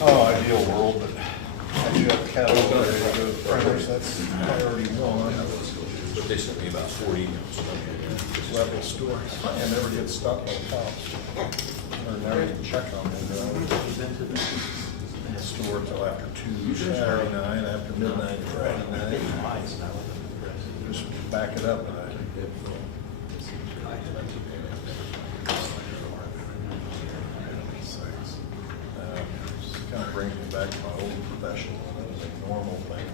Oh, ideal world, but I do have a catalog ready to go to printers. That's priority one. But they sent me about 4 emails. Level store. I never get stuck on top. Or never even check on it. In the store till after 2 Saturday night, after midnight Friday night. Just back it up. And kind of brings me back to my old profession when it was a normal thing.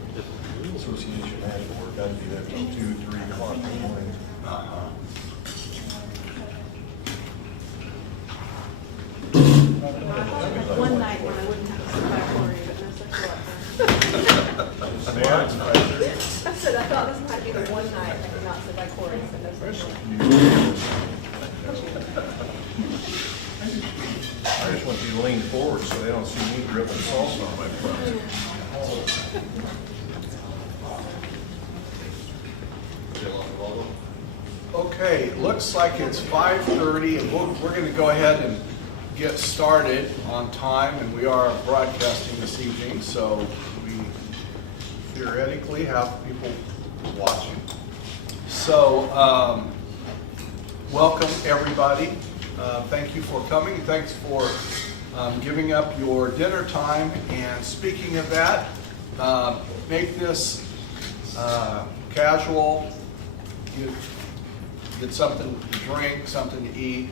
Association manager work, I'd be there till 2, 3 o'clock in the morning. One night when I wouldn't have to sit back for you, but no such luck. I said, I thought this might be the one night I could not sit back for you, so no such luck. I just want you to lean forward so they don't see me dripping salsa on my front. Okay, looks like it's 5:30, and we're going to go ahead and get started on time, and we are broadcasting this evening, so we theoretically have people watching. So, welcome everybody. Thank you for coming. Thanks for giving up your dinner time. And speaking of that, make this casual. Get something to drink, something to eat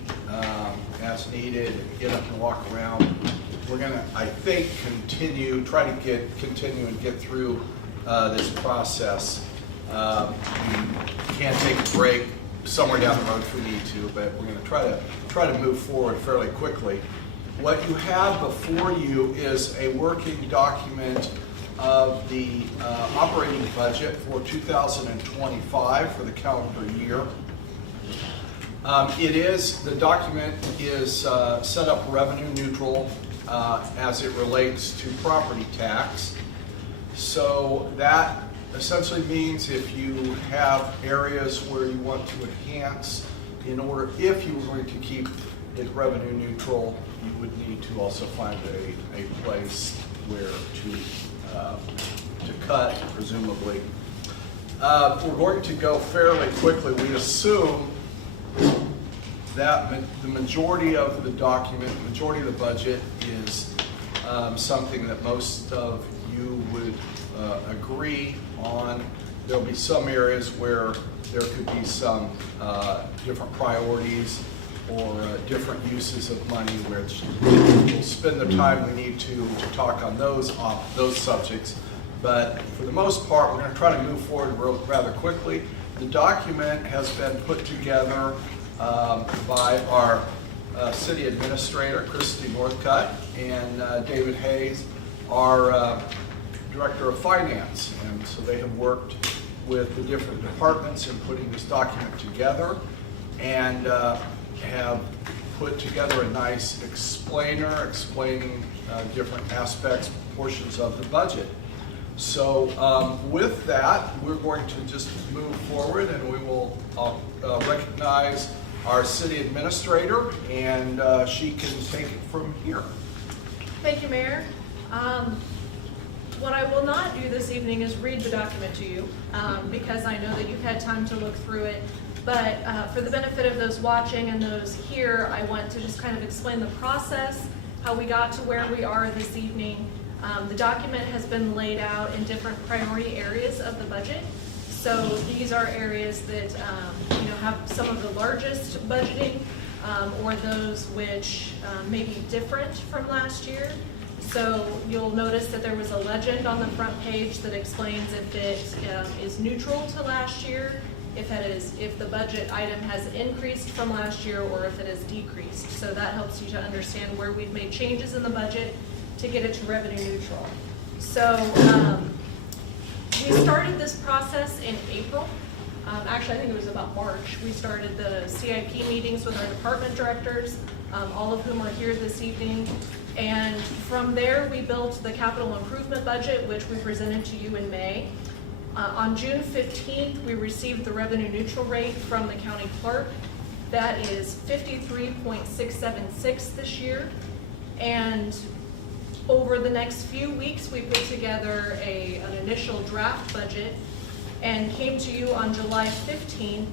as needed. Get up and walk around. We're gonna, I think, try to continue and get through this process. We can take a break somewhere down the road if we need to, but we're going to try to move forward fairly quickly. What you have before you is a working document of the operating budget for 2025 for the calendar year. The document is set up revenue neutral as it relates to property tax. So that essentially means if you have areas where you want to enhance, if you were going to keep it revenue neutral, you would need to also find a place where to cut, presumably. We're going to go fairly quickly. We assume that the majority of the document, the majority of the budget is something that most of you would agree on. There'll be some areas where there could be some different priorities or different uses of money, which we'll spend the time we need to talk on those subjects. But for the most part, we're going to try to move forward rather quickly. The document has been put together by our city administrator, Christy Northcutt, and David Hayes, our Director of Finance, and so they have worked with the different departments in putting this document together and have put together a nice explainer explaining different aspects, portions of the budget. So with that, we're going to just move forward, and we will recognize our city administrator, and she can take it from here. Thank you, Mayor. What I will not do this evening is read the document to you because I know that you've had time to look through it. But for the benefit of those watching and those here, I want to just kind of explain the process, how we got to where we are this evening. The document has been laid out in different priority areas of the budget. So these are areas that have some of the largest budgeting or those which may be different from last year. So you'll notice that there was a legend on the front page that explains if it is neutral to last year, if the budget item has increased from last year, or if it has decreased. So that helps you to understand where we've made changes in the budget to get it to revenue neutral. So we started this process in April. Actually, I think it was about March. We started the CIP meetings with our department directors, all of whom are here this evening. And from there, we built the capital improvement budget, which we presented to you in May. On June 15th, we received the revenue neutral rate from the county clerk. That is 53.676 this year. And over the next few weeks, we put together an initial draft budget and came to you on July 15th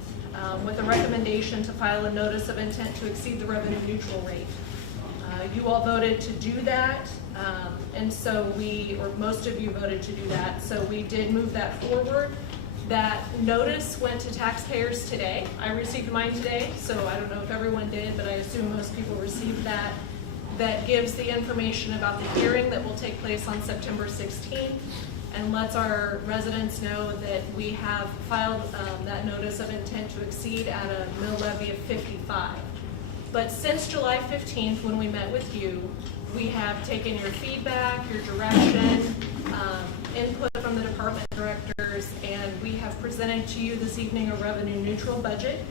with a recommendation to file a notice of intent to exceed the revenue neutral rate. You all voted to do that, and so most of you voted to do that, so we did move that forward. That notice went to taxpayers today. I received mine today, so I don't know if everyone did, but I assume most people received that. That gives the information about the hearing that will take place on September 16th and lets our residents know that we have filed that notice of intent to exceed at a mill levy of 55. But since July 15th, when we met with you, we have taken your feedback, your direction, input from the department directors, and we have presented to you this evening a revenue neutral budget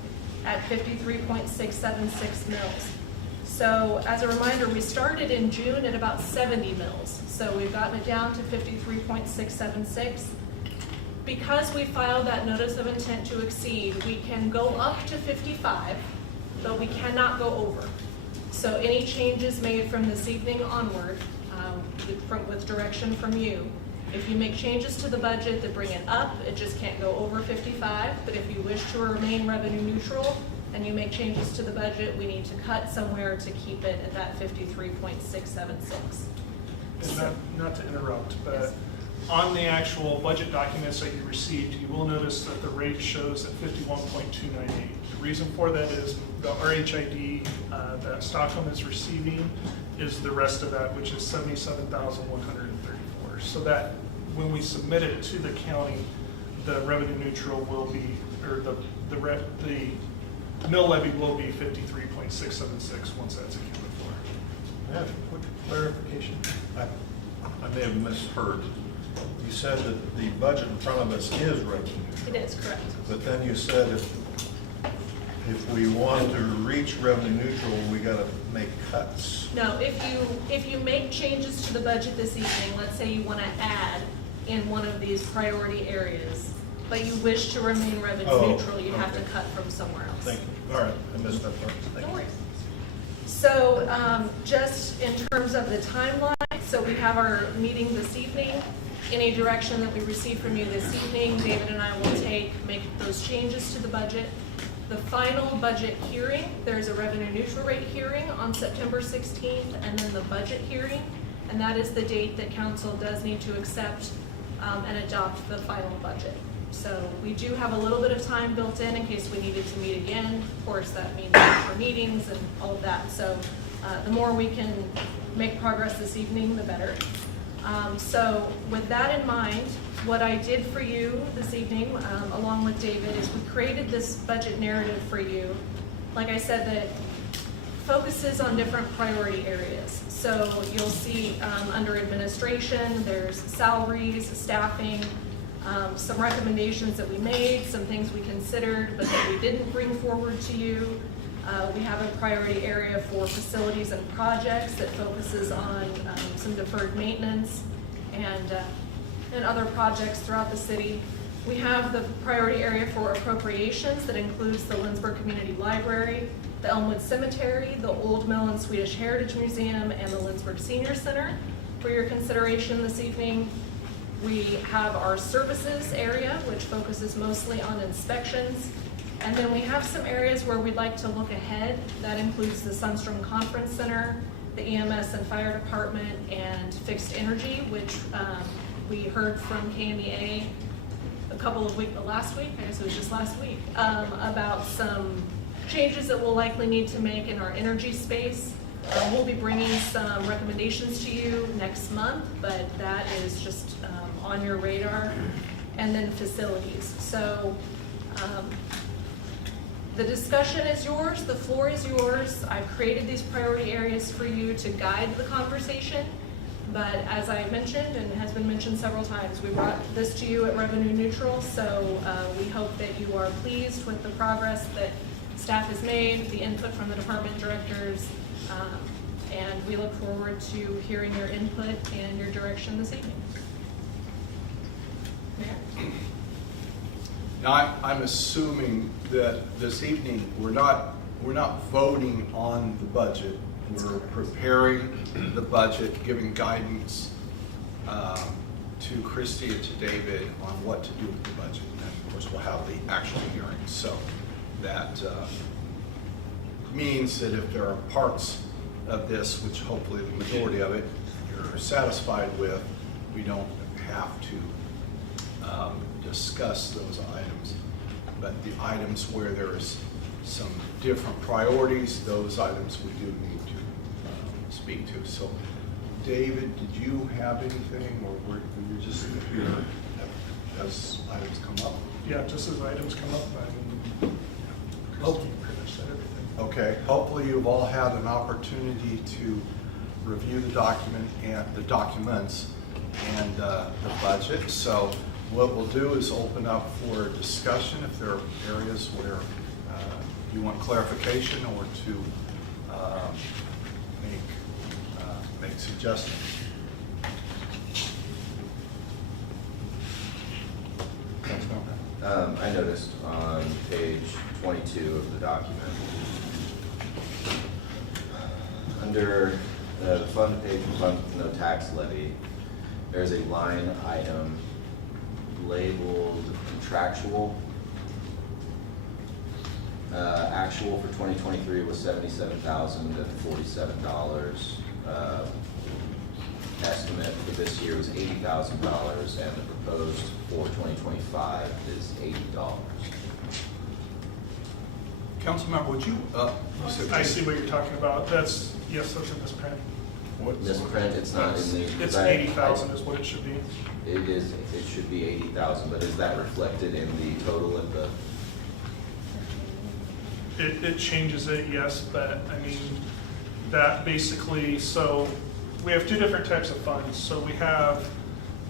at 53.676 mils. So as a reminder, we started in June at about 70 mils. So we've gotten it down to 53.676. Because we filed that notice of intent to exceed, we can go up to 55, but we cannot go over. So any changes made from this evening onward, with direction from you, if you make changes to the budget that bring it up, it just can't go over 55. But if you wish to remain revenue neutral and you make changes to the budget, we need to cut somewhere to keep it at that 53.676. And not to interrupt, but Yes. on the actual budget documents that you received, you will notice that the rate shows at 51.298. The reason for that is the RHID that Stockholm is receiving is the rest of that, which is 77,134. So that when we submit it to the county, the revenue neutral will be, or the mill levy will be 53.676 once that's accounted for. I have a quick clarification. I may have misheard. You said that the budget in front of us is revenue neutral. It is correct. But then you said if we want to reach revenue neutral, we got to make cuts. No, if you make changes to the budget this evening, let's say you want to add in one of these priority areas, but you wish to remain revenue neutral, you have to okay. cut from somewhere else. Thank you. All right, I missed that part. Thank No you. worries. So just in terms of the timeline, so we have our meeting this evening. Any direction that we receive from you this evening, David and I will make those changes to the budget. The final budget hearing, there's a revenue neutral rate hearing on September 16th, and then the budget hearing, and that is the date that council does need to accept and adopt the final budget. So we do have a little bit of time built in case we needed to meet again. Of course, that means for meetings and all of that. So the more we can make progress this evening, the better. So with that in mind, what I did for you this evening, along with David, is we created this budget narrative for you. Like I said, that focuses on different priority areas. So you'll see under administration, there's salaries, staffing, some recommendations that we made, some things we considered but that we didn't bring forward to you. We have a priority area for facilities and projects that focuses on some deferred maintenance and other projects throughout the city. We have the priority area for appropriations that includes the Lindsborg Community Library, the Elmwood Cemetery, the Old Mill and Swedish Heritage Museum, and the Lindsborg Senior Center for your consideration this evening. We have our services area, which focuses mostly on inspections. And then we have some areas where we'd like to look ahead. That includes the Sunstrom Conference Center, the EMS and Fire Department, and fixed energy, which we heard from KMEA last week, I guess it was just last week, about some changes that we'll likely need to make in our energy space. We'll be bringing some recommendations to you next month, but that is just on your radar. And then facilities. So the discussion is yours, the floor is yours. I've created these priority areas for you to guide the conversation. But as I mentioned, and has been mentioned several times, we brought this to you at revenue neutral, so we hope that you are pleased with the progress that staff has made, the input from the department directors, and we look forward to hearing your input and your direction this evening. Now, I'm assuming that this evening, we're not we're not voting on the budget. We're preparing the budget, giving guidance to Christie and to David on what to do with the budget. And of course, we'll have the actual hearing. So that means that if there are parts of this, which hopefully the majority of it you're satisfied with, we don't have to discuss those items. But the items where there's some different priorities, those items we do need to speak to. So, David, did you have anything, or were you just here as items come up? Yeah, just as items come up, I mean, Christie pretty much said everything. Okay, hopefully you've all had an opportunity to review the document and the documents and the budget. So what we'll do is open up for discussion if there are areas where you want clarification or to make suggestions. I noticed on page 22 of the document, under the fund page, fund no tax levy, there's a line item labeled contractual. Actual for 2023 was $77,047. Estimate for this year was $80,000, and the proposed for 2025 is $80. Councilmember, would you said- I see what you're talking about. That's, yes, that's in this print. Misprint, it's not in the. It's 80,000 is what it should be. It is, it should be 80,000, but is that reflected in the total of the? It changes it, yes, but I mean, that basically, so we have two different types of funds. So we have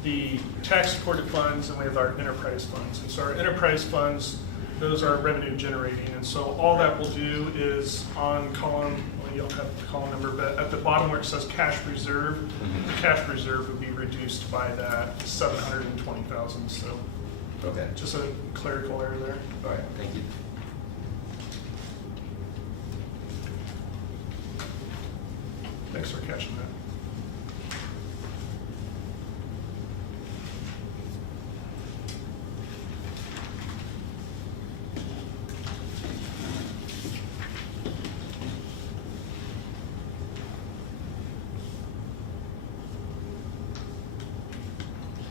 the tax supported funds and we have our enterprise funds. And so our enterprise funds, those are revenue generating. And so all that will do is on column, well, you don't have the column number, but at the bottom where it says cash reserve, the cash reserve would be reduced by that 720,000. So Okay. just a clerical error there. All right, thank you. Thanks for catching that.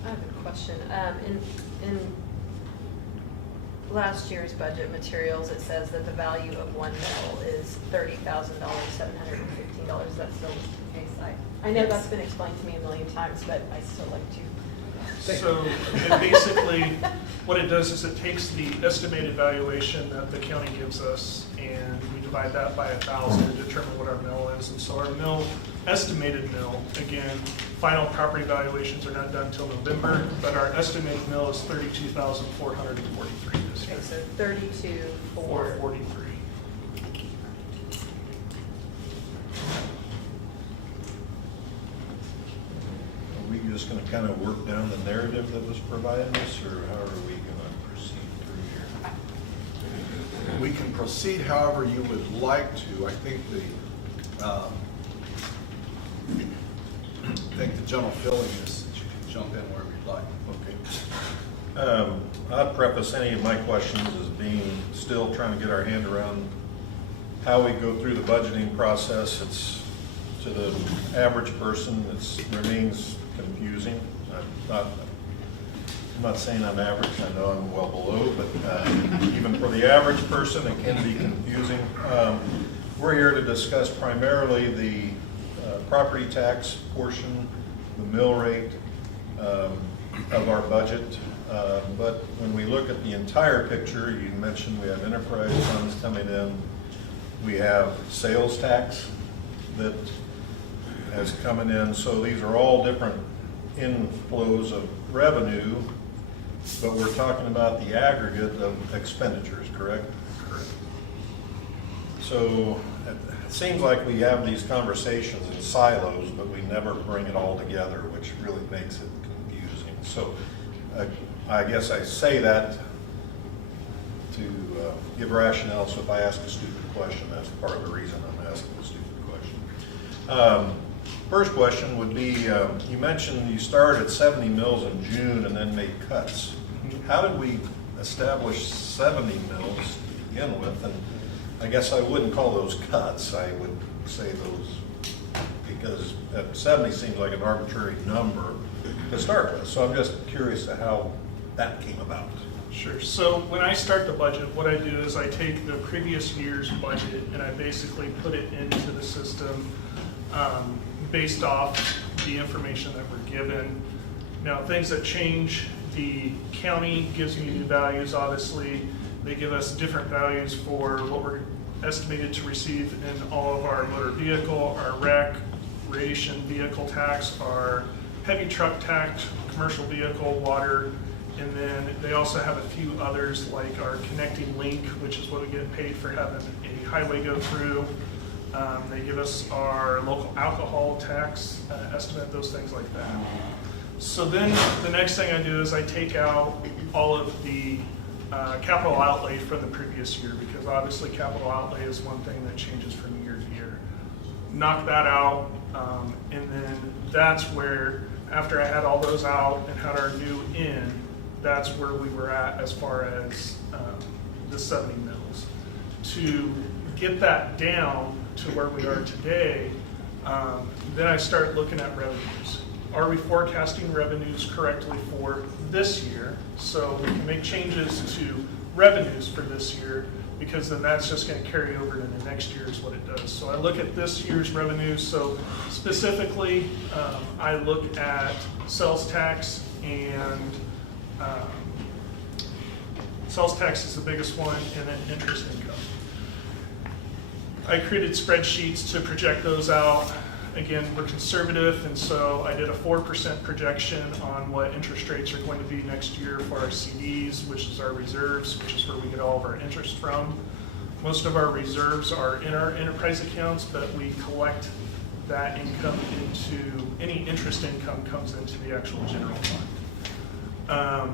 I have a question. In last year's budget materials, it says that the value of one mil is $30,715. Is that still the case? I know that's been explained to me a million times, but I still like to. So it basically, what it does is it takes the estimated valuation that the county gives us and we divide that by 1,000 to determine what our mill is. And so our mill, estimated mill, again, final property valuations are not done until November, but our estimated mill is $32,443 this year. Okay, so 32,443. 443. Are we just gonna kind of work down the narrative that was provided us, or how are we gonna proceed through here? We can proceed however you would like to. I think the general feeling is that you can jump in wherever you'd like. Okay. I'd preface any of my questions as being still trying to get our hand around how we go through the budgeting process. It's, to the average person, it remains confusing. I'm not saying I'm average, I know I'm well below, but even for the average person, it can be confusing. We're here to discuss primarily the property tax portion, the mill rate of our budget. But when we look at the entire picture, you mentioned we have enterprise funds coming in. We have sales tax that has coming in. So these are all different inflows of revenue, but we're talking about the aggregate of expenditures, correct? Correct. So it seems like we have these conversations in silos, but we never bring it all together, which really makes it confusing. So I guess I say that to give rationale, so if I ask a stupid question, that's part of the reason I'm asking a stupid question. First question would be, you mentioned you started at 70 mills in June and then made cuts. How did we establish 70 mills to begin with? And I guess I wouldn't call those cuts, I would say those, because 70 seems like an arbitrary number to start with. So I'm just curious to how that came about. Sure. So when I start the budget, what I do is I take the previous year's budget and I basically put it into the system based off the information that we're given. Now, things that change, the county gives me new values, obviously. They give us different values for what we're estimated to receive in all of our motor vehicle, our recreation vehicle tax, our heavy truck tax, commercial vehicle, water, and then they also have a few others like our connecting link, which is what we get paid for having a highway go through. They give us our local alcohol tax estimate, those things like that. So then the next thing I do is I take out all of the capital outlay from the previous year, because obviously capital outlay is one thing that changes from year to year. Knock that out, and then that's where, after I had all those out and had our new in, that's where we were at as far as the 70 mills. To get that down to where we are today, then I start looking at revenues. Are we forecasting revenues correctly for this year? So we can make changes to revenues for this year, because then that's just going to carry over into next year is what it does. So I look at this year's revenues. So specifically, I look at sales tax, and sales tax is the biggest one, and then interest income. I created spreadsheets to project those out. Again, we're conservative, and so I did a 4% projection on what interest rates are going to be next year for our CDs, which is our reserves, which is where we get all of our interest from. Most of our reserves are in our enterprise accounts, but we collect that income into, any interest income comes into the actual general fund.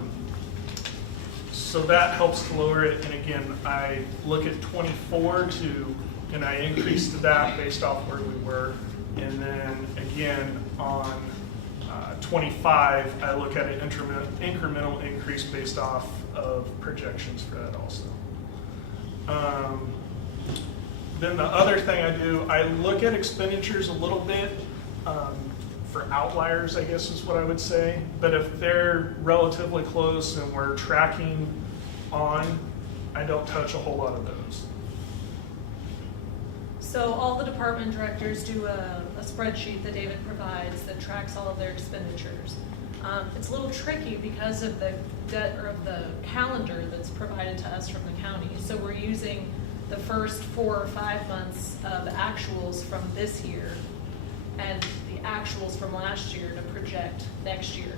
So that helps to lower it, and again, I look at 24 and I increased that based off where we were. And then again, on 25, I look at an incremental increase based off of projections for that also. Then the other thing I do, I look at expenditures a little bit for outliers, I guess is what I would say. But if they're relatively close and we're tracking on, I don't touch a whole lot of those. So all the department directors do a spreadsheet that David provides that tracks all of their expenditures. It's a little tricky because of the calendar that's provided to us from the county. So we're using the first 4 or 5 months of actuals from this year and the actuals from last year to project next year.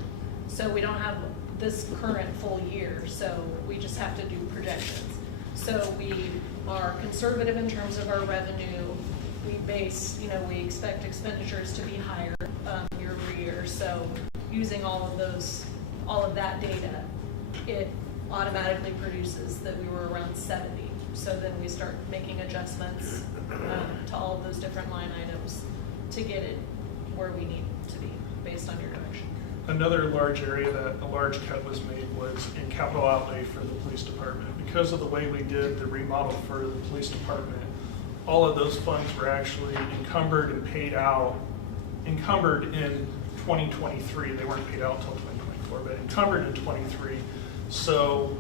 So we don't have this current full year, so we just have to do projections. So we are conservative in terms of our revenue. We base, we expect expenditures to be higher year over year. So using all of that data, it automatically produces that we were around 70. So then we start making adjustments to all of those different line items to get it where we need to be based on your direction. Another large area that a large cut was made was in capital outlay for the police department. Because of the way we did the remodel for the police department, all of those funds were actually encumbered and paid out, encumbered in 2023. They weren't paid out until 2024, but encumbered in 23. So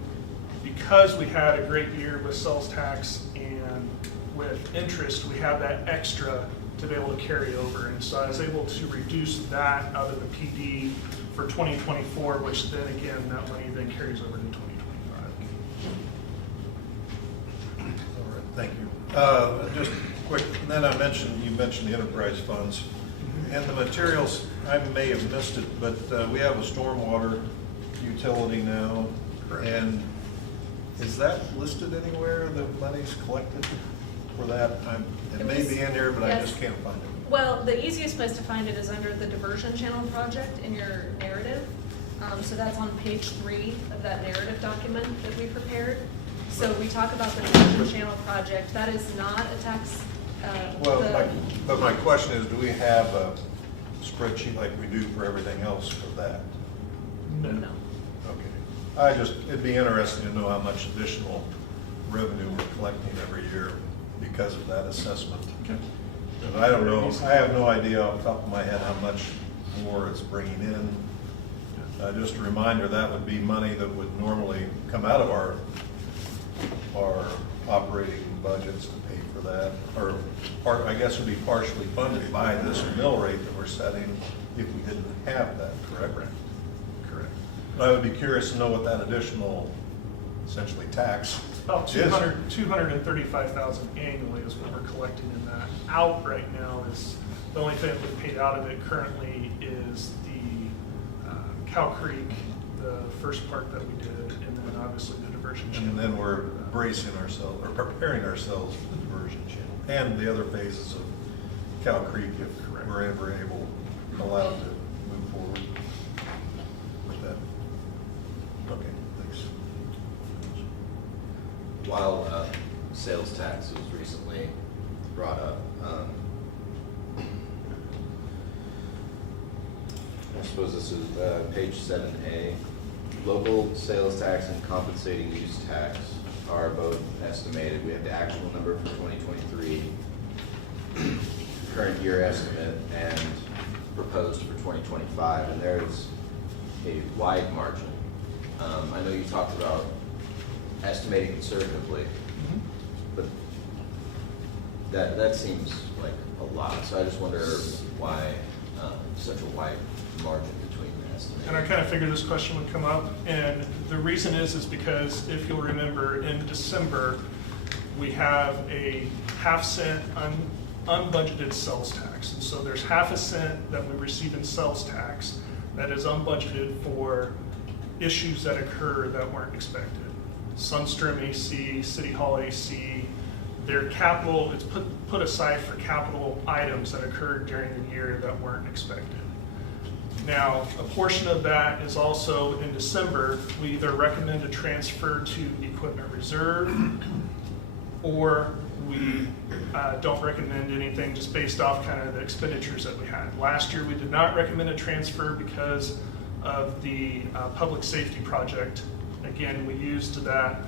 because we had a great year with sales tax and with interest, we had that extra to be able to carry over. And so I was able to reduce that out of the PD for 2024, which then again, that money then carries over to 2025. All right, thank you. Just quick, and then you mentioned the enterprise funds. And the materials, I may have missed it, but we have a stormwater utility now. And is that listed anywhere, the money's collected for that? It may be in there, but I just can't find it. Well, the easiest place to find it is under the diversion channel project in your narrative. So that's on page 3 of that narrative document that we prepared. So we talk about the diversion channel project, that is not a tax, Well, the- but my question is, do we have a spreadsheet like we do for everything else for that? no. Okay. It'd be interesting to know how much additional revenue we're collecting every year because of that assessment. Okay. And I don't know, I have no idea off the top of my head how much more it's bringing in. Just a reminder, that would be money that would normally come out of our operating budgets to pay for that, or I guess would be partially funded by this mill rate that we're setting if we didn't have that, correct? Correct. But I would be curious to know what that additional, essentially tax About is. 235,000 annually is what we're collecting in that. Out right now is, the only thing that we paid out of it currently is the Cow Creek, the first part that we did, and then obviously the diversion channel. And then we're bracing ourselves, or preparing ourselves for the diversion channel and the other phases of Cow Creek if Correct. we're ever allowed to move forward with that. Okay, thanks. While sales tax was recently brought up, I suppose this is page 7A. Local sales tax and compensating use tax are both estimated. We have the actual number for 2023, current year estimate, and proposed for 2025, and there's a wide margin. I know you talked about estimating conservatively, but that seems like a lot. So I just wonder why such a wide margin between the estimates. And I kind of figured this question would come up, and the reason is because if you'll remember, in December, we have a half-cent unbudgeted sales tax. And so there's half a cent that we receive in sales tax that is unbudgeted for issues that occur that weren't expected. Sunstream AC, City Hall AC, their capital, it's put aside for capital items that occurred during the year that weren't expected. Now, a portion of that is also in December, we either recommend a transfer to equipment reserve, or we don't recommend anything just based off kind of the expenditures that we had. Last year, we did not recommend a transfer because of the public safety project. Again, we used that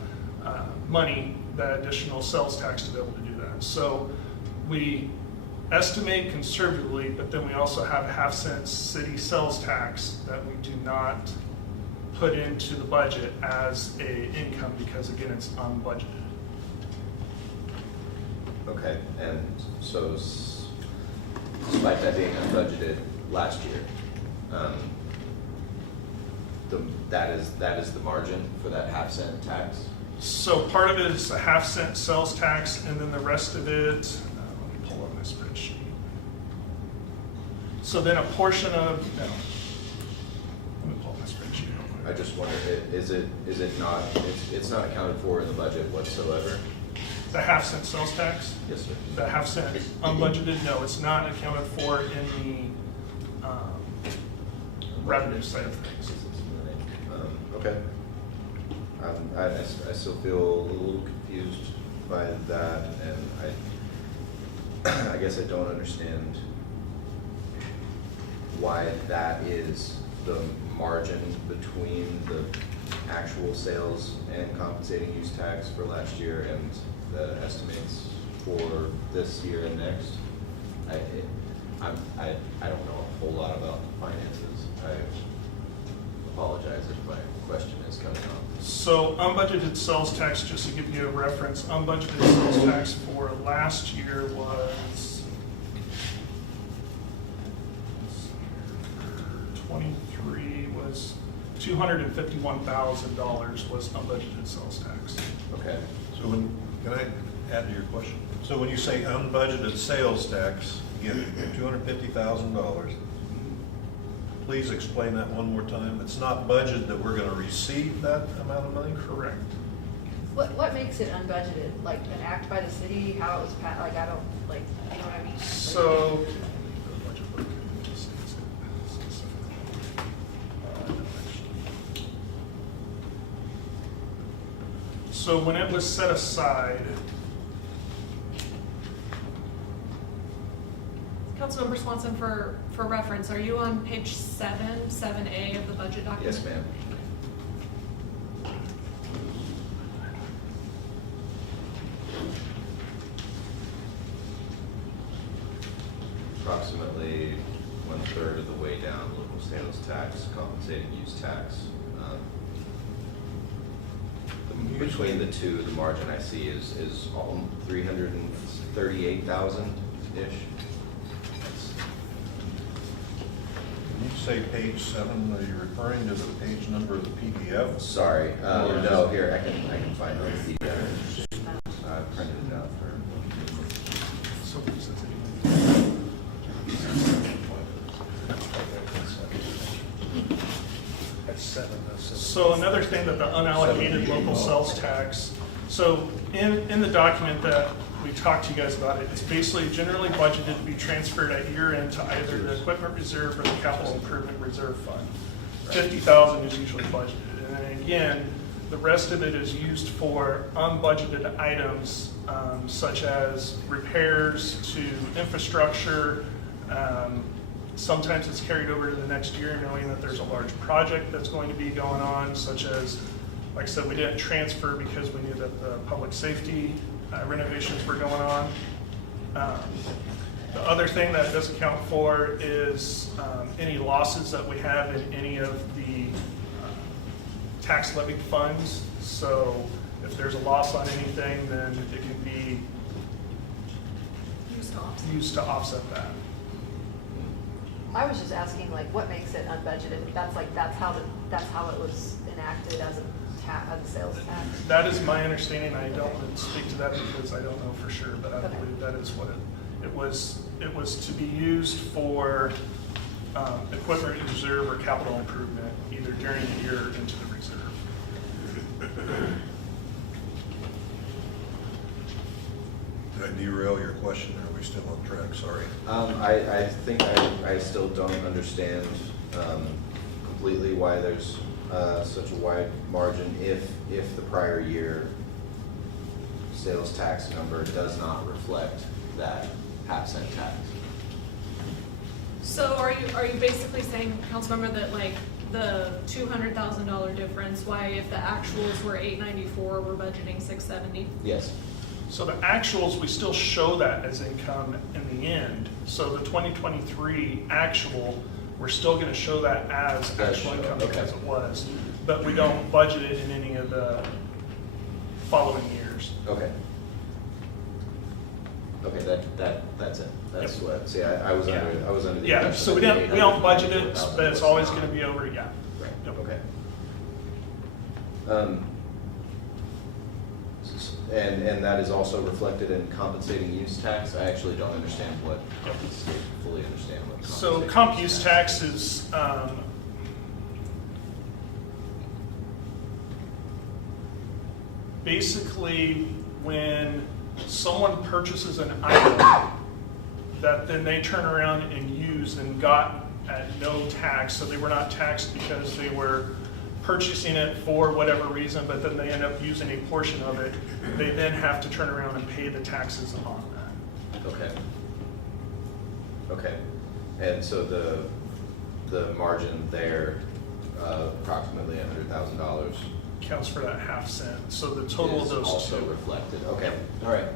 money, that additional sales tax, to be able to do that. So we estimate conservatively, but then we also have a half-cent city sales tax that we do not put into the budget as a income because, again, it's unbudgeted. Okay, and so despite that being unbudgeted last year, that is the margin for that half-cent tax? So part of it is a half-cent sales tax, and then the rest of it, let me pull up my spreadsheet. So then a portion of, let me pull up my spreadsheet real quick. I just wonder, is it not, it's not accounted for in the budget whatsoever? The half-cent sales tax? Yes, sir. The half-cent unbudgeted, no, it's not accounted for in the revenue side of things. Okay. I still feel a little confused by that, and I guess I don't understand why that is the margin between the actual sales and compensating use tax for last year and the estimates for this year and next. I don't know a whole lot about finances. I apologize if my question is coming up. So unbudgeted sales tax, just to give you a reference, unbudgeted sales tax for last year was 23 was $251,000 was unbudgeted sales tax. Okay. So can I add to your question? So when you say unbudgeted sales tax, again, $250,000, please explain that one more time. It's not budgeted that we're going to receive that amount of money? Correct. What makes it unbudgeted? Like an act by the city, how it was passed, like I don't, like, you know what I mean? So. So when it was set aside, Councilmember Swanson, for reference, are you on page 7A of the budget document? Yes, ma'am. Approximately 1/3 of the way down, local sales tax, compensating use tax. Between the two, the margin I see is all 338,000-ish. When you say page 7, are you referring to the page number of the PDF? Sorry, no, here, I can find the PDF. I printed it out for. so That's 7, that's 7. So another thing that the unallocated local sales tax, so in the document that we talked to you guys about it, it's basically generally budgeted to be transferred at year end to either the equipment reserve or the capital improvement reserve fund. 50,000 is usually budgeted. And then again, the rest of it is used for unbudgeted items such as repairs to infrastructure. Sometimes it's carried over to the next year knowing that there's a large project that's going to be going on, such as, like I said, we didn't transfer because we knew that the public safety renovations were going on. The other thing that it doesn't count for is any losses that we have in any of the tax levied funds. So if there's a loss on anything, then it can be used to offset that. I was just asking, like, what makes it unbudgeted? That's how it was enacted as a sales tax. That is my understanding. I don't want to speak to that because I don't know for sure, but I Okay. believe that is what it was. It was to be used for equipment reserve or capital improvement, either during the year or into the reserve. Did I derail your question, or are we still on track? Sorry. I think I still don't understand completely why there's such a wide margin if the prior year sales tax number does not reflect that half-cent tax. So are you basically saying, Councilmember, that like the $200,000 difference, why if the actuals were $894, we're budgeting $670? Yes. So the actuals, we still show that as income in the end. So the 2023 actual, we're still going to show that as actual income Okay. because it was, but we don't budget it in any of the following years. Okay. Okay, that's it. That's Yep. what. See, I was Yeah. under the Yeah, impression so we that the don't budget it, $894,000 but it's was always not. going to be over, yeah. Right. Yep. Okay. And that is also reflected in compensating use tax. I actually don't understand what fully understand what. So compensating comp use tax is, basically when someone purchases an item that then they turn around and use and got at no tax, so they were not taxed because they were purchasing it for whatever reason, but then they end up using a portion of it, they then have to turn around and pay the taxes on that. Okay. Okay. And so the margin there, approximately $100,000. Counts for that half cent. So the total of is those also two. reflected. Okay. All right.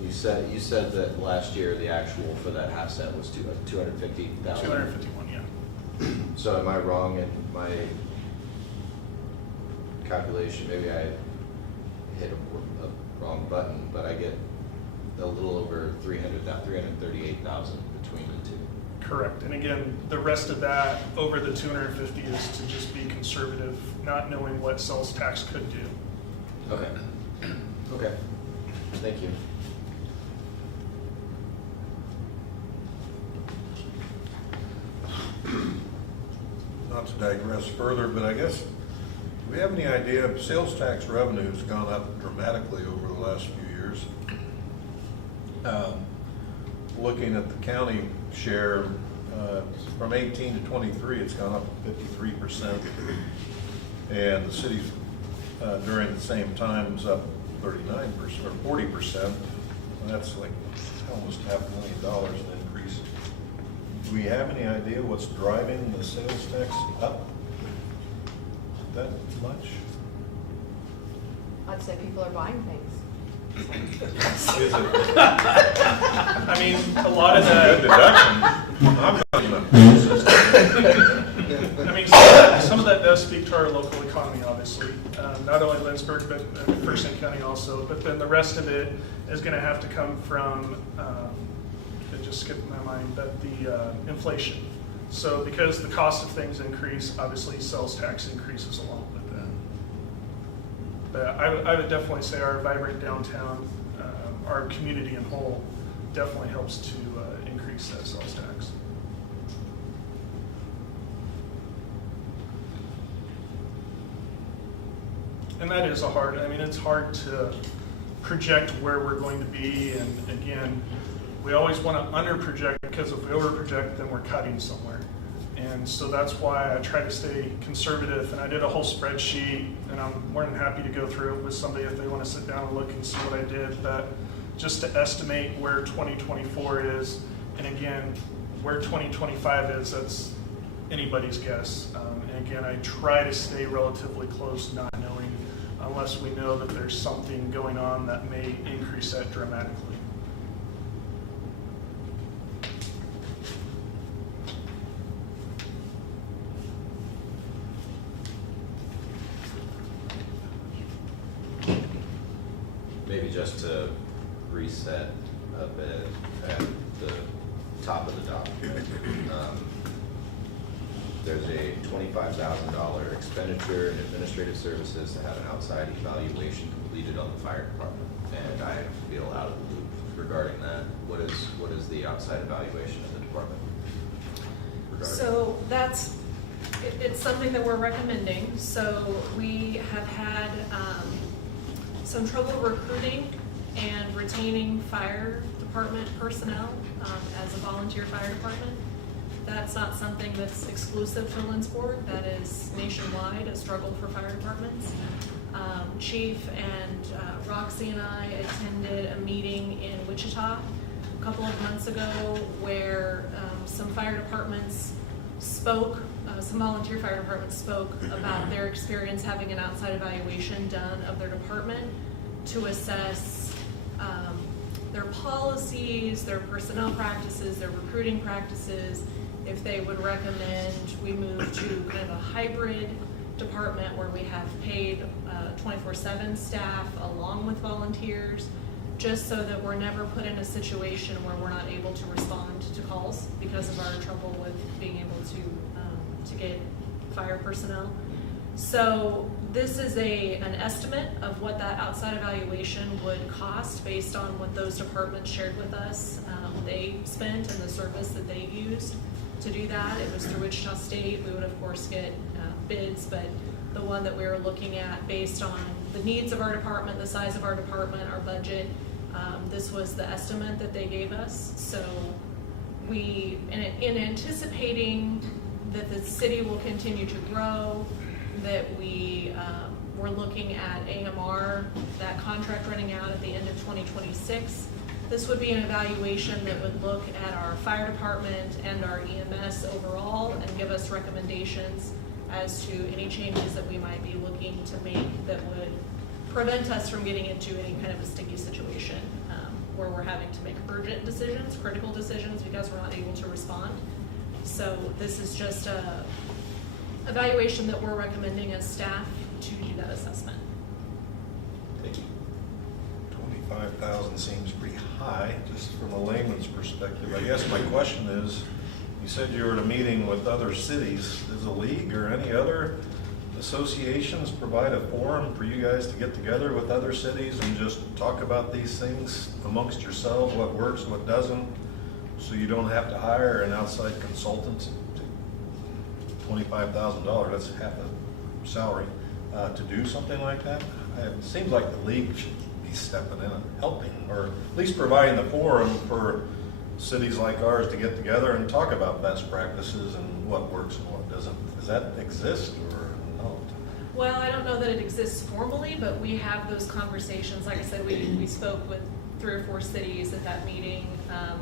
You said that last year the actual for that half cent was 250,000. 251, yeah. So am I wrong in my calculation? Maybe I hit a wrong button, but I get a little over 338,000 between the two. Correct. And again, the rest of that over the 250 is to just be conservative, not knowing what sales tax could do. Okay. Okay. Thank you. Not to digress further, but I guess, do we have any idea, sales tax revenue has gone up dramatically over the last few years. Looking at the county share, From 18 to 23, it's gone up 53%. And the city, during the same time, was up 39% or 40%. And that's like almost $500,000 in increase. Do we have any idea what's driving the sales tax up that much? I'd say people are buying things. Is it I mean, a lot of good that, deduction? I'm not gonna- I mean, some of that does speak to our local economy, obviously. Not only Lindsborg, but First County also. But then the rest of it is going to have to come from, it just skipped my mind, but the inflation. So because the cost of things increase, obviously sales tax increases along with that. But I would definitely say our vibrant downtown, our community in whole, definitely helps to increase that sales tax. And that is it's hard to project where we're going to be. And again, we always want to under-project, because if we over-project, then we're cutting somewhere. And so that's why I try to stay conservative. And I did a whole spreadsheet, and I'm more than happy to go through it with somebody if they want to sit down and look and see what I did. But just to estimate where 2024 is, and again, where 2025 is, that's anybody's guess. And again, I try to stay relatively close, not knowing, unless we know that there's something going on that may increase that dramatically. Maybe just to reset a bit at the top of the document, there's a $25,000 expenditure in administrative services to have an outside evaluation completed on the fire department. And I feel out of the loop regarding that. What is the outside evaluation of the department regarding? So it's something that we're recommending. So we have had some trouble recruiting and retaining fire department personnel as a volunteer fire department. That's not something that's exclusive to Lindsborg. That is nationwide, a struggle for fire departments. Chief and Roxy and I attended a meeting in Wichita a couple of months ago where some fire departments spoke, some volunteer fire departments spoke about their experience having an outside evaluation done of their department to assess their policies, their personnel practices, their recruiting practices, if they would recommend we move to kind of a hybrid department where we have paid 24/7 staff along with volunteers, just so that we're never put in a situation where we're not able to respond to calls because of our trouble with being able to get fire personnel. So this is an estimate of what that outside evaluation would cost based on what those departments shared with us they spent and the service that they used to do that. It was through Wichita State. We would of course get bids, but the one that we were looking at based on the needs of our department, the size of our department, our budget, this was the estimate that they gave us. So we, in anticipating that the city will continue to grow, that we're looking at AMR, that contract running out at the end of 2026. This would be an evaluation that would look at our fire department and our EMS overall and give us recommendations as to any changes that we might be looking to make that would prevent us from getting into any kind of a sticky situation where we're having to make urgent decisions, critical decisions, because we're not able to respond. So this is just a evaluation that we're recommending as staff to do that assessment. Thank you. 25,000 seems pretty high, just from a layman's perspective. I guess my question is, you said you were at a meeting with other cities. Does the league or any other associations provide a forum for you guys to get together with other cities and just talk about these things amongst yourselves, what works, what doesn't, so you don't have to hire an outside consultant? $25,000, that's half a salary, to do something like that? It seems like the league should be stepping in and helping, or at least providing the forum for cities like ours to get together and talk about best practices and what works and what doesn't. Does that exist or no? Well, I don't know that it exists formally, but we have those conversations. Like I said, we spoke with 3 or 4 cities at that meeting.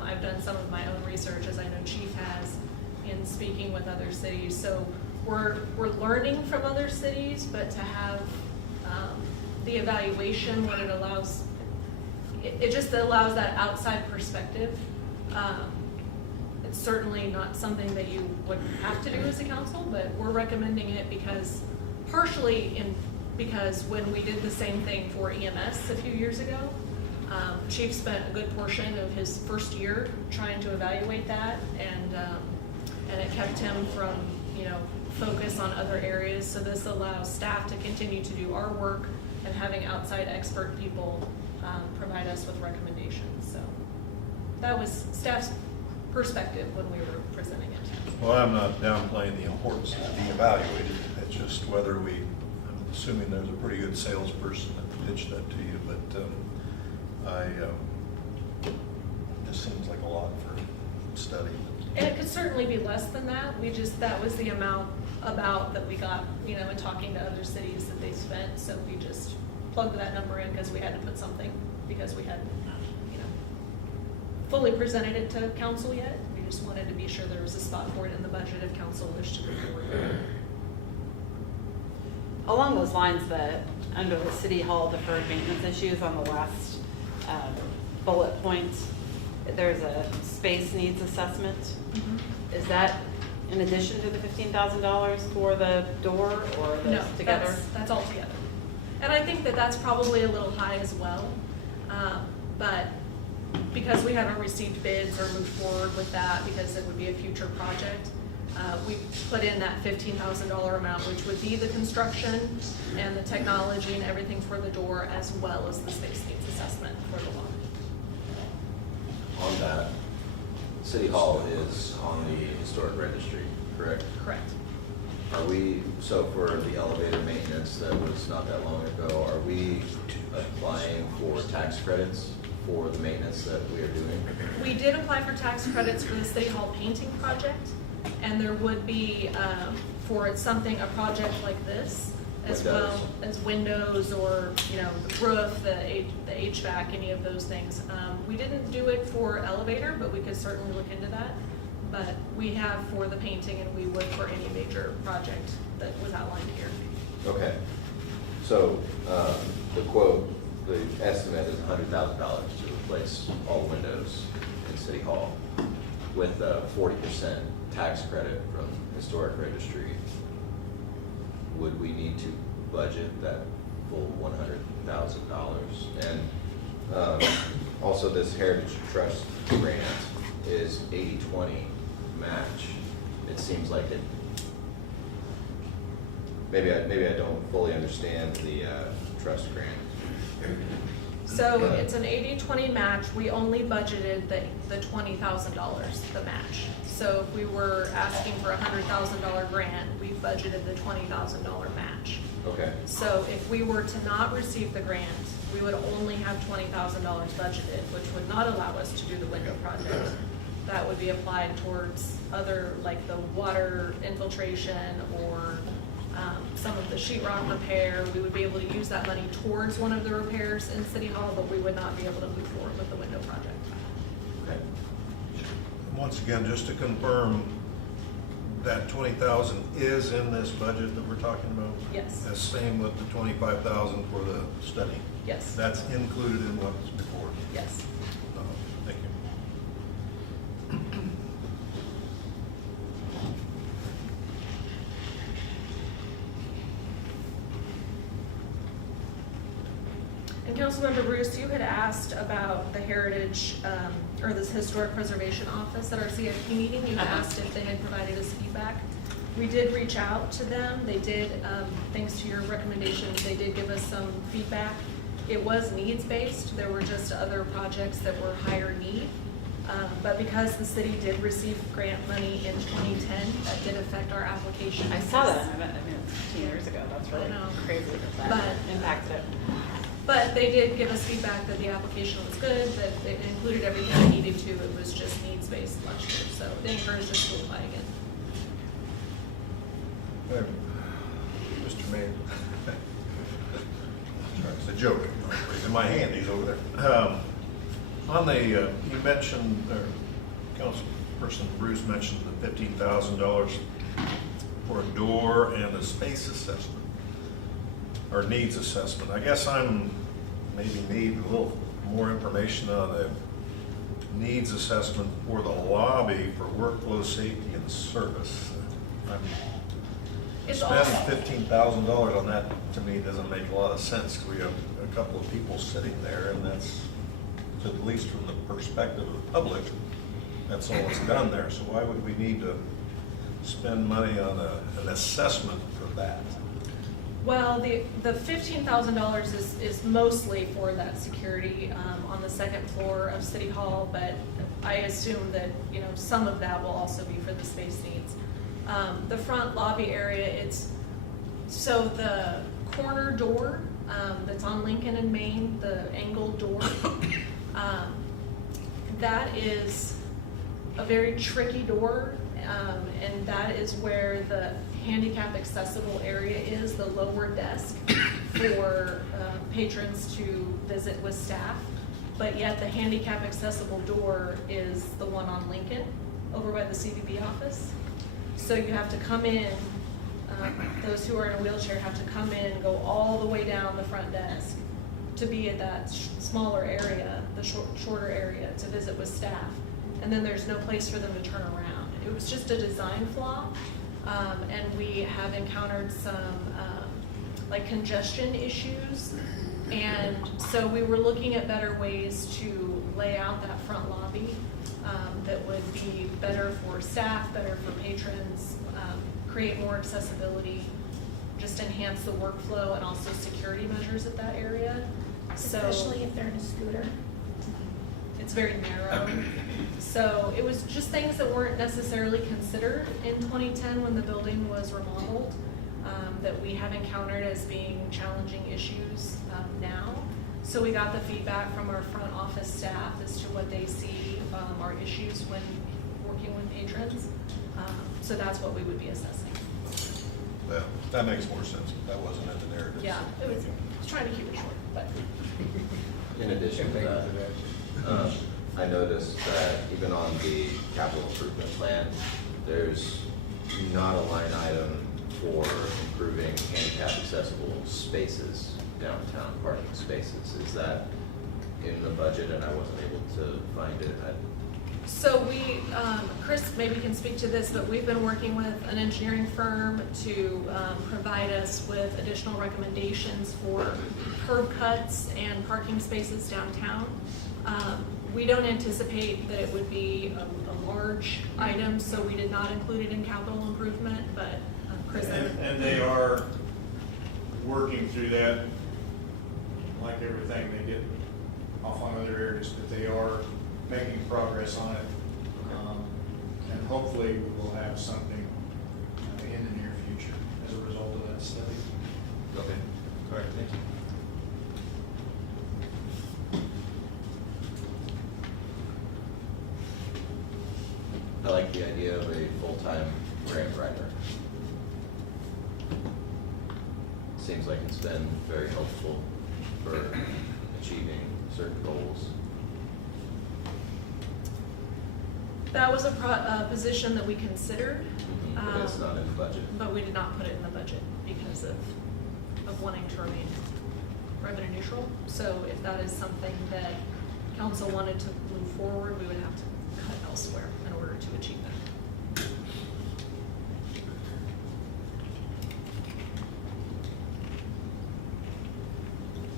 I've done some of my own research, as I know Chief has, in speaking with other cities. So we're learning from other cities, but to have the evaluation, what it allows, it just allows that outside perspective. It's certainly not something that you would have to do as a council, but we're recommending it because because when we did the same thing for EMS a few years ago, Chief spent a good portion of his first year trying to evaluate that, and it kept him from, focus on other areas. So this allows staff to continue to do our work and having outside expert people provide us with recommendations. So that was staff's perspective when we were presenting it. Well, I'm not downplaying the importance of being evaluated. It's just whether I'm assuming there's a pretty good salesperson that pitched that to you, but just seems like a lot for study. And it could certainly be less than that. That was the amount that we got, in talking to other cities that they spent. So we just plugged that number in because we had to put something, because we hadn't, fully presented it to council yet. We just wanted to be sure there was a spot for it in the budget if council wished to move forward. Along those lines, under the city hall deferred maintenance issues on the last bullet point, there's a space needs assessment. Mm-hmm. Is that in addition to the $15,000 for the door, or are those No, together? that's all together. And I think that's probably a little high as well. But because we haven't received bids or moved forward with that, because it would be a future project, we put in that $15,000 amount, which would be the construction and the technology and everything for the door, as well as the space needs assessment for the lawn. On that, City Hall is on the historic registry, correct? Correct. So for the elevator maintenance that was not that long ago, are we applying for tax credits for the maintenance that we are doing? We did apply for tax credits for the City Hall painting project, and there would be, for a project like this, as well as windows or, the roof, the HVAC, any of those things. We didn't do it for elevator, but we could certainly look into that. But we have for the painting, and we would for any major project that was outlined here. Okay. So the quote, the estimate is $100,000 to replace all the windows in City Hall with a 40% tax credit from historic registry. Would we need to budget that full $100,000? And also, this Heritage Trust grant is 80-20 match. It seems like it. Maybe I don't fully understand the trust grant. So it's an 80-20 match. We only budgeted the $20,000, the match. So if we were asking for a $100,000 grant, we budgeted the $20,000 match. Okay. So if we were to not receive the grant, we would only have $20,000 budgeted, which would not allow us to do the window project. That would be applied towards other, like the water infiltration or some of the sheetrock repair. We would be able to use that money towards one of the repairs in City Hall, but we would not be able to move forward with the window project. Okay. Once again, just to confirm, that 20,000 is in this budget that we're talking about? Yes. The same with the 25,000 for the study? Yes. That's included in what's before? Yes. Thank you. And Councilmember Bruce, you had asked about the heritage, or this historic preservation office at our CIP meeting. You had asked if they had provided us feedback. We did reach out to them. They did, thanks to your recommendations, they did give us some feedback. It was needs-based. There were just other projects that were higher need. But because the city did receive grant money in 2010, that did affect our application. I saw that. I mean, it's 15 years ago. That's really I know. crazy that But- impacted it. But they did give us feedback that the application was good, that it included everything it needed to, it was just needs-based last year, so they encouraged us to apply again. Mr. Mayor. It's a joke. In my hand, he's over there. On the, you mentioned, or Councilperson Bruce mentioned the $15,000 for a door and a space assessment, or needs assessment. I guess I'm maybe need a little more information on the needs assessment for the lobby for workflow safety and service. It's Spend all- $15,000 on that, to me, doesn't make a lot of sense. We have a couple of people sitting there, and that's, at least from the perspective of the public, that's all that's done there. So why would we need to spend money on an assessment for that? Well, the $15,000 is mostly for that security on the second floor of City Hall, but I assume that, you know, some of that will also be for the space needs. The front lobby area, so the corner door that's on Lincoln and Main, the angled door, that is a very tricky door, and that is where the handicap accessible area is, the lower desk for patrons to visit with staff. But yet the handicap accessible door is the one on Lincoln over by the CVB office. So you have to come in, those who are in a wheelchair have to come in, go all the way down the front desk to be at that smaller area, the shorter area, to visit with staff. And then there's no place for them to turn around. It was just a design flaw, and we have encountered some like congestion issues. And so we were looking at better ways to lay out that front lobby that would be better for staff, better for patrons, create more accessibility, just enhance the workflow and also security measures at that area. So Especially if they're in a scooter. it's very narrow. So it was just things that weren't necessarily considered in 2010 when the building was remodeled, that we have encountered as being challenging issues now. So we got the feedback from our front office staff as to what they see are issues when working with patrons. So that's what we would be assessing. Well, that makes more sense, but that wasn't in the narrative. Yeah, I was trying to keep it short, but. In addition to that, I noticed that even on the capital improvement plan, there's not a line item for improving handicap accessible spaces, downtown parking spaces. Is that in the budget and I wasn't able to find it? So we, Chris maybe can speak to this, but we've been working with an engineering firm to provide us with additional recommendations for curb cuts and parking spaces downtown. We don't anticipate that it would be a large item, so we did not include it in capital improvement, but Chris. And they are working through that, like everything, they get off on other areas, but they are making progress on it. And hopefully we will have something in the near future as a result of that study. Okay, all right, thank you. I like the idea of a full-time grant writer. Seems like it's been very helpful for achieving certain goals. That was a position that we considered. But it's not in the budget. But we did not put it in the budget because of wanting to remain revenue neutral. So if that is something that council wanted to move forward, we would have to cut elsewhere in order to achieve that.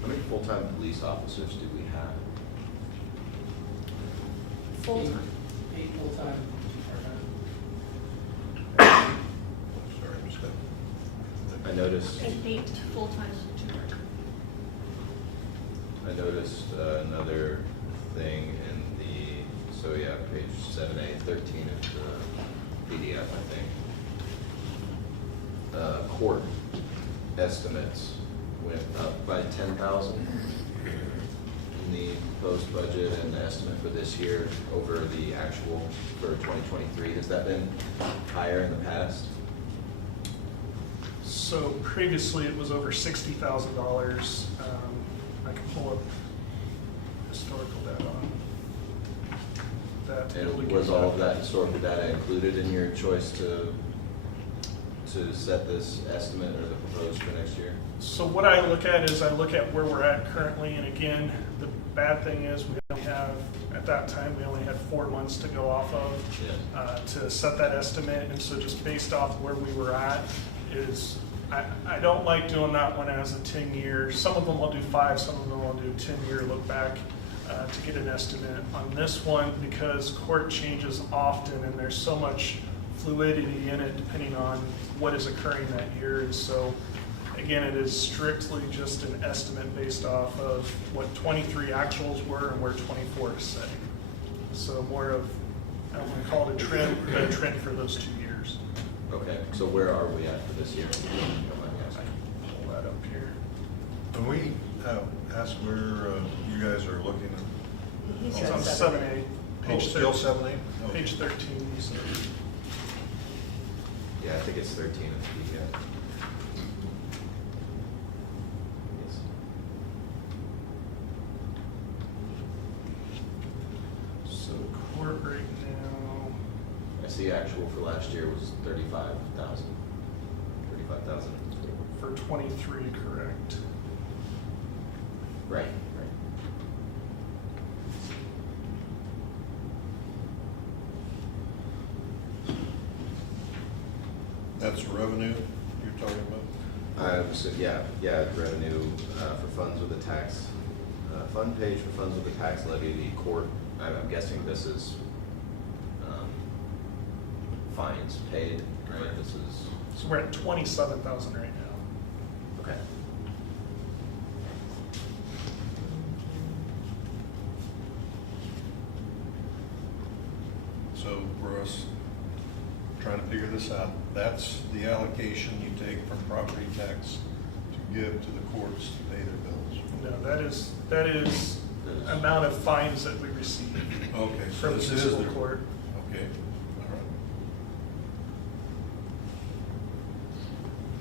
How many full-time police officers do we have? Full-time. 8 full-time, 2 Sorry, I'm just I noticed, 8 full-time, 2 part-time. I noticed another thing in the, so yeah, page 7A, 13 of the PDF, I think. Court estimates went up by 10,000 in the proposed budget and the estimate for this year over the actual for 2023. Has that been higher in the past? So previously, it was over $60,000. I can pull up historical data on that. to be able to And give was all of that historical data included in your choice to set this estimate or the proposed for next year? So what I look at is I look at where we're at currently, and again, the bad thing is we only have, at that time, we only had 4 months to go off of to set that estimate, and so just based off where we were at is, I don't like doing that one as a 10-year. Some of them I'll do 5, some of them I'll do 10-year look back to get an estimate. On this one, because court changes often and there's so much fluidity in it depending on what is occurring that year, and so again, it is strictly just an estimate based off of what 23 actuals were and where 24 is setting. So more of, I don't want to call it a trend for those 2 years. Okay, so where are we at for this year? If you don't mind me asking. Pull that up here. Can we ask where you guys are looking at? He It's said on 7. 7A, Oh, page still 13. 7A? Okay. Page 13, so. Yeah, I think it's 13 in the PDF. Yes. So court right now, I see actual for last year was 35,000. 35,000. for 23, correct. Right, right. That's revenue you're talking about? So yeah, revenue for funds with a tax, fund page for funds with a tax levy, the court, I'm guessing this is fines paid, right? This is, So we're at 27,000 right now. okay. So for us trying to figure this out, that's the allocation you take from property tax to give to the courts to pay their bills. No, that is amount of fines that we receive Okay, so from this is municipal the court. Okay, all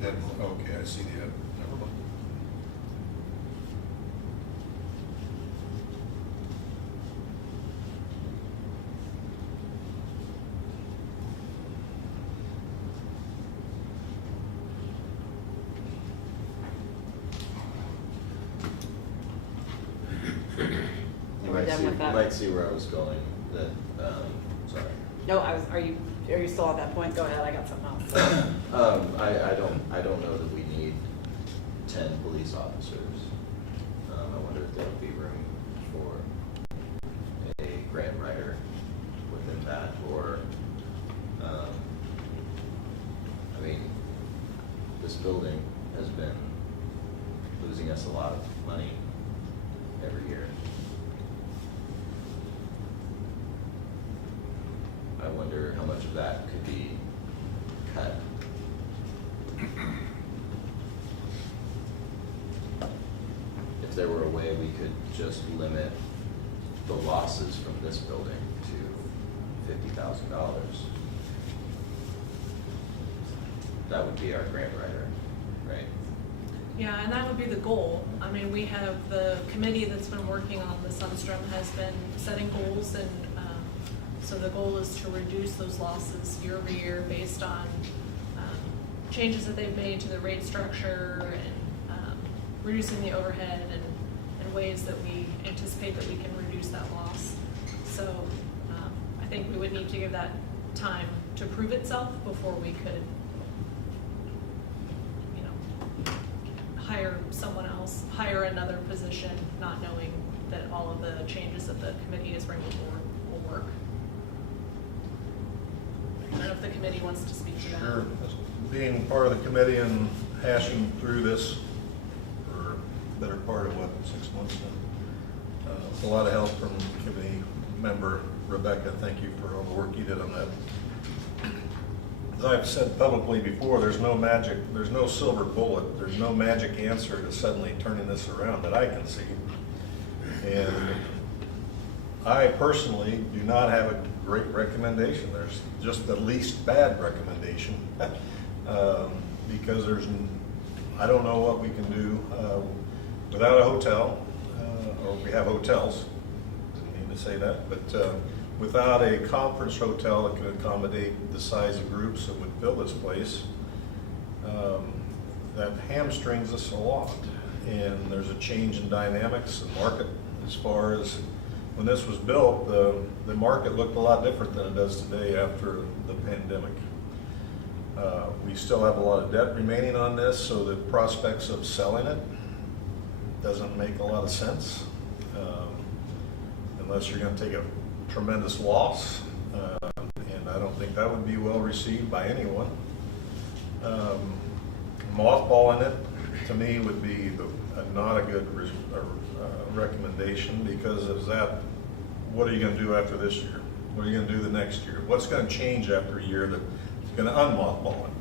right. Okay, I see the, never mind. You We're might done see, with you that. might see where I was going, that, sorry. No, are you still on that point? Go ahead, I got something else. I don't know that we need 10 police officers. I wonder if there would be room for a grant writer within that, or, I mean, this building has been losing us a lot of money every year. I wonder how much of that could be cut. If there were a way we could just limit the losses from this building to $50,000, that would be our grant writer, right? Yeah, and that would be the goal. I mean, we have the committee that's been working on the Sunstrom has been setting goals, and so the goal is to reduce those losses year over year based on changes that they've made to the rate structure and reducing the overhead and ways that we anticipate that we can reduce that loss. So I think we would need to give that time to prove itself before we could, you know, hire someone else, hire another position, not knowing that all of the changes that the committee is bringing forward will work. I don't know if the committee wants to speak to that. Sure. Being part of the committee and hashing through this for the better part of, 6 months now. It's a lot of help from committee member Rebecca. Thank you for all the work you did on that. as I've said publicly before, there's no magic, there's no silver bullet, there's no magic answer to suddenly turning this around that I can see. And I personally do not have a great recommendation. There's just the least bad recommendation. Because I don't know what we can do without a hotel, or we have hotels, didn't mean to say that, but without a conference hotel that could accommodate the size of groups that would fill this place, that hamstrings us a lot. And there's a change in dynamics and market as far as when this was built, the market looked a lot different than it does today after the pandemic. We still have a lot of debt remaining on this, so the prospects of selling it doesn't make a lot of sense unless you're going to take a tremendous loss, and I don't think that would be well received by anyone. Mothballing it, to me, would be not a good recommendation, because of that, what are you going to do after this year? What are you going to do the next year? What's going to change after a year that's going to unmothball it?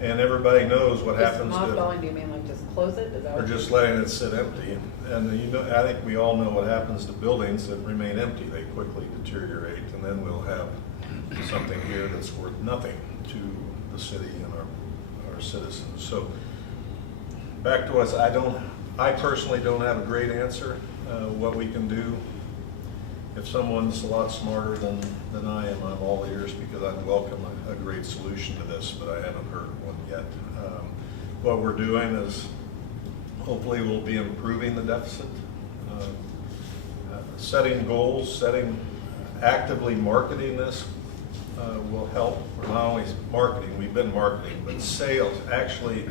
And everybody knows what happens to... Mothballing, do you mean like just close it? Is that Or what just you mean? letting it sit empty. And you know, I think we all know what happens to buildings that remain empty. They quickly deteriorate, and then we'll have something here that's worth nothing to the city and our citizens. So back to us, I personally don't have a great answer what we can do. If someone's a lot smarter than I am, I'm all ears, because I'd welcome a great solution to this, but I haven't heard one yet. What we're doing is hopefully we'll be improving the deficit, setting goals, actively marketing this will help. We're not only marketing, we've been marketing, but sales, actually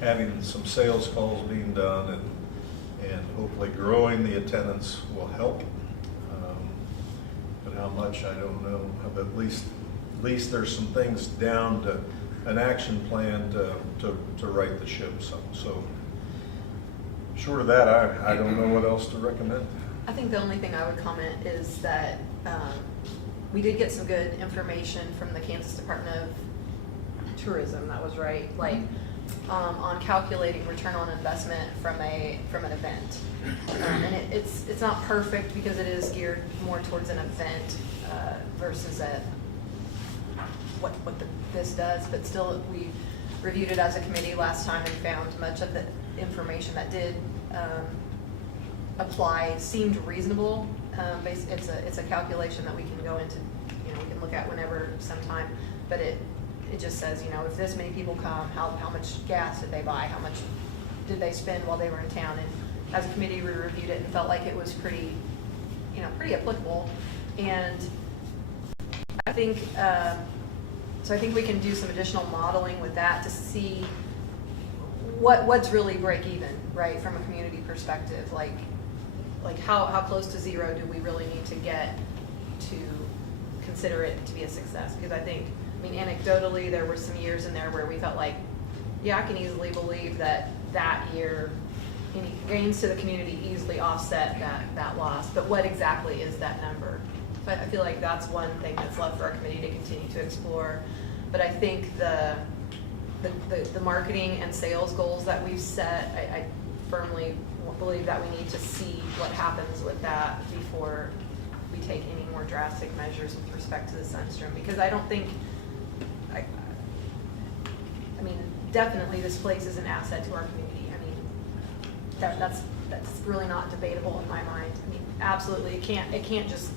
having some sales calls being done and hopefully growing the attendance will help. But how much, I don't know. But at least there's some things down to an action plan to right the ship some. So short of that, I don't know what else to recommend. I think the only thing I would comment is that we did get some good information from the Kansas Department of Tourism. That was right, like on calculating return on investment from an event. And it's not perfect because it is geared more towards an event versus what this does. But still, we reviewed it as a committee last time and found much of the information that did apply seemed reasonable. It's a calculation that we can go into, we can look at whenever, sometime. But it just says, if this many people come, how much gas did they buy? How much did they spend while they were in town? And as a committee, we reviewed it and felt like it was pretty applicable. And I think, so I think we can do some additional modeling with that to see what's really break even, right, from a community perspective. Like how close to zero do we really need to get to consider it to be a success? Because I mean, anecdotally, there were some years in there where we felt like, yeah, I can easily believe that year any gains to the community easily offset that loss. But what exactly is that number? So I feel like that's one thing that's left for our committee to continue to explore. But I think the marketing and sales goals that we've set, I firmly believe that we need to see what happens with that before we take any more drastic measures with respect to the Sunstrom. Because I don't think, I mean, definitely this place is an asset to our community. I mean, that's really not debatable in my mind. I mean, absolutely, it can't just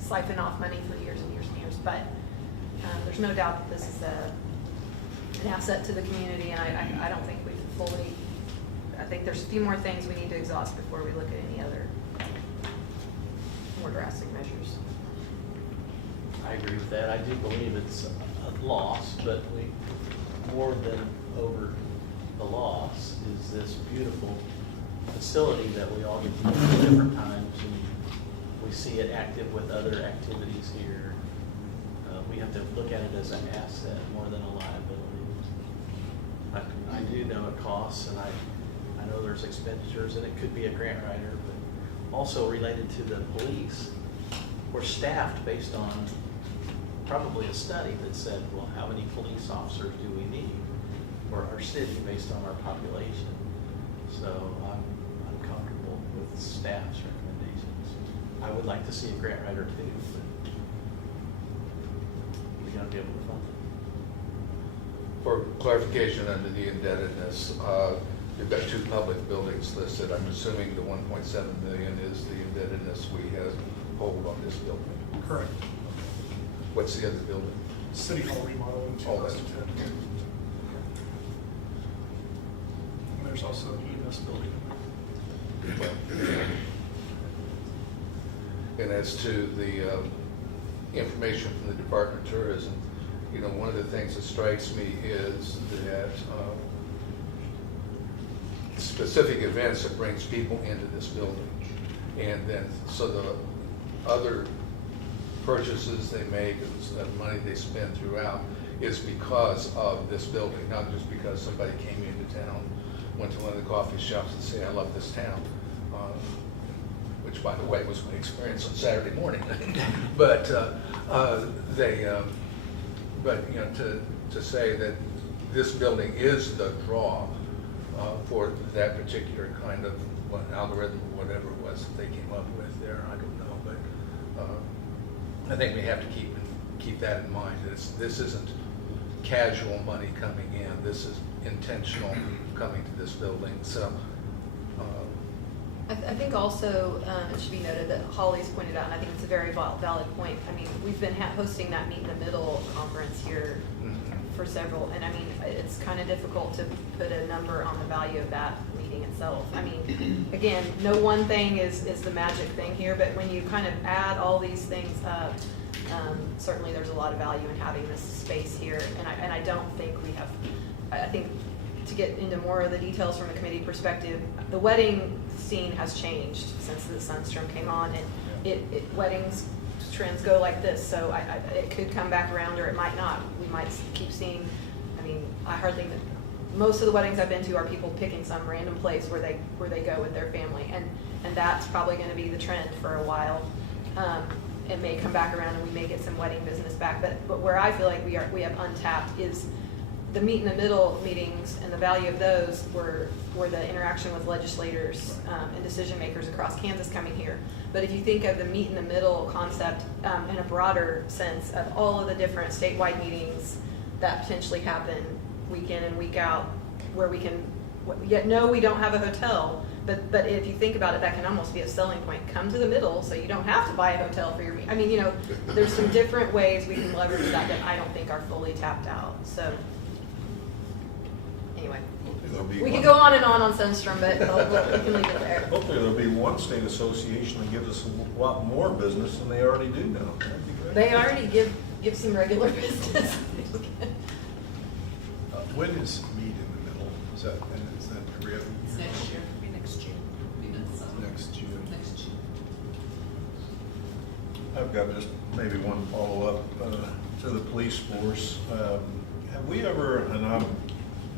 siphon off money for years and years and years. But there's no doubt that this is an asset to the community, and I don't think we've fully. I think there's a few more things we need to exhaust before we look at any other more drastic measures. I agree with that. I do believe it's a loss, but more than over the loss is this beautiful facility that we all get to use at different times, and we see it active with other activities here. We have to look at it as an asset more than a liability. I do know it costs, and I know there's expenditures, and it could be a grant writer, but also related to the police. We're staffed based on probably a study that said, well, how many police officers do we need for our city based on our population? So I'm comfortable with staff's recommendations. I would like to see a grant writer too, but we're gonna be able to fund it. For clarification under the indebtedness, you've got 2 public buildings listed. I'm assuming the 1.7 million is the indebtedness we have hold on this building. Correct. What's the other building? City Hall remodel in Oh, that's- 2010. And there's also an EMS building. And as to the information from the Department of Tourism, you know, one of the things that strikes me is that specific events that brings people into this building. And then, so the other purchases they make and the money they spend throughout is because of this building, not just because somebody came into town, went to one of the coffee shops and said, I love this town. Which, by the way, was my experience on Saturday morning. But but you know, to say that this building is the draw for that particular kind of algorithm, or whatever it was that they came up with there, I don't know, but I think we have to keep that in mind. This isn't casual money coming in. This is intentional coming to this building. So. I think also it should be noted that Holly's pointed out, and I think it's a very valid point. I mean, we've been hosting that Meet in the Middle conference here for several, and I mean, it's kind of difficult to put a number on the value of that meeting itself. I mean, again, no one thing is the magic thing here, but when you kind of add all these things up, certainly there's a lot of value in having this space here, and I don't think we have, I think to get into more of the details from a committee perspective, the wedding scene has changed since the Sunstrom came on, and weddings trends go like this, so it could come back around or it might not. We might keep seeing, I mean, I hardly, most of the weddings I've been to are people picking some random place where they go with their family, and that's probably going to be the trend for a while. It may come back around and we may get some wedding business back, but where I feel like we have untapped is the Meet in the Middle meetings, and the value of those were the interaction with legislators and decision makers across Kansas coming here. But if you think of the Meet in the Middle concept in a broader sense of all of the different statewide meetings that potentially happen week in and week out, where we can, yet no, we don't have a hotel, but if you think about it, that can almost be a selling point. Come to the middle so you don't have to buy a hotel for your meeting. I mean, you know, there's some different ways we can leverage that I don't think are fully tapped out. So. Anyway, we could go on and on Sunstrom, but we can leave it there. Hopefully there'll be one state association that gives us a lot more business than they already do now. That'd be great. They already give some regular business. When is Meet in the Middle? Is that every other It's year? next year, be next June, be next summer. Next June. Next June. I've got just maybe one follow-up to the police force. Have we ever, and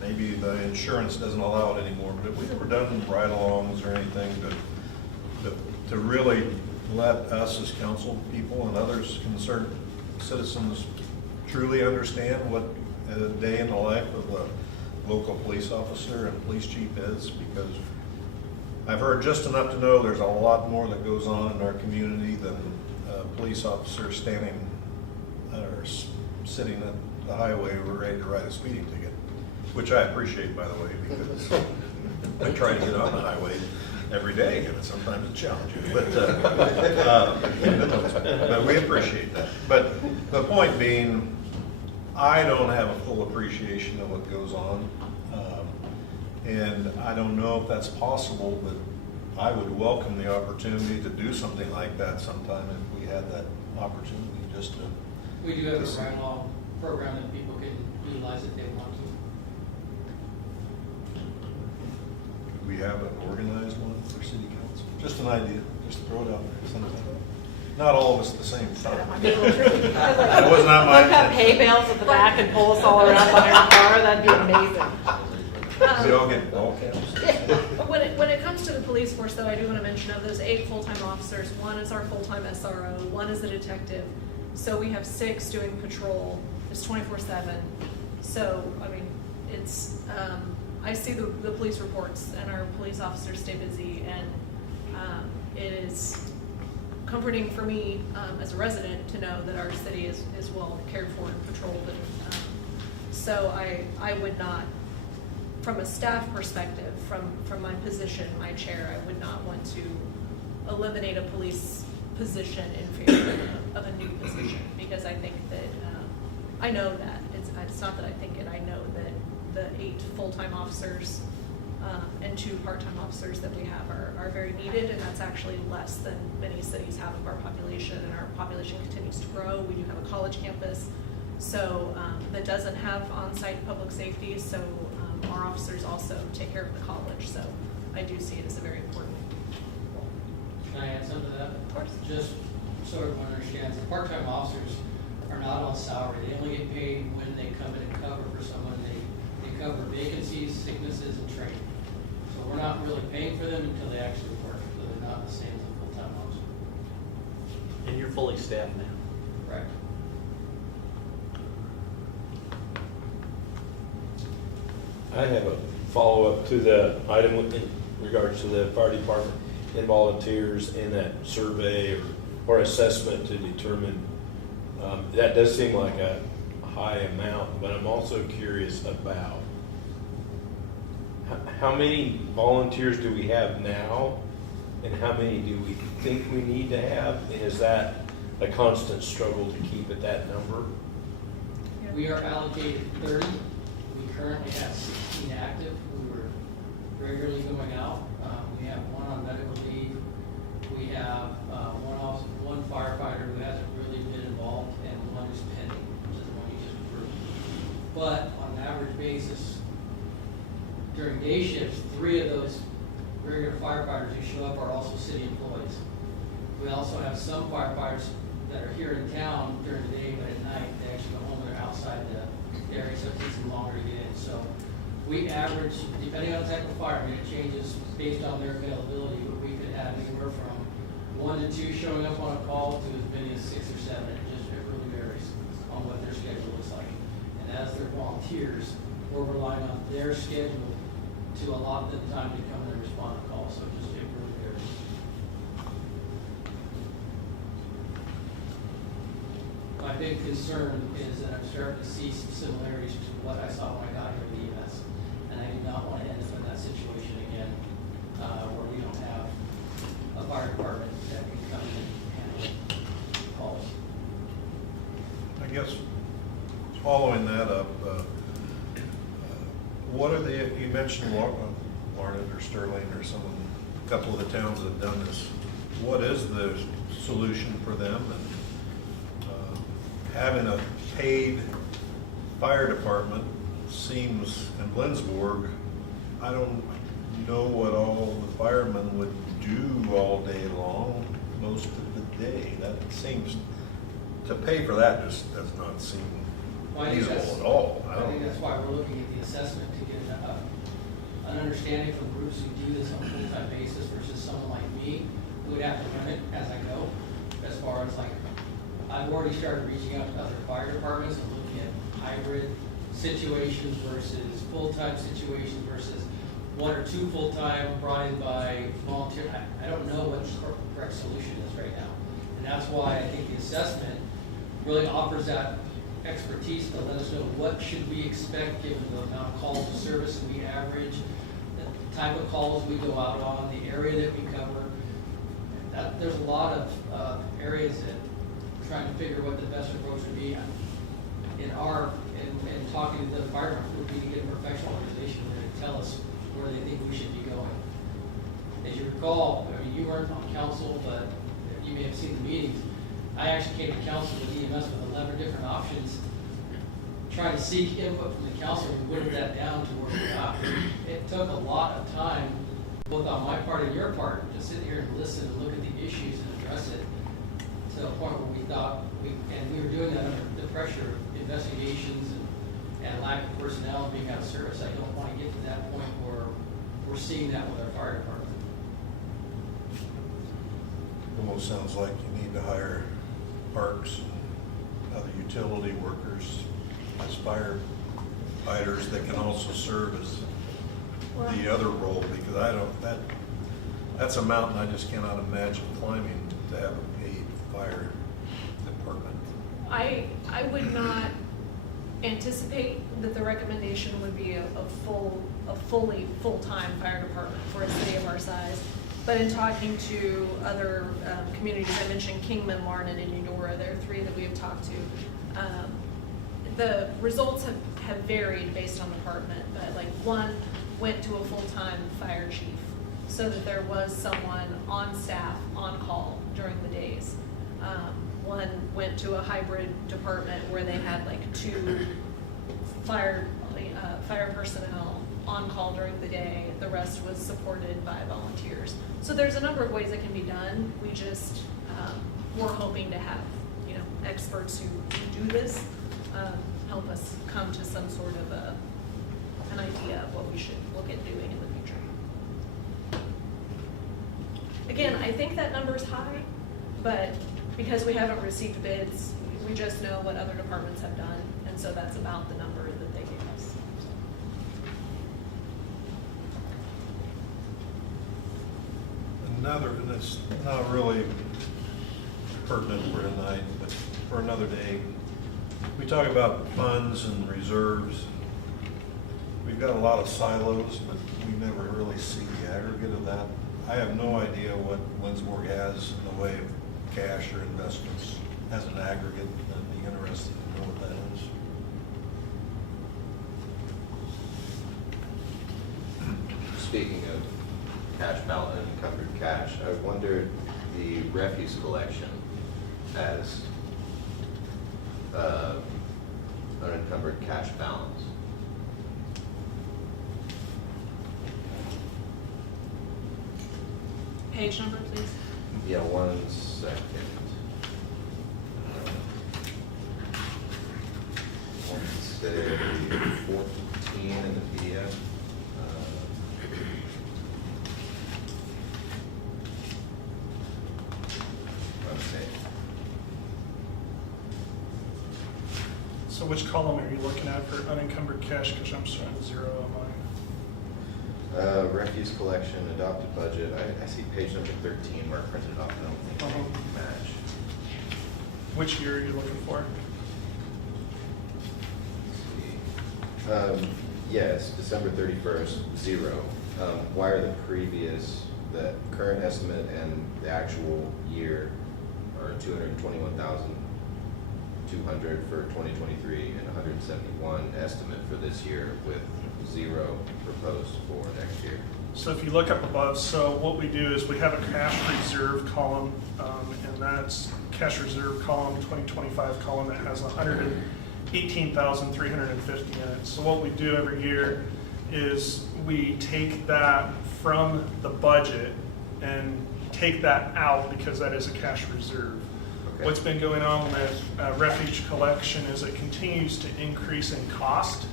maybe the insurance doesn't allow it anymore, but have we ever done ride-alongs or anything to really let us as council people and others concerned citizens truly understand what a day in the life of a local police officer and police chief is? Because I've heard just enough to know there's a lot more that goes on in our community than a police officer standing or sitting at the highway ready to write a speeding ticket, which I appreciate, by the way, because I try to get on the highway every day, and sometimes it's challenging, but we appreciate that. But the point being, I don't have a full appreciation of what goes on, and I don't know if that's possible, but I would welcome the opportunity to do something like that sometime if we had that opportunity, just to. We do have a ride-along program that people can utilize if they want to. Could we have an organized one for city council? Just an idea, just throw it out there sometime. Not all of us at the same time. That was not my Look up hay bales at the back and pull us all around by our car, that'd be amazing. We all get ball caps. When it comes to the police force, though, I do want to mention of those 8 full-time officers, one is our full-time SRO, one is a detective. So we have 6 doing patrol, it's 24/7. So, I mean, it's, I see the police reports and our police officers stay busy, and it is comforting for me as a resident to know that our city is well cared for and patrolled. And so I would not, from a staff perspective, from my position, my chair, I would not want to eliminate a police position in favor of a new position, because I think that, I know that, it's not that I think it, I know that the 8 full-time officers and 2 part-time officers that we have are very needed, and that's actually less than many cities have of our population, and our population continues to grow. We do have a college campus, so that doesn't have on-site public safety, so our officers also take care of the college, so I do see it as a very important role. Can I add something to that? Of course. Just so everyone understands, the part-time officers are not on salary. They only get paid when they come in and cover for someone. They cover vacancies, sicknesses, and training. So we're not really paying for them until they actually work, so they're not the same as a full-time officer. And you're fully staffed now. Correct. I have a follow-up to the item in regards to the fire department and volunteers and that survey or assessment to determine, that does seem like a high amount, but I'm also curious about how many volunteers do we have now, and how many do we think we need to have, and is that a constant struggle to keep at that number? We are allocated 30. We currently have 16 active. We were regularly going out. We have 1 on medical leave. We have one firefighter who hasn't really been involved, and 1 who's pending, which is the one you just approved. But on an average basis, during day shifts, 3 of those regular firefighters who show up are also city employees. We also have some firefighters that are here in town during the day, but at night they actually go home and they're outside the area, so it takes them longer to get in. So we average, depending on the type of fire, I mean, it changes based on their availability, but we could have anywhere from 1 to 2 showing up on a call to as many as 6 or 7. It really varies on what their schedule looks like. And as they're volunteers, we're relying on their schedule to allot them time to come and respond to calls, so it really varies. My big concern is that I'm starting to see some similarities to what I saw when I got here to the EMS. And I do not want to end up in that situation again, where we don't have a fire department that can come in and handle calls. I guess, following that up, what are you mentioned Larned or Sterling or a couple of the towns that have done this. What is the solution for them? And having a paid fire department seems, in Lindsborg, I don't know what all the firemen would do all day long, most of the day. That seems, to pay for that just does not seem feasible at all. I think that's why we're looking at the assessment to get an understanding from groups who do this on a full-time basis versus someone like me who would have to run it as I go. As far as like, I've already started reaching out to other fire departments and looking at hybrid situations versus full-time situations versus 1 or 2 full-time brought in by volunteer. I don't know what the correct solution is right now. And that's why I think the assessment really offers that expertise to let us know what should we expect given the amount of calls of service we average, the type of calls we go out on, the area that we cover. There's a lot of areas that trying to figure what the best approach would be. In talking to the fire department, would be to get a professional organization to tell us where they think we should be going. As you recall, I mean, you weren't on council, but you may have seen the meetings. I actually came to council with EMS with 11 different options, trying to seek input from the council and whittle that down to where we got. It took a lot of time, both on my part and your part, to sit here and listen and look at the issues and address it to the point where we thought, and we were doing that under the pressure of investigations and lack of personnel being out of service. I don't want to get to that point where we're seeing that with our fire department. Almost sounds like you need to hire parks, other utility workers, as firefighters that can also serve as the other role, because I don't, that's a mountain I just cannot imagine climbing to have a paid fire department. I would not anticipate that the recommendation would be a fully full-time fire department for a city of our size. But in talking to other communities, I mentioned Kingman, Larned, and Eudora, there are three that we have talked to. The results have varied based on department, but like one went to a full-time fire chief so that there was someone on staff, on call during the days. One went to a hybrid department where they had like 2 fire personnel on call during the day. The rest was supported by volunteers. So there's a number of ways it can be done. We just, we're hoping to have, experts who do this help us come to some sort of an idea of what we should look at doing in the future. Again, I think that number's high, but because we haven't received bids, we just know what other departments have done, and so that's about the number that they gave us. Another, and it's not really pertinent for tonight, but for another day, we talk about funds and reserves. We've got a lot of silos, but we never really see the aggregate of that. I have no idea what Lindsborg has in the way of cash or investments as an aggregate. I'd be interested to know what that is. Speaking of cash balance, unencumbered cash, I wondered the refuse collection as unencumbered cash balance. Page number, please. Yeah, 1 second. I want to say 14 in the PDF. Okay. So which column are you looking at for unencumbered cash? Because I'm showing 0 on mine. Refuse collection, adopted budget. I see page number 13 where I printed it off. I don't think they match. Which year are you looking for? Let's see. Yes, December 31st, 0. Why are the current estimate and the actual year are 221,200 for 2023 and 171 estimate for this year with 0 proposed for next year? So if you look up above, so what we do is we have a cash reserve column, and that's cash reserve column, 2025 column that has 118,350 in it. So what we do every year is we take that from the budget and take that out because that is a cash reserve. Okay. What's been going on with refuge collection is it continues to increase in cost.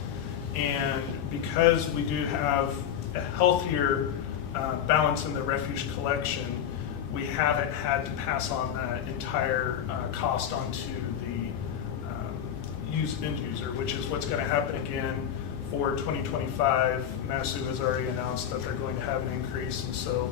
And because we do have a healthier balance in the refuge collection, we haven't had to pass on that entire cost onto the end user, which is what's going to happen again for 2025. MASU has already announced that they're going to have an increase, and so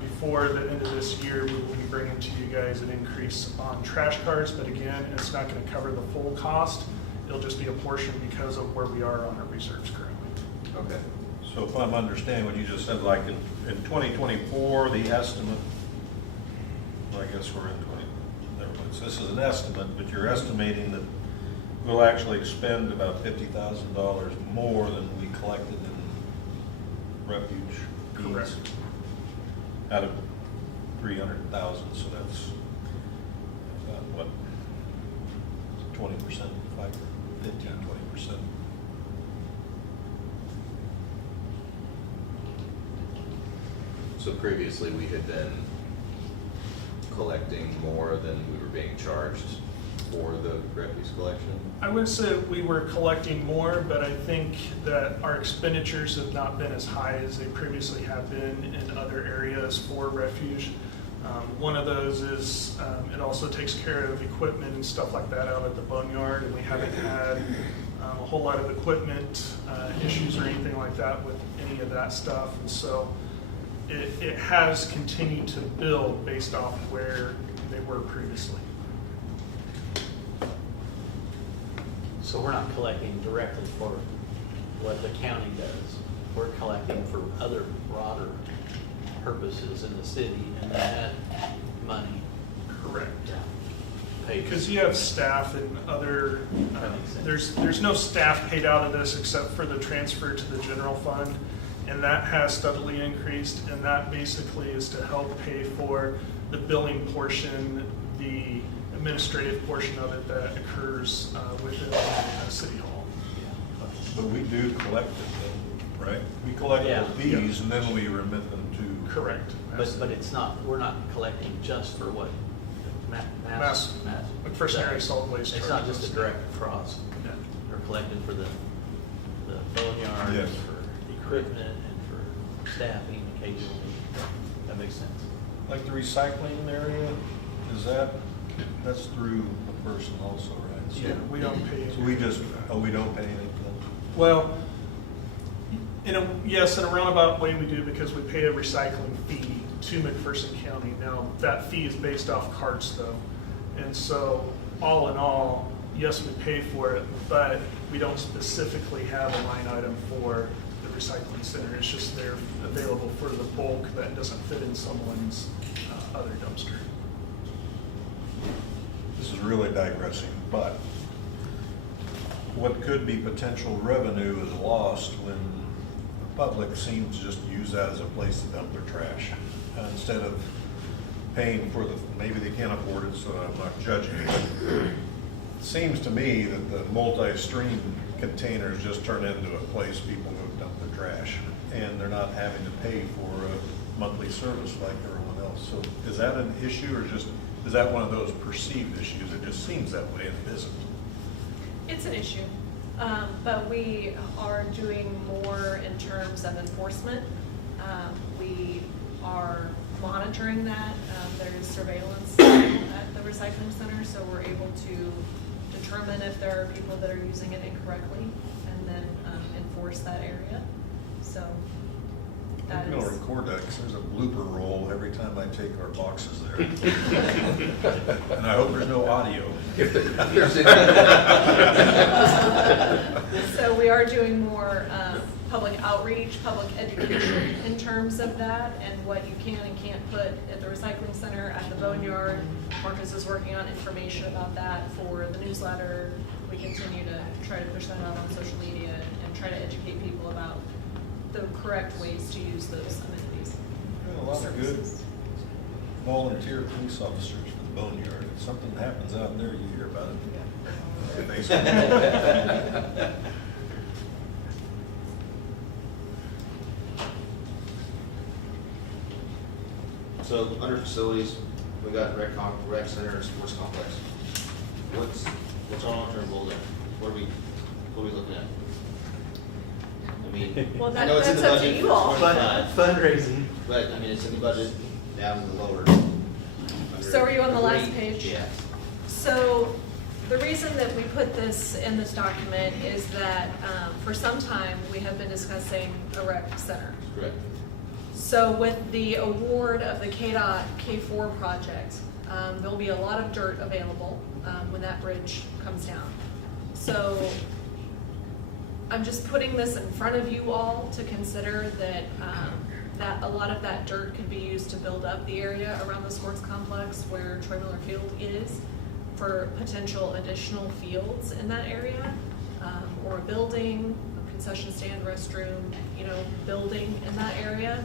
before the end of this year, we will be bringing to you guys an increase on trash cards, but again, it's not going to cover the full cost. It'll just be a portion because of where we are on our reserves currently. Okay. So if I'm understanding what you just said, like in 2024, the estimate, well, I guess we're in 20, never mind. So this is an estimate, but you're estimating that we'll actually expend about $50,000 more than we collected in refuge fees. Correct. Out of 300,000, so that's what, 20%, 15-20%. So previously, we had been collecting more than we were being charged for the refuse collection? I wouldn't say we were collecting more, but I think that our expenditures have not been as high as they previously have been in other areas for refuge. One of those is, it also takes care of equipment and stuff like that out at the boneyard, and we haven't had a whole lot of equipment issues or anything like that with any of that stuff. And so it has continued to build based off where they were previously. So we're not collecting directly for what the county does. We're collecting for other broader purposes in the city, and that money Correct. pays. Because you have staff and other, That makes sense. there's no staff paid out of this except for the transfer to the general fund, and that has steadily increased, and that basically is to help pay for the billing portion, the administrative portion of it that occurs within City Hall. But we do collect it though, right? We collect Yeah. the fees and then we remit them to. Correct. But it's not, we're not collecting just for what Mass- McPherson Area Solid Waste It's not charges. just a direct cross. Yeah. We're collecting for the boneyard, Yes. and for equipment, and for staffing occasionally. That makes sense. Like the recycling area, that's through the person also, right? So- Yeah, we don't pay. So we don't pay anything. Well, yes, in a roundabout way we do, because we pay a recycling fee to McPherson County. Now, that fee is based off carts though. And so, all in all, yes, we pay for it, but we don't specifically have a line item for the recycling center. It's just they're available for the bulk that doesn't fit in someone's other dumpster. This is really digressing, but what could be potential revenue is lost when the public seems to just use that as a place to dump their trash. Instead of paying for maybe they can't afford it, so I'm not judging, but it seems to me that the multi-stream containers just turn into a place people go dump their trash, and they're not having to pay for a monthly service like everyone else. So is that an issue, or is that one of those perceived issues? It just seems that way and it isn't. It's an issue, but we are doing more in terms of enforcement. We are monitoring that. There is surveillance at the recycling center, so we're able to determine if there are people that are using it incorrectly and then enforce that area. So that I'm gonna is. record that, because there's a blooper roll every time I take our boxes there. And I hope there's no audio. So we are doing more public outreach, public education in terms of that and what you can and can't put at the recycling center, at the boneyard. Marcus is working on information about that for the newsletter. We continue to try to push that out on social media and try to educate people about the correct ways to use those amenities. A lot of good volunteer police officers for the boneyard. If something happens out there, you hear about it. Facebook. So under facilities, we got rec center, sports complex. What's our long-term goal there? What are we looking at? I mean, Well, I know it's in the that's up to budget you for all. 25, Fundraising. but I mean, it's in the budget down in the lower. So are you on the last green. page? Yeah. So the reason that we put this in this document is that for some time, we have been discussing a rec center. Correct. So with the award of the KDOT K4 project, there'll be a lot of dirt available when that bridge comes down. So I'm just putting this in front of you all to consider that that a lot of that dirt could be used to build up the area around the sports complex where Troy Miller Field is for potential additional fields in that area, or a building, a concession stand, restroom, building in that area.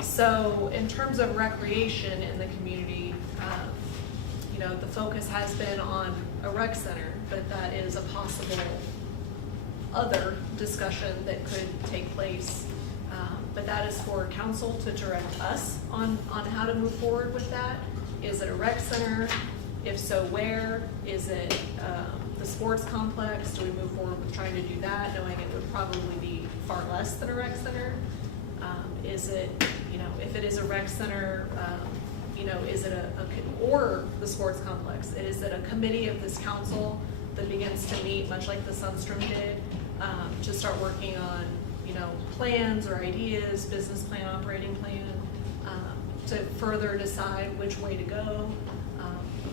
So in terms of recreation in the community, the focus has been on a rec center, but that is a possible other discussion that could take place. But that is for council to direct us on how to move forward with that. Is it a rec center? If so, where? Is it the sports complex? Do we move forward with trying to do that, knowing it would probably be far less than a rec center? Is it, if it is a rec center, you know, is it or the sports complex, is it a committee of this council that begins to meet, much like the Sunstrom did, to start working on, you know, plans or ideas, business plan, operating plan, to further decide which way to go.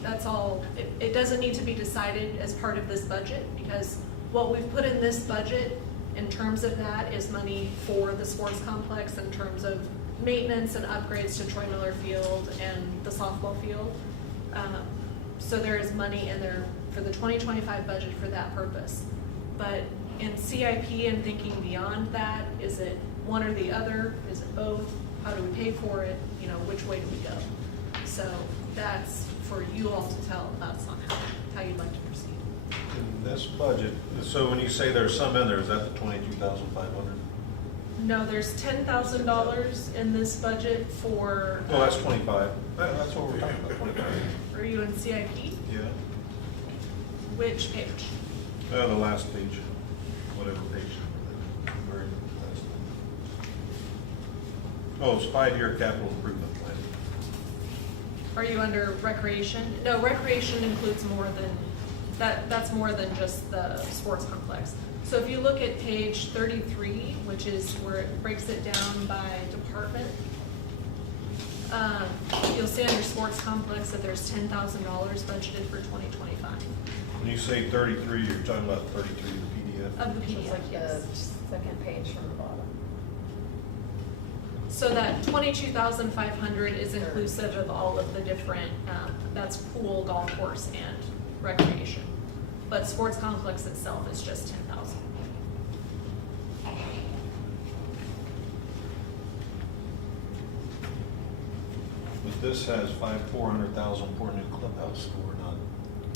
That's all. It doesn't need to be decided as part of this budget, because what we've put in this budget in terms of that is money for the sports complex in terms of maintenance and upgrades to Troy Miller Field and the softball field. So there is money in there for the 2025 budget for that purpose. But in CIP and thinking beyond that, is it one or the other? Is it both? How do we pay for it? You know, which way do we go? So that's for you all to tell us on how you'd like to proceed. In this budget, so when you say there's some in there, is that the 22,500? No, there's $10,000 in this budget for. Oh, that's 25. That's what we're talking about, 25. Are you in CIP? Yeah. Which page? The last page, whatever page. Very last one. Oh, it's 5-year capital improvement plan. Are you under recreation? No, recreation includes more than, that's more than just the sports complex. So if you look at page 33, which is where it breaks it down by department, you'll see under sports complex that there's $10,000 budgeted for 2025 When you say 33, you're talking about 33 of the PDF? of the It's PDF, like yes. the second page from the bottom. So that 22,500 is inclusive of all of the different, that's pool, golf course, and recreation. But sports complex itself is just 10,000. But this has $400,000 for a new clubhouse, so we're not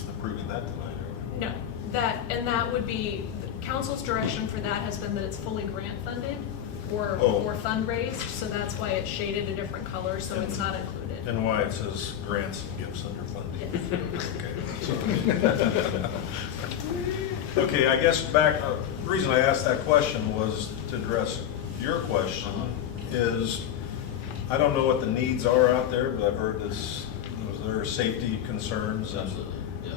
approving that tonight, are we? No, that would be, council's direction for that has been that it's fully grant funded or Oh. fundraised, so that's why it's shaded a different color, so it's not included. And why it says grants and gifts under funding. Yes. Okay. Okay, I guess back, the reason I asked that question was to address your question is, I don't know what the needs are out there, but I've heard there are safety concerns. And Absolutely, yeah.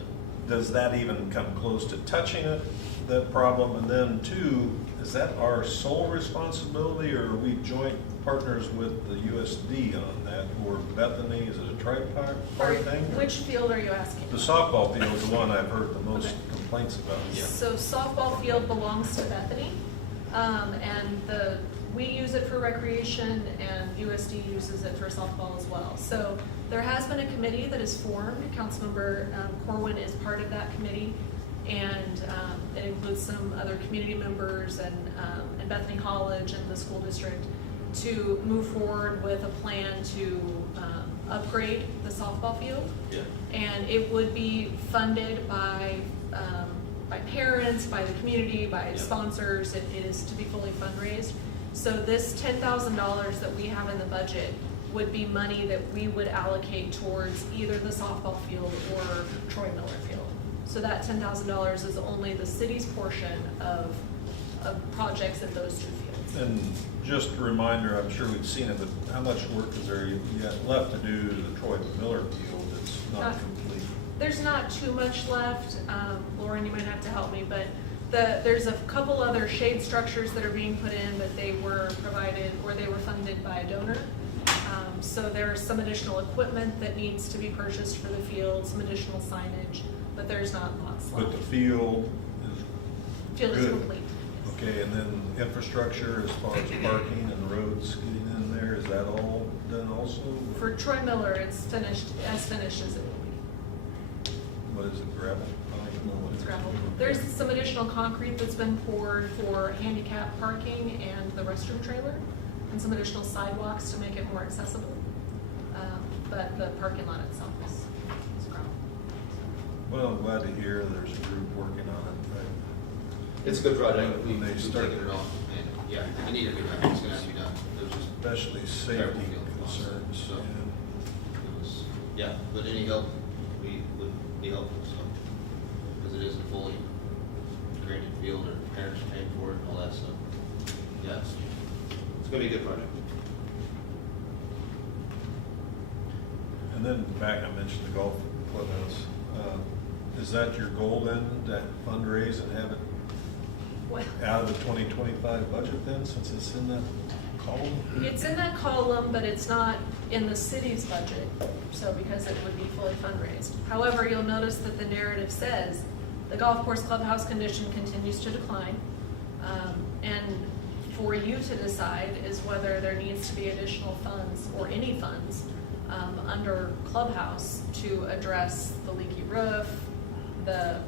does that even come close to touching it, that problem? And then two, is that our sole responsibility, or are we joint partners with the USD on that, or Bethany? Is it a tripartite thing? Which field are you asking? The softball field is the one I've heard the most Okay. complaints about. So softball field belongs to Bethany, and we use it for recreation, and USD uses it for softball as well. So there has been a committee that is formed. Councilmember Corwin is part of that committee, and it includes some other community members and Bethany College and the school district to move forward with a plan to upgrade the softball field. Yeah. And it would be funded by parents, by the community, by Yeah. sponsors. It is to be fully fundraised. So this $10,000 that we have in the budget would be money that we would allocate towards either the softball field or Troy Miller Field. So that $10,000 is only the city's portion of projects at those two fields. And just a reminder, I'm sure we've seen it, but how much work is there yet left to do to the Troy Miller Field that's not complete? There's not too much left. Lauren, you might have to help me, but there's a couple other shade structures that are being put in that they were provided, or they were funded by a donor. So there's some additional equipment that needs to be purchased for the field, some additional signage, but there's not lots left. But the field is Field is good. complete. Okay, and then infrastructure as far as parking and roads getting in there, is that all done also? For Troy Miller, it's finished, as finished as it will be. What is it, gravel? I don't even know what it It's is. gravel. There's some additional concrete that's been poured for handicap parking and the restroom trailer, and some additional sidewalks to make it more accessible. But the parking lot itself is gravel. Well, I'm glad to hear there's a group working on it. It's a good project. When they We've started- taken it on, and, yeah, it needed to be done, it's gonna have to be done. It was just Especially terrible safety feeling for us, concerns. so. Yeah. It was, yeah, but any help, we would be helpful, so, because it is a fully graded field, or parents are paying for it and all that stuff. Yeah, it's gonna be a good project. And then back, I mentioned the golf clubhouse. Is that your goal then, that fundraise and have it Well, out of the 2025 budget then, since it's in that column? it's in that column, but it's not in the city's budget, so because it would be fully fundraised. However, you'll notice that the narrative says the golf course clubhouse condition continues to decline. And for you to decide is whether there needs to be additional funds or any funds under clubhouse to address the leaky roof, the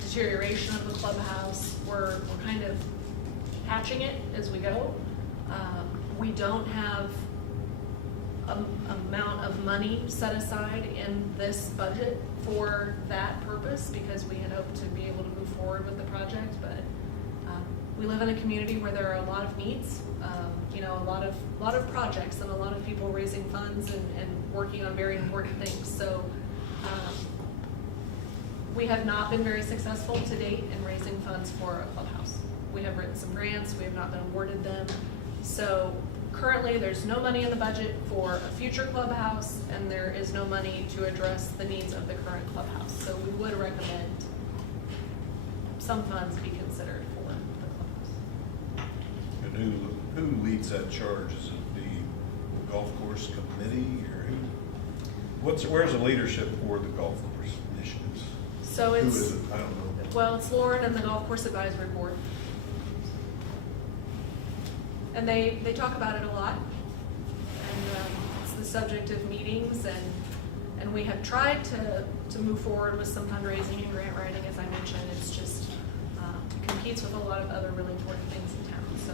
deterioration of the clubhouse. We're kind of patching it as we go. We don't have an amount of money set aside in this budget for that purpose because we had hoped to be able to move forward with the project, but we live in a community where there are a lot of needs, a lot of projects and a lot of people raising funds and working on very important things. So we have not been very successful to date in raising funds for a clubhouse. We have written some grants, we have not been awarded them. So currently, there's no money in the budget for a future clubhouse, and there is no money to address the needs of the current clubhouse. So we would recommend some funds be considered for the clubhouse. And who leads that charge? Is it the golf course committee, or who? Where's the leadership for the golf course initiatives? So Who it's, is it? I don't know. well, it's Lauren and the Golf Course Advisory Board. And they talk about it a lot. And it's the subject of meetings, and we have tried to move forward with some fundraising and grant writing, as I mentioned. It's just competes with a lot of other really important things in town, so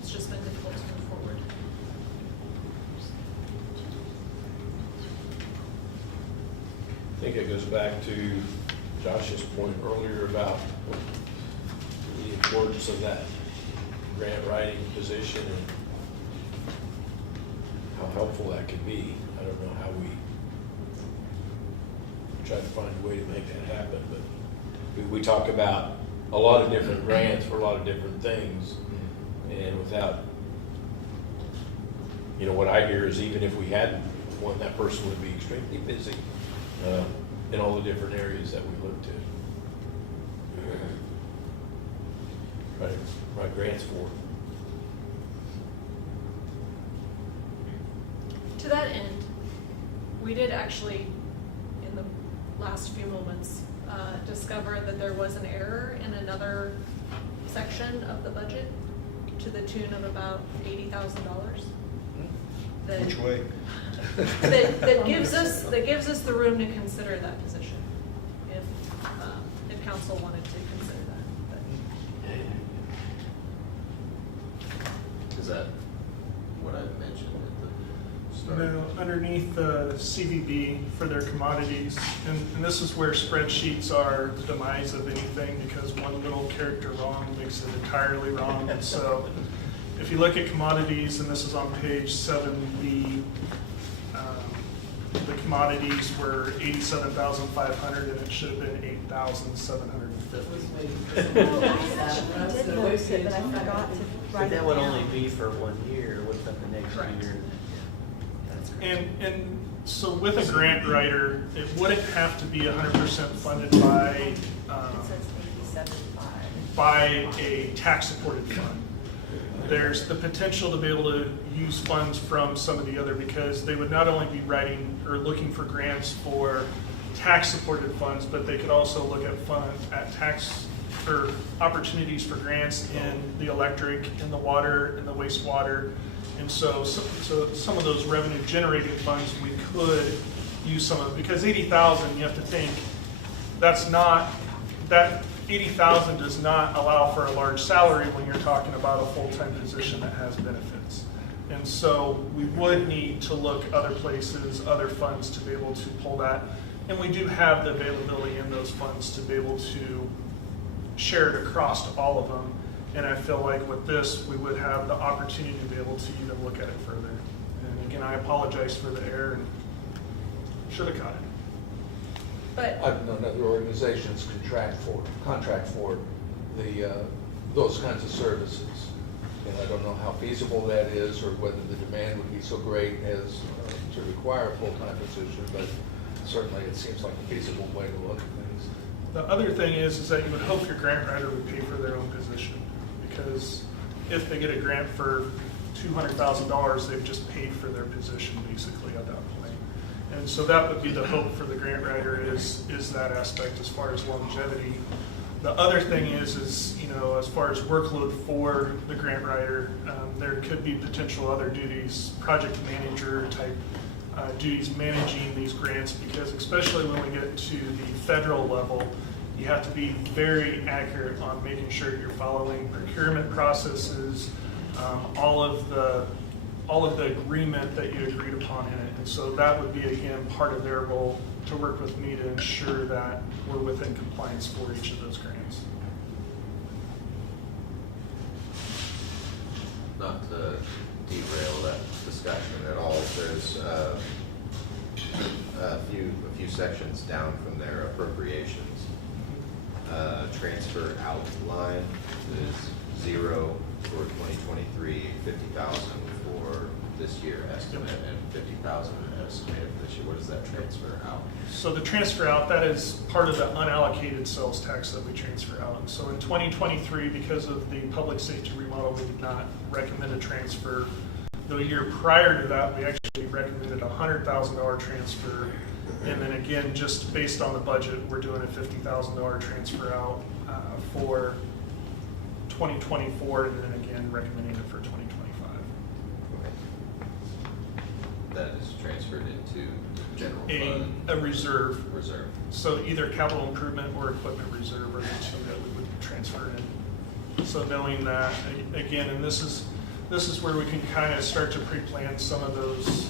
it's just been difficult to move forward. I think it goes back to Josh's point earlier about the importance of that grant writing position and how helpful that could be. I don't know how we try to find a way to make that happen, but we talk about a lot of different grants for a lot of different things, and without, what I hear is even if we had one, that person would be extremely busy in all the different areas that we look to. Write grants for. To that end, we did actually, in the last few moments, discover that there was an error in another section of the budget to the tune of about $80,000. Which way? That gives us the room to consider that position, if council wanted to consider that. But Is that what I mentioned at the start? No, underneath the CVB for their commodities, and this is where spreadsheets are the demise of anything, because one little character wrong makes it entirely wrong. And so if you look at commodities, and this is on page 7B, the commodities were 87,500 and it should have been 8,750. I did notice it, but I forgot to But write it that would down. only be for 1 year, what about the next Correct. year? that's correct. And so with a grant writer, it wouldn't have to be 100% funded by, It says 87.5. by a tax-supported fund. There's the potential to be able to use funds from some of the other, because they would not only be writing or looking for grants for tax-supported funds, but they could also look at tax or opportunities for grants in the electric, in the water, in the wastewater. And so some of those revenue generating funds, we could use some of, because 80,000, you have to think, that 80,000 does not allow for a large salary when you're talking about a full-time position that has benefits. And so we would need to look other places, other funds to be able to pull that. And we do have the availability in those funds to be able to share it across all of them. And I feel like with this, we would have the opportunity to be able to even look at it further. And again, I apologize for the error and should have caught it. But I've known other organizations contract for those kinds of services. And I don't know how feasible that is, or whether the demand would be so great as to require a full-time position, but certainly it seems like a feasible way to look at things. The other thing is that you would hope your grant writer would pay for their own position, because if they get a grant for $200,000, they've just paid for their position basically at that point. And so that would be the hope for the grant writer is that aspect as far as longevity. The other thing is, you know, as far as workload for the grant writer, there could be potential other duties, project manager type duties managing these grants, because especially when we get to the federal level, you have to be very accurate on making sure you're following procurement processes, all of the agreement that you agreed upon in it. And so that would be, again, part of their role to work with me to ensure that we're within compliance for each of those grants. Not to derail that discussion at all, there's a few sections down from their appropriations. Transfer out line is 0 for 2023, 50,000 for this year estimate, and 50,000 estimated for this year. What is that transfer out? So the transfer out, that is part of the unallocated sales tax that we transfer out. So in 2023, because of the public safety remodel, we did not recommend a transfer. The year prior to that, we actually recommended a $100,000 transfer. And then again, just based on the budget, we're doing a $50,000 transfer out for 2024, and then again, recommending it for 2025. That is transferred into the general fund? A reserve. Reserve. So either capital improvement or equipment reserve are the two that we would transfer in. So knowing that, again, and this is where we can kind of start to pre-plan some of those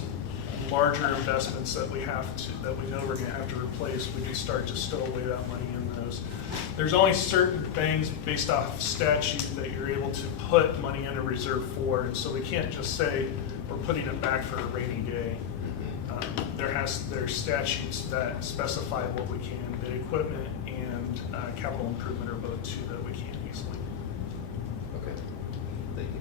larger investments that we know we're going to have to replace. We can start to stow away that money in those. There's only certain things based off statute that you're able to put money in a reserve for, and so we can't just say we're putting it back for a rainy day. There's statutes that specify what we can. The equipment and capital improvement are both two that we can't easily. Okay, thank you.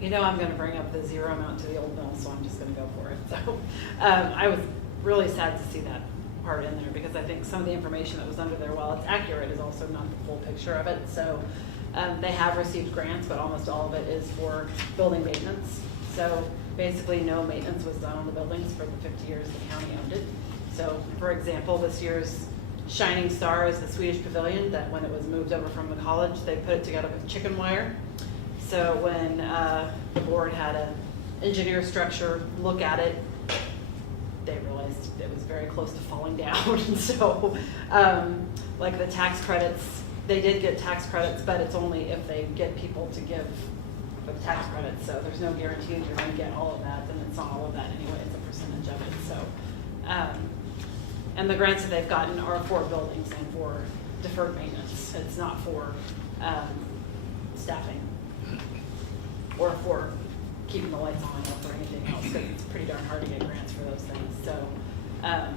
You know, I'm gonna bring up the zero amount to the old mill, so I'm just gonna go for it. So, I was really sad to see that part in there, because I think some of the information that was under there, while it's accurate, is also not the full picture of it. So, they have received grants, but almost all of it is for building maintenance. So basically, no maintenance was done on the buildings for the 50 years the county owned it. So, for example, this year's shining star is the Swedish Pavilion, that when it was moved over from the college, they put it together with chicken wire. So when the board had an engineer structure look at it, they realized it was very close to falling down. And so, like the tax credits, they did get tax credits, but it's only if they get people to give the tax credits. So there's no guarantee that you're going to get all of that, and it's not all of that anyway. It's a percentage of it. So, and the grants that they've gotten are for buildings and for deferred maintenance. It's not for staffing or for keeping the lights on or for anything else, because it's pretty darn hard to get grants for those things. So I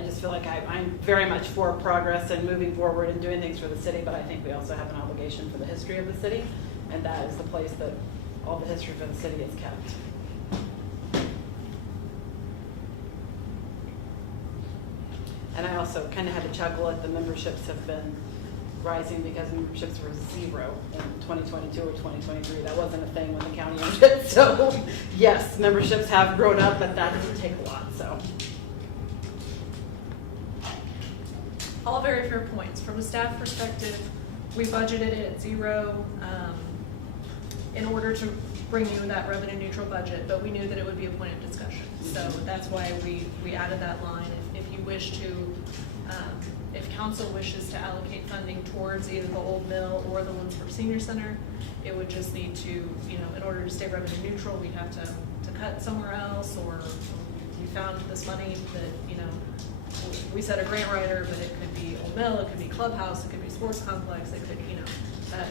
just feel like I'm very much for progress and moving forward and doing things for the city, but I think we also have an obligation for the history of the city, and that is the place that all the history for the city is kept. And I also kind of had to chuckle at the memberships have been rising, because memberships were 0 in 2022 or 2023. That wasn't a thing when the county owned it. So yes, memberships have grown up, but that doesn't take a lot. So All very fair points. From a staff perspective, we budgeted it at 0 in order to bring you that revenue neutral budget, but we knew that it would be a point of discussion. So that's why we added that line. If you wish to, if council wishes to allocate funding towards either the old mill or the Lindsborg Senior Center, it would just need to, in order to stay revenue neutral, we'd have to cut somewhere else, or we found this money that, we set a grant writer, but it could be old mill, it could be clubhouse, it could be sports complex, it could,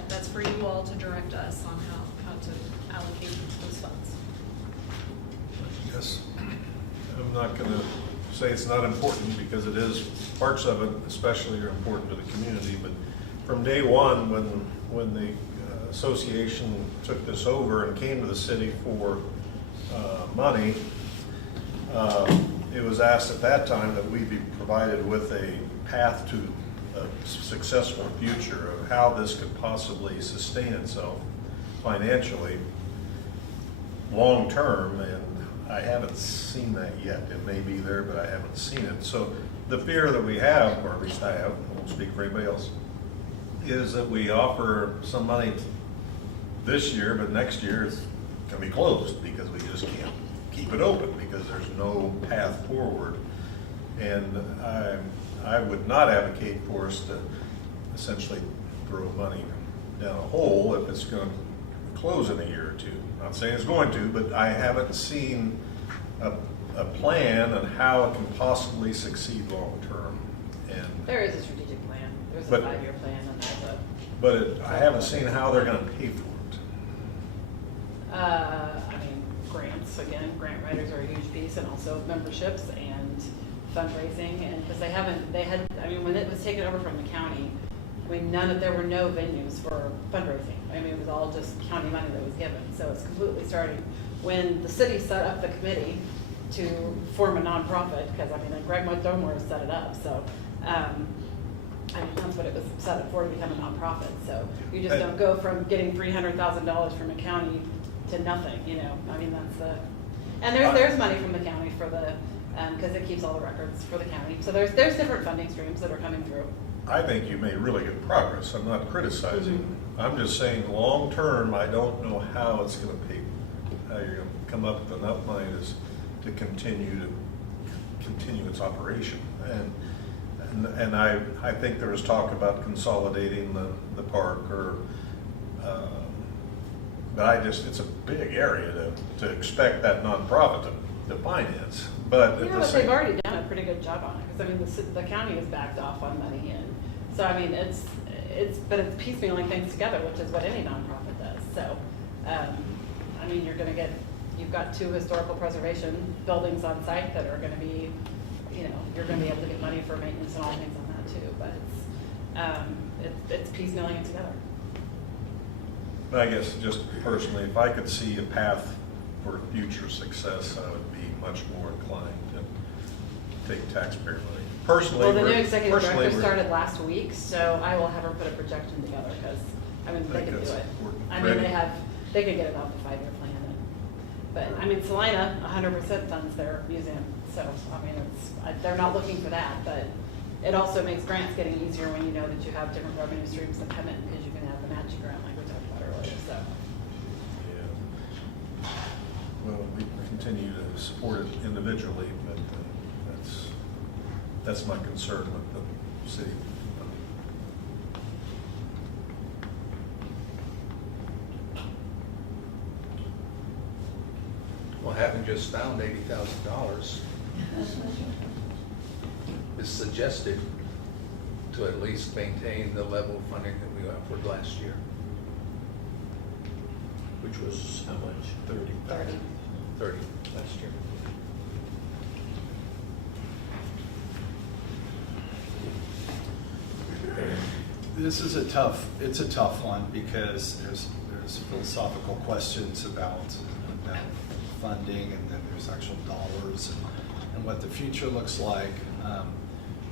that's for you all to direct us on how to allocate those funds. Yes, I'm not gonna say it's not important because it is, parts of it especially are important to the community, but from day one, when the association took this over and came to the city for money, it was asked at that time that we be provided with a path to a successful future of how this could possibly sustain itself financially long-term, and I haven't seen that yet. It may be there, but I haven't seen it. So the fear that we have, or at least I have, I won't speak for anybody else, is that we offer some money this year, but next year it's going to be closed because we just can't keep it open because there's no path forward. And I would not advocate for us to essentially throw money down a hole if it's going to close in a year or two. Not saying it's going to, but I haven't seen a plan on how it can possibly succeed long-term. And There is a strategic plan. There's a But- 5-year plan and there's a, but I haven't seen how they're going to pay for it. I mean, grants, again, grant writers are a huge piece, and also memberships and fundraising, and because I mean, when it was taken over from the county, I mean, there were no venues for fundraising. I mean, it was all just county money that was given, so it's completely starting. When the city set up the committee to form a nonprofit, because I mean, like Greg Montgomery set it up, so, I mean, that's what it was set up for, to become a nonprofit, so you just don't go from getting $300,000 from a county to nothing, you know, I mean, that's the, and there's money from the county for the, because it keeps all the records for the county, so there's different funding streams that are coming through. I think you made really good progress. I'm not criticizing. I'm just saying, long-term, I don't know how it's going to pay, how you're going to come up with enough money to continue its operation. And I think there was talk about consolidating the park, or but it's a big area to expect that nonprofit to finance. But You know, but they've already done a pretty good job on it, because I mean, the county has backed off on money in. So I mean, it's piecemealing things together, which is what any nonprofit does. So, I mean, you've got 2 historical preservation buildings on site that are gonna be, you know, you're gonna be able to get money for maintenance and all things on that too, but it's piecemealing it together. But I guess just personally, if I could see a path for future success, I would be much more inclined to take taxpayer money. Personally, Well, the new we're- executive personally, director we're- started last week, so I will have her put a projection together, because, I mean, they I think can do that's it. important. I mean, Ready? they could get it off the 5-year plan. But, I mean, Salina, 100% funds their museum, so, I mean, they're not looking for that, but it also makes grants getting easier when you know that you have different revenue streams that come in, because you can have the matching grant like we talked about earlier, so. Yeah. Well, we continue to support it individually, but that's my concern with the city. Well, having just found $80,000 is suggested to at least maintain the level of funding that we offered last year. Which was how much? 30,000. 30. Last year. This is a tough one, because there's philosophical questions about funding, and then there's actual dollars and what the future looks like.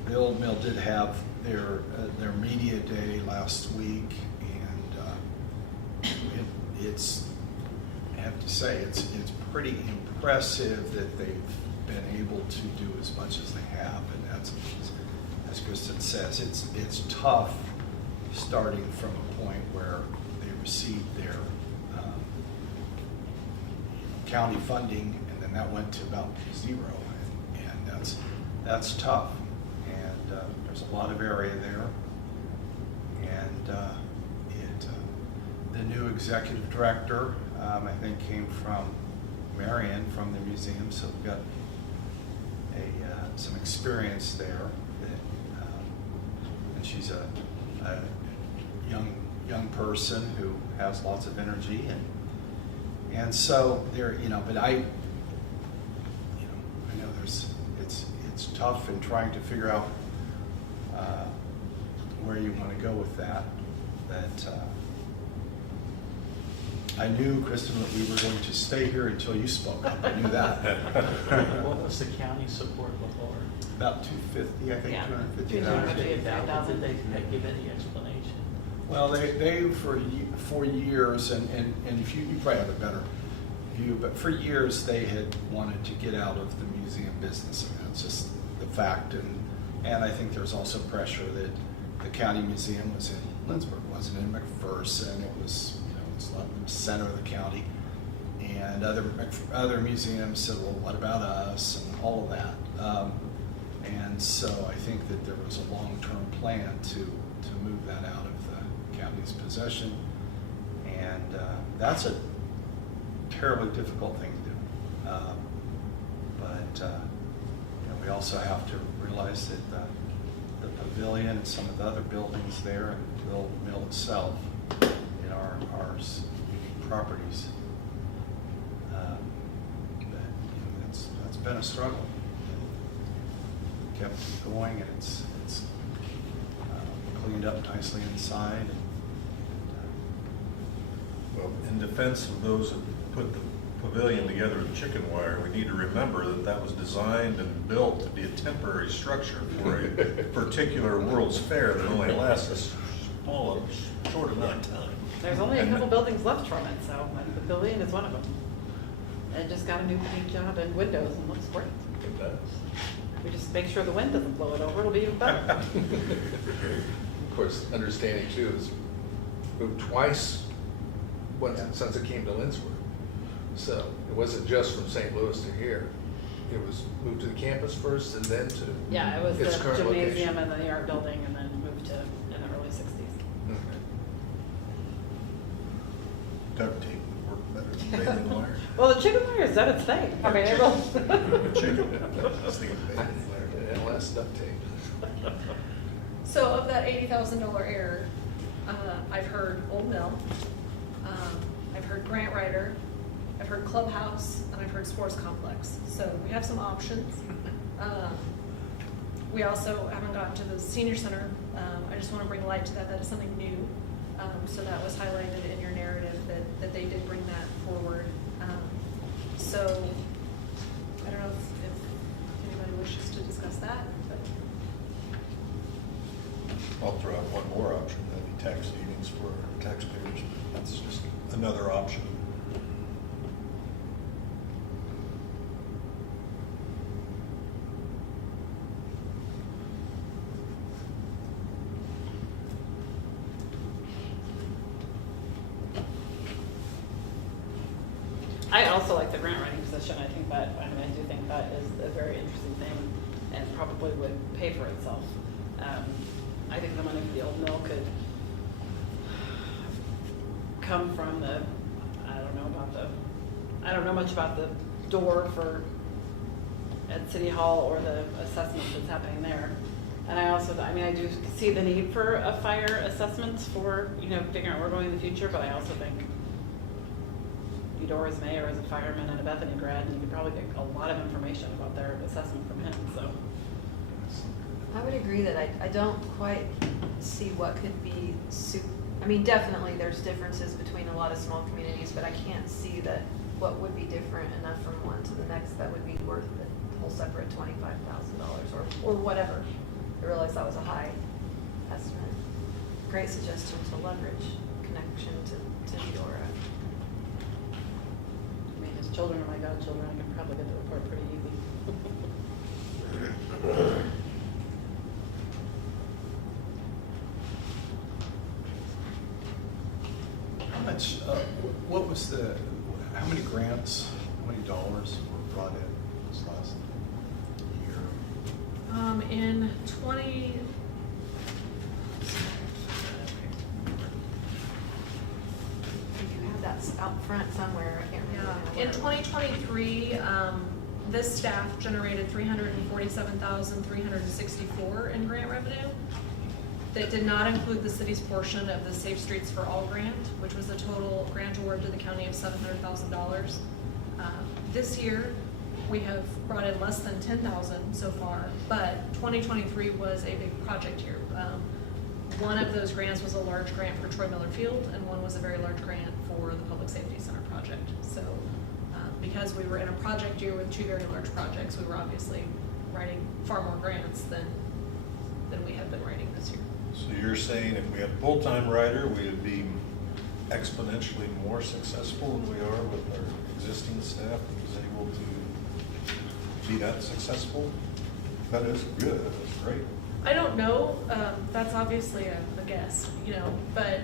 The Old Mill did have their media day last week, and I have to say, it's pretty impressive that they've been able to do as much as they have, and that's, as Kristen says, it's tough starting from a point where they received their county funding, and then that went to about 0, and that's tough. And there's a lot of area there, and the new executive director, I think, came from Marion, from the museum, so we've got some experience there. And she's a young person who has lots of energy, and so there, but I know it's it's tough in trying to figure out where you want to go with that. But I knew, Kristen, that we were going to stay here until you spoke up. I knew that. What was the county support before? About 250, I think, Yeah. 250,000. Did they give any explanation? Well, they for years, and if you probably have a better view, but for years they had wanted to get out of the museum business. And that's just the fact. And I think there's also pressure that the county museum was in Lindsborg, wasn't in McPherson. It was, it's not in the center of the county. And other museums said, well, what about us, and all of that. And so I think that there was a long-term plan to move that out of the county's possession. And that's a terribly difficult thing to do. But we also have to realize that the pavilion and some of the other buildings there and the old mill itself in our properties, that's been a struggle. Kept going, and it's cleaned up nicely inside. And, Well, in defense of those that put the pavilion together with chicken wire, we need to remember that that was designed and built to be a temporary structure for a particular World's Fair that only lasts a short amount of time. There's only a couple buildings left from it, so the pavilion is one of them. And it just got a new paint job and windows and looks great. It does. We just make sure the wind doesn't blow it over, it'll be even better. Of course, understanding too is moved twice since it came to Lindsborg. So it wasn't just from St. Louis to here. It was moved to the campus first and then to Yeah, it was its the current gymnasium location. and then the art building and then moved to in the early 60s. Okay. Duct tape would work better than baling wire. Well, the chicken wire has done its thing. I mean, it will. Chicken. I was thinking baling wire. And less duct tape. So of that $80,000 error, I've heard Old Mill, I've heard Grant Writer, I've heard Clubhouse, and I've heard Sports Complex. So we have some options. We also haven't gotten to the senior center. I just want to bring light to that. That is something new. So that was highlighted in your narrative that they did bring that forward. So I don't know if anybody wishes to discuss that, but. I'll throw out one more option, that'd be tax savings for taxpayers. That's just another option. I also like the grant writing position. I think that, I mean, I do think that is a very interesting thing and probably would pay for itself. I think the money for the old mill could come from the, I don't know much about the door for at City Hall or the assessment that's happening there. And I also, I mean, I do see the need for a fire assessment for, figuring out where we're going in the future, but I also think Eudora as mayor is a fireman and a Bethany grad, and you could probably get a lot of information about their assessment from him, so. I would agree that I don't quite see what could be, I mean, definitely there's differences between a lot of small communities, but I can't see that what would be different enough from one to the next that would be worth the whole separate $25,000 or whatever. I realize that was a high estimate. Great suggestion to leverage connection to Eudora. I mean, his children are my godchildren, I can probably get the report pretty easy. How much, what was how many grants, how many dollars were brought in this last year? In 20. You have that out front somewhere, I can't remember. Yeah, in 2023, this staff generated $347,364 in grant revenue. That did not include the city's portion of the Safe Streets for All grant, which was a total grant award to the county of $700,000. This year, we have brought in less than 10,000 so far, but 2023 was a big project year. One of those grants was a large grant for Troy Miller Field, and one was a very large grant for the Public Safety Center project. So because we were in a project year with two very large projects, we were obviously writing far more grants than we had been writing this year. So you're saying if we had a full-time writer, we would be exponentially more successful than we are with our existing staff that is able to be that successful? That is good, that's great. I don't know, that's obviously a guess, you know, but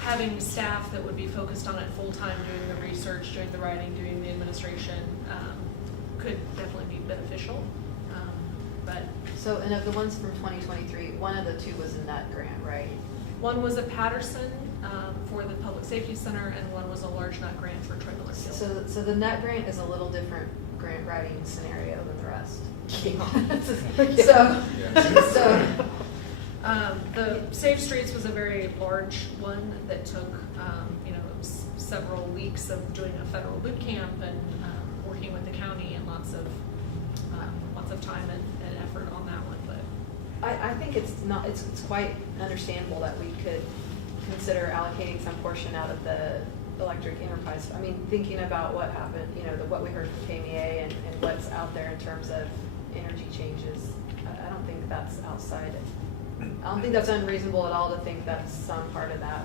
having staff that would be focused on it full-time, doing the research, doing the writing, doing the administration, could definitely be beneficial, but. So, and of the ones from 2023, one of the two was a nut grant, right? One was a Patterson for the Public Safety Center, and one was a large nut grant for Troy Miller Field. So the nut grant is a little different grant writing scenario than the rest. The Safe Streets was a very large one that took, you know, several weeks of doing a federal boot camp and working with the county and lots of time and effort on that one. But I think it's quite understandable that we could consider allocating some portion out of the electric enterprise. I mean, thinking about what happened, you know, what we heard from KMEA and what's out there in terms of energy changes, I don't think that's outside. I don't think that's unreasonable at all to think that some part of that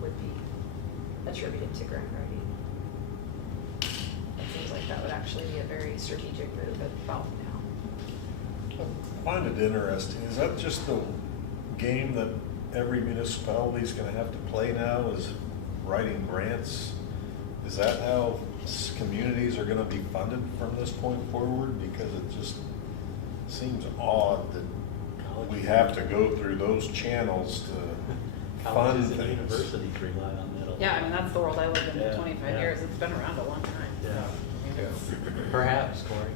would be attributed to grant writing. It seems like that would actually be a very strategic move about now. I find it interesting, is that just the game that every municipality is gonna have to play now, is writing grants? Is that how communities are gonna be funded from this point forward? Because it just seems odd that we have to go through those channels to fund Colleges and things. universities rely on that. Yeah, I mean, that's the world I lived in Yeah, for 25 yeah. years. It's been around a long time. Yeah. So, I mean, it's- Perhaps, Corey.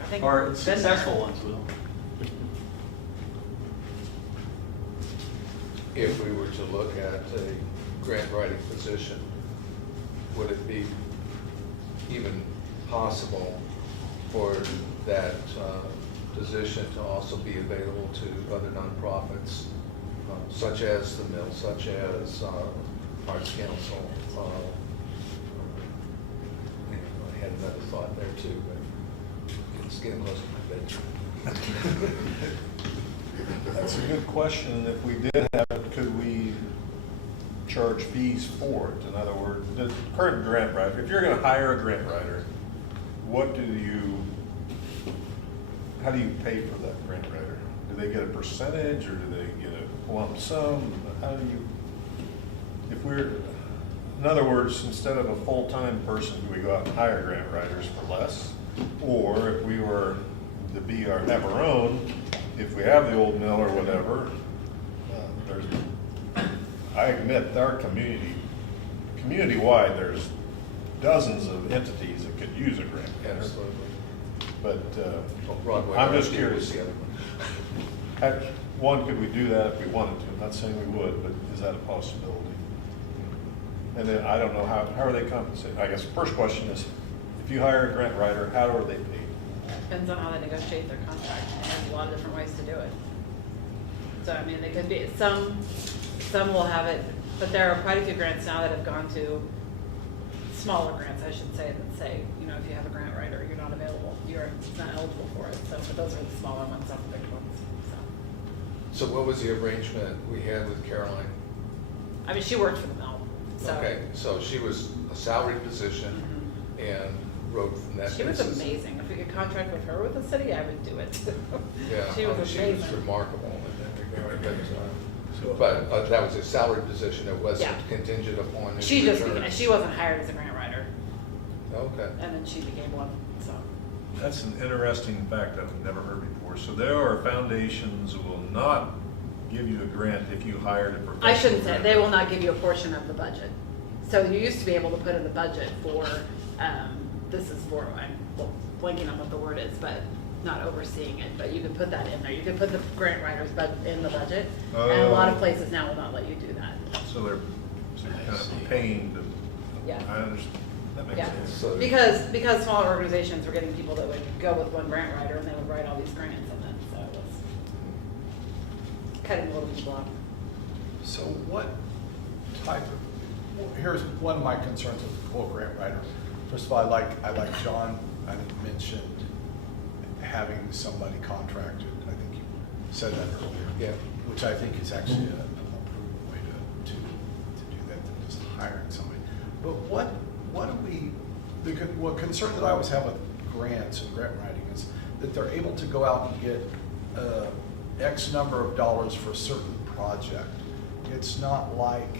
I think Or it's been successful there. ones will. If we were to look at a grant writing position, would it be even possible for that position to also be available to other nonprofits, such as the Mill, such as Arts Council? I had another thought there too, but it's getting close to my bedtime. That's a good question. If we did have it, could we charge fees for it? In other words, the current grant writer, if you're gonna hire a grant writer, how do you pay for that grant writer? Do they get a percentage or do they get a lump sum? How do you, in other words, instead of a full-time person, do we go out and hire grant writers for less? Or if we were to have our own, if we have the old mill or whatever, I admit our community-wide, there's dozens of entities that could use a grant writer. Absolutely. But Broadway I'm just Rescue curious. was the other one. One, could we do that if we wanted to? I'm not saying we would, but is that a possibility? And then I don't know, how are they compensated? I guess the first question is, if you hire a grant writer, how are they paid? Depends on how they negotiate their contract. And there's a lot of different ways to do it. So, I mean, they could be, some will have it, but there are quite a few grants now that have gone to smaller grants, I should say, that say, you know, if you have a grant writer, you're not available, you're not eligible for it. So, but those are the smaller ones, not the big ones. So what was the arrangement we had with Caroline? I mean, she worked for the mill, so. Okay, so she was a salaried position Mhm. and wrote from that She was basis. amazing. If we could contract with her with the city, I would do it. Yeah, She was she was amazing. remarkable in that regard, but that was a salaried position, it wasn't Yeah. contingent upon. his She just, return. she wasn't hired as a grant writer, Okay, and then she became one, so. That's an interesting fact I've never heard before. So there are foundations who will not give you a grant if you hired a professional. I shouldn't say, grant they will writer. not give you a portion of the budget. So you used to be able to put in the budget for, this is for, I'm blanking on what the word is, but not overseeing it, but you could put that in there. You could put the grant writers in the budget, and a lot of places now will not let you do that. So they're kind of paying to, Yeah. I understand. That makes Yeah, sense. So- because smaller organizations were getting people that would go with one grant writer and they would write all these grants and then, so it was cutting a little bit block. So what type of, well, here's one of my concerns with the quote grant writer. First of all, I like John, I think mentioned having somebody contracted. I think you said that earlier. Yeah. Which I think is actually a more prudent way to do that than just hiring somebody. But what do we, what concern that I always have with grants and grant writing is that they're able to go out and get X number of dollars for a certain project. It's not like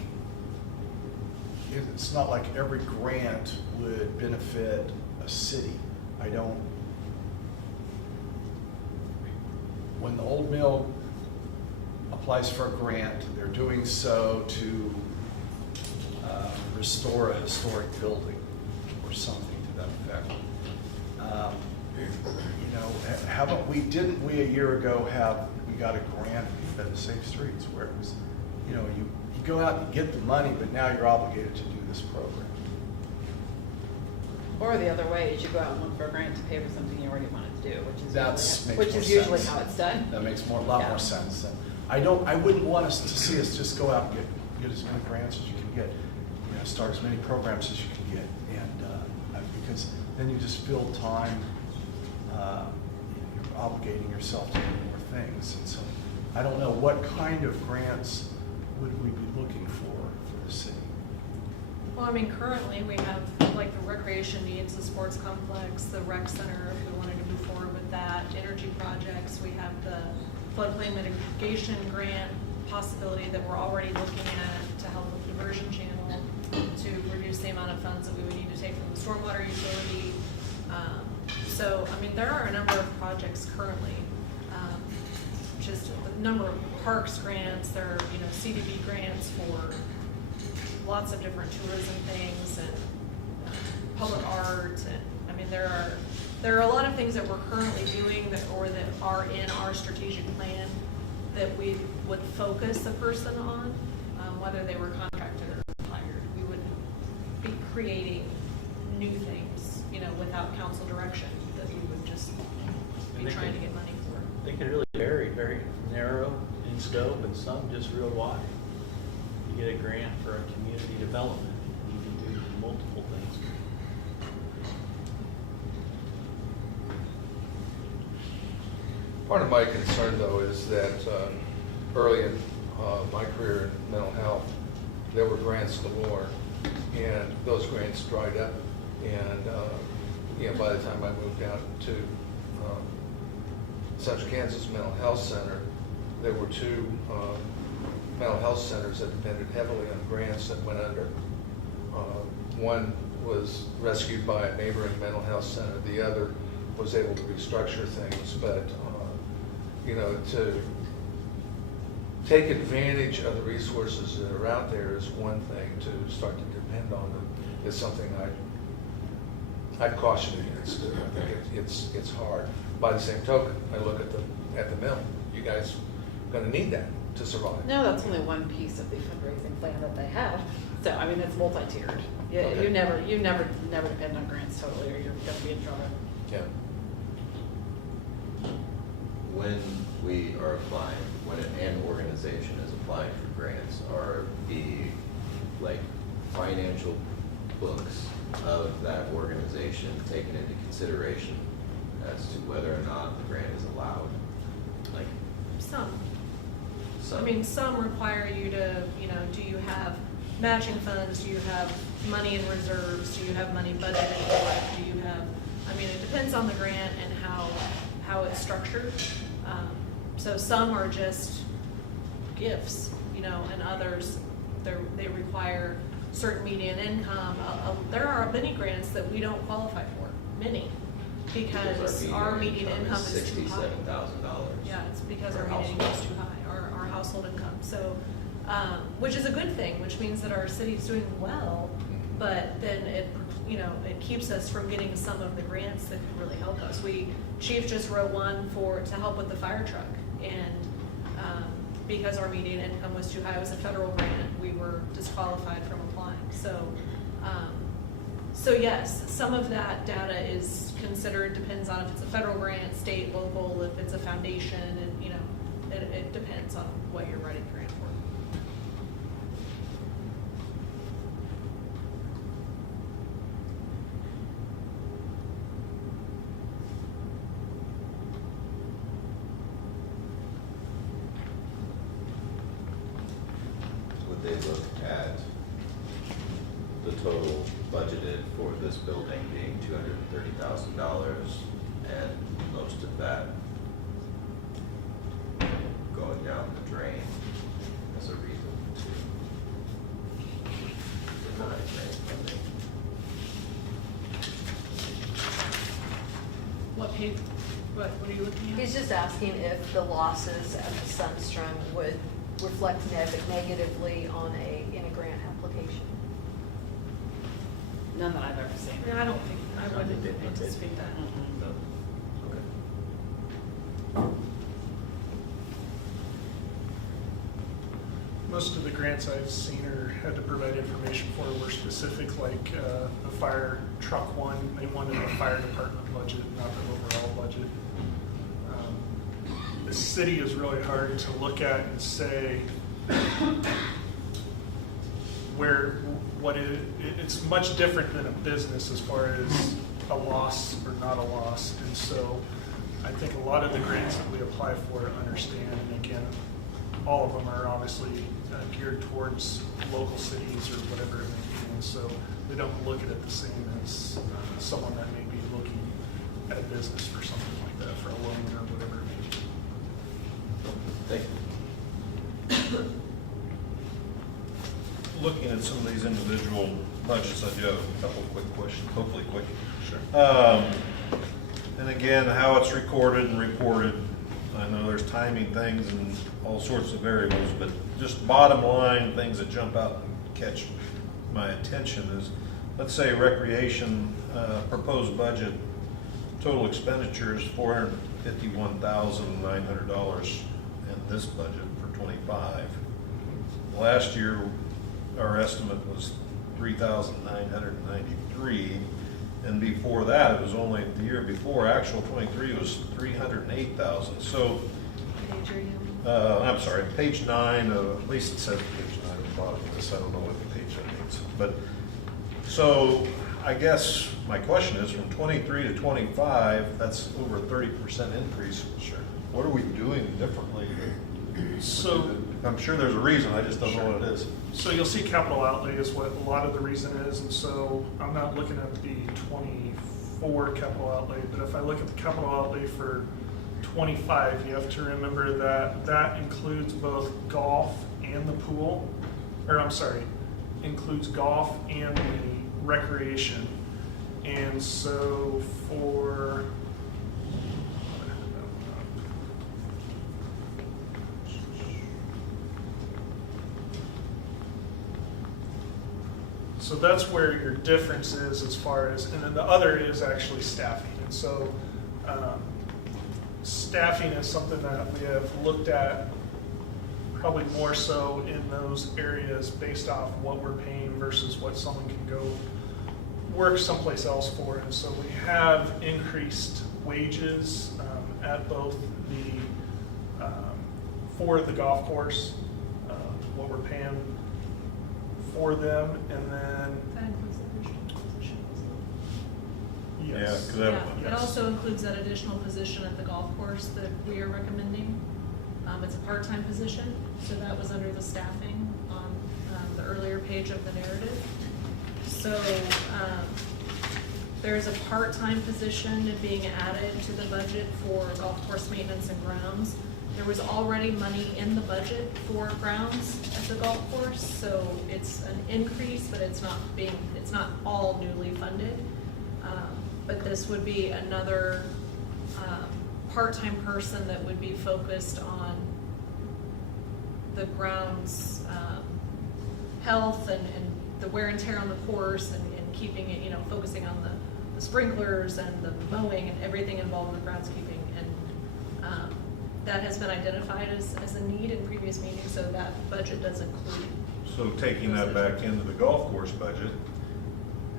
every grant would benefit a city. When the old mill applies for a grant, they're doing so to restore a historic building or something to that effect. Didn't we a year ago we got a grant for the Safe Streets where it was, you go out and get the money, but now you're obligated to do this program. Or the other way is you go out and look for a grant to pay for something you already wanted to do, which Makes is more usually sense. how it's done. That makes a lot Yeah. more sense. I wouldn't want us to see us just go out and get as many grants as you can get, start as many programs as you can get, and because then you just fill time, you're obligating yourself to do more things, and so I don't know what kind of grants would we be looking for the city. Well, I mean, currently, we have like the recreation needs, the sports complex, the rec center, if we wanted to move forward with that, energy projects, we have the floodplain mitigation grant possibility that we're already looking at to help with the diversion channel, to reduce the amount of funds that we would need to take from the stormwater utility. So, I mean, there are a number of projects currently, just the number of parks grants, there are, CDB grants for lots of different tourism things and public art, and I mean there are a lot of things that we're currently doing that are in our strategic plan that we would focus a person on, whether they were contracted or hired. We wouldn't be creating new things, without council direction, that we would just be trying to get money for. They can really vary, very narrow in scope and some just real wide. You get a grant for a community development, you can do multiple things. Part of my concern, though, is that early in my career in mental health, there were grants galore, and those grants dried up. And by the time I moved out to Central Kansas Mental Health Center, there were two mental health centers that depended heavily on grants that went under. One was rescued by a neighboring mental health center. The other was able to restructure things, but to take advantage of the resources that are out there is one thing. To start to depend on them is something I'd caution against. I think it's hard. By the same token, I look at the mill. You guys are going to need that to survive. No, that's only one piece of the fundraising plan that they have. So, I mean, it's multi-tiered. Okay. You never depend on grants totally, or you're gonna be in trouble. Yeah. When we are applying, when an organization is applying for grants, are the financial books of that organization taken into consideration as to whether or not the grant is allowed? Some. I mean, some require you to, do you have matching funds? Do you have money in reserves? Do you have money budgeted for it? Do you have, it depends on the grant and how it's structured. So some are just gifts, and others, they require certain median income. There are many grants that we don't qualify for, many, because our median income is too high. $67,000. Yeah, it's because our median income is too high, our household income. So, which is a good thing, which means that our city's doing well, but then it keeps us from getting some of the grants that could really help us. Chief just wrote one to help with the fire truck, and because our median income was too high, it was a federal grant, we were disqualified from applying. So So yes, some of that data is considered, depends on if it's a federal grant, state, local, if it's a foundation, and, you know, it depends on what you're writing the grant for. Would they look at the total budgeted for this building being $230,000 and most of that going down the drain as a reason to deny grant funding? What page, what are you looking at? He's just asking if the losses at the Sunstrom would reflect negatively on in a grant application. None that I've ever seen. I mean, I don't think, I wouldn't anticipate that. Most of the grants I've seen or had to provide information for were specific, like the fire truck one, they wanted a fire department budget, not the overall budget. The city is really hard to look at and say it's much different than a business as far as a loss or not a loss. And so I think a lot of the grants that we apply for understand, and again, all of them are obviously geared towards local cities or whatever it may be. And so they don't look at it the same as someone that may be looking at a business for something like that, for a loan or whatever it may be. Thank you. Looking at some of these individual budgets, I do have a couple of quick questions, hopefully quick. Sure. And again, how it's recorded and reported. I know there's timing things and all sorts of variables, but just bottom line, things that jump out and catch my attention is, let's say recreation, proposed budget, total expenditures, $451,900 in this budget for '25. Last year, our estimate was $3,993, and before that, it was only the year before, actual '23 was $308,000. So, Page are you? I'm sorry, page 9, at least it says page 9 at the bottom of this, I don't know what the page that means. But, so, I guess my question is, from '23 to '25, that's over a 30% increase. Sure. What are we doing differently? So I'm sure there's a reason, I just don't know what it is. So you'll see capital outlay is what a lot of the reason is, and so I'm not looking at the '24 capital outlay, but if I look at the capital outlay for '25, you have to remember that that includes both golf and the pool, or I'm sorry, includes golf and the recreation. And so for so that's where your difference is as far as, and then the other is actually staffing. And so staffing is something that we have looked at probably more so in those areas based off what we're paying versus what someone can go work someplace else for. And so we have increased wages at both the, for the golf course, what we're paying for them, and then, That includes the additional position. Yeah, yes. 'cause Yeah, it also includes that additional position at the golf course that we are recommending. It's a part-time position, so that was under the staffing on the earlier page of the narrative. So there's a part-time position being added to the budget for golf course maintenance and grounds. There was already money in the budget for grounds at the golf course, so it's an increase, but it's not all newly funded. But this would be another part-time person that would be focused on the grounds health and the wear and tear on the course and keeping it, focusing on the sprinklers and the mowing and everything involved with groundskeeping. And that has been identified as a need in previous meetings, so that budget does include. So taking that back into the golf course budget,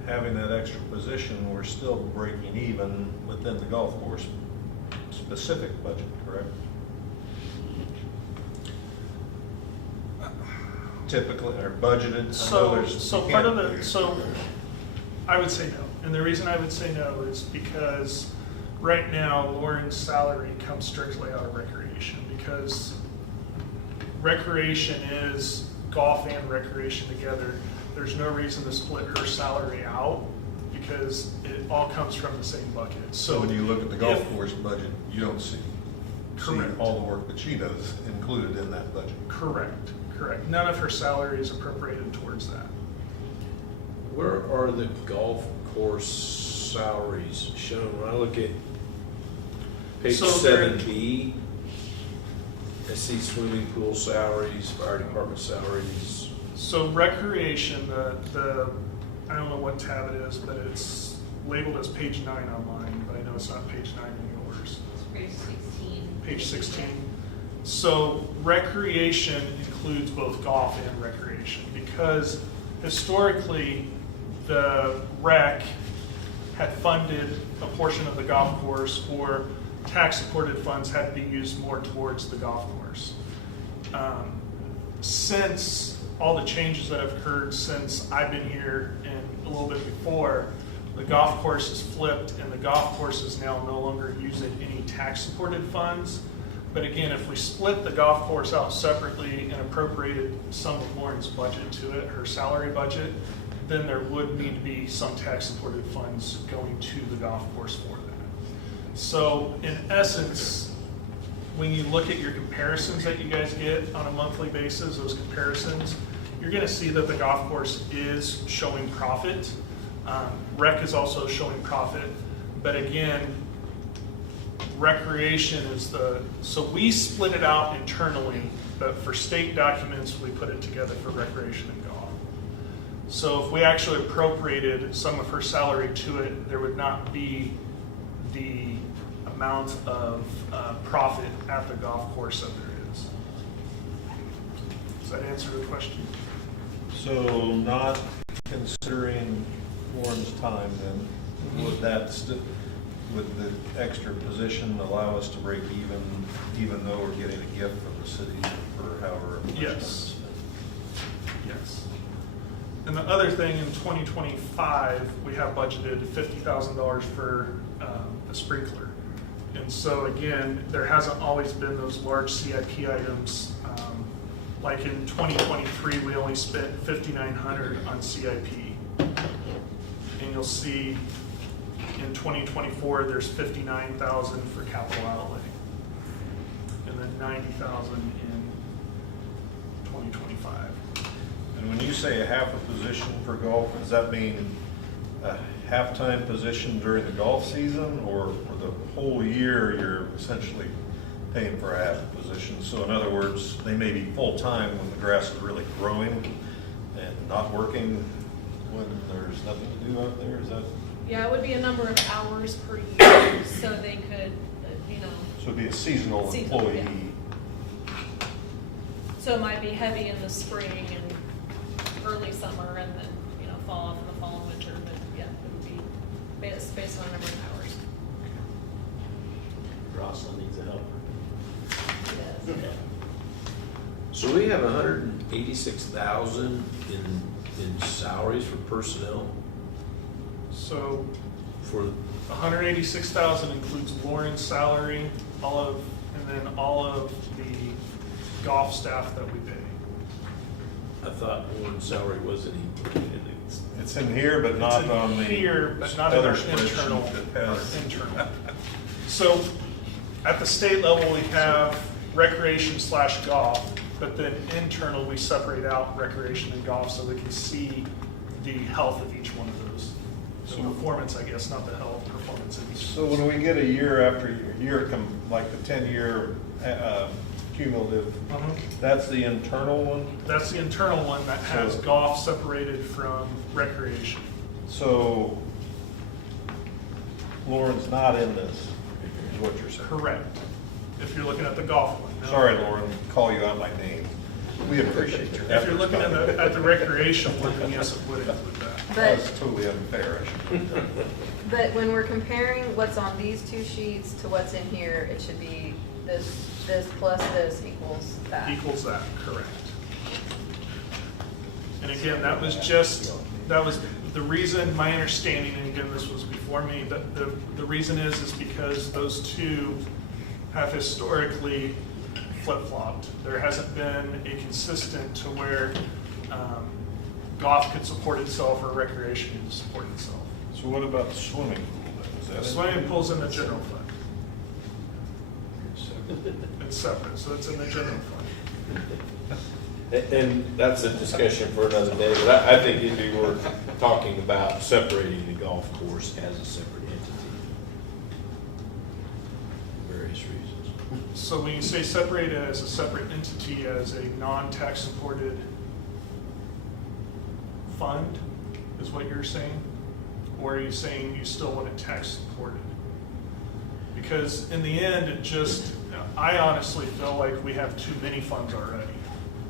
having that extra position, we're still breaking even within the golf course specific budget, correct? Typically, or budgeted. I know So, there's- so you part of can't- it, so I would say no. And the reason I would say no is because right now Lauren's salary comes strictly out of recreation, because recreation is golf and recreation together. There's no reason to split her salary out because it all comes from the same bucket. So when you look at the golf if- course budget, you don't see Correct. all the work that she does included in that budget. Correct, correct. None of her salary is appropriated towards that. Where are the golf course salaries shown? When I look at page So they're- 7B, I see swimming pool salaries, fire department salaries. So recreation, I don't know what tab it is, but it's labeled as page 9 on mine, but I know it's not page 9 in yours. Page 16. Page 16. So recreation includes both golf and recreation, because historically, the rec had funded a portion of the golf course, or tax-supported funds had to be used more towards the golf course. Since all the changes that have occurred since I've been here and a little bit before, the golf course has flipped, and the golf course is now no longer using any tax-supported funds. But again, if we split the golf course out separately and appropriated some of Lauren's budget to it, her salary budget, then there would need to be some tax-supported funds going to the golf course for that. So in essence, when you look at your comparisons that you guys get on a monthly basis, those comparisons, you're gonna see that the golf course is showing profit. Rec is also showing profit, but again, recreation is so we split it out internally, but for state documents, we put it together for recreation and golf. So if we actually appropriated some of her salary to it, there would not be the amount of profit at the golf course that there is. Does that answer the question? So not considering Lauren's time, then, would would the extra position allow us to break even though we're getting a gift from the city for however much time Yes. spent? Yes. And the other thing, in 2025, we have budgeted $50,000 for a sprinkler. And so again, there hasn't always been those large CIP items. Like in 2023, we only spent $5,900 on CIP. And you'll see in 2024, there's $59,000 for capital outlay. And then $90,000 in 2025. And when you say a half a position for golf, does that mean a half-time position during the golf season, or for the whole year, you're essentially paying for a half a position? So in other words, they may be full-time when the grass is really growing and not working when there's nothing to do out there, is that? Yeah, it would be a number of hours per year, so they could, So it'd be a seasonal Seasonal, employee. yeah. So it might be heavy in the spring and early summer, and then, fall off in the fall and winter, but yeah, it would be based on a number of hours. Rosalind needs a helper. Yes. So we have 186,000 in salaries for personnel So for, 186,000 includes Lauren's salary, and then all of the golf staff that we pay. I thought Warren's salary wasn't included in it. It's in here, but not It's in on the here, but not in other our spreadsheet that has. internal. So at the state level, we have recreation/golf, but then internal, we separate out recreation and golf so we can see the health of each one of those. The performance, I guess, not the health, performance of each. So when we get a year after year, like the 10-year cumulative, that's the internal one? That's the internal one that has So- golf separated from recreation. So Lauren's not in this, is what you're saying? Correct. If you're looking at the golf one. no. Sorry, Lauren, call you out by name. We appreciate your. If you're looking at the recreation one, then yes, it would include that. That's But, totally unfair. but when we're comparing what's on these two sheets to what's in here, it should be this plus this equals that. Equals that, correct. And again, that was the reason, my understanding, and again, this was before me, but the reason is because those two have historically flip-flopped. There hasn't been a consistent to where golf could support itself or recreation could support itself. So what about the swimming pool then? Is that The in? swimming pool's in the general fund. It's separate, so it's in the general fund. And that's a discussion for another day, but I think it'd be worth talking about separating the golf course as a separate entity. For various reasons. So when you say separate as a separate entity, as a non-tax supported fund, is what you're saying? Or are you saying you still want it tax supported? Because in the end, I honestly feel like we have too many funds already.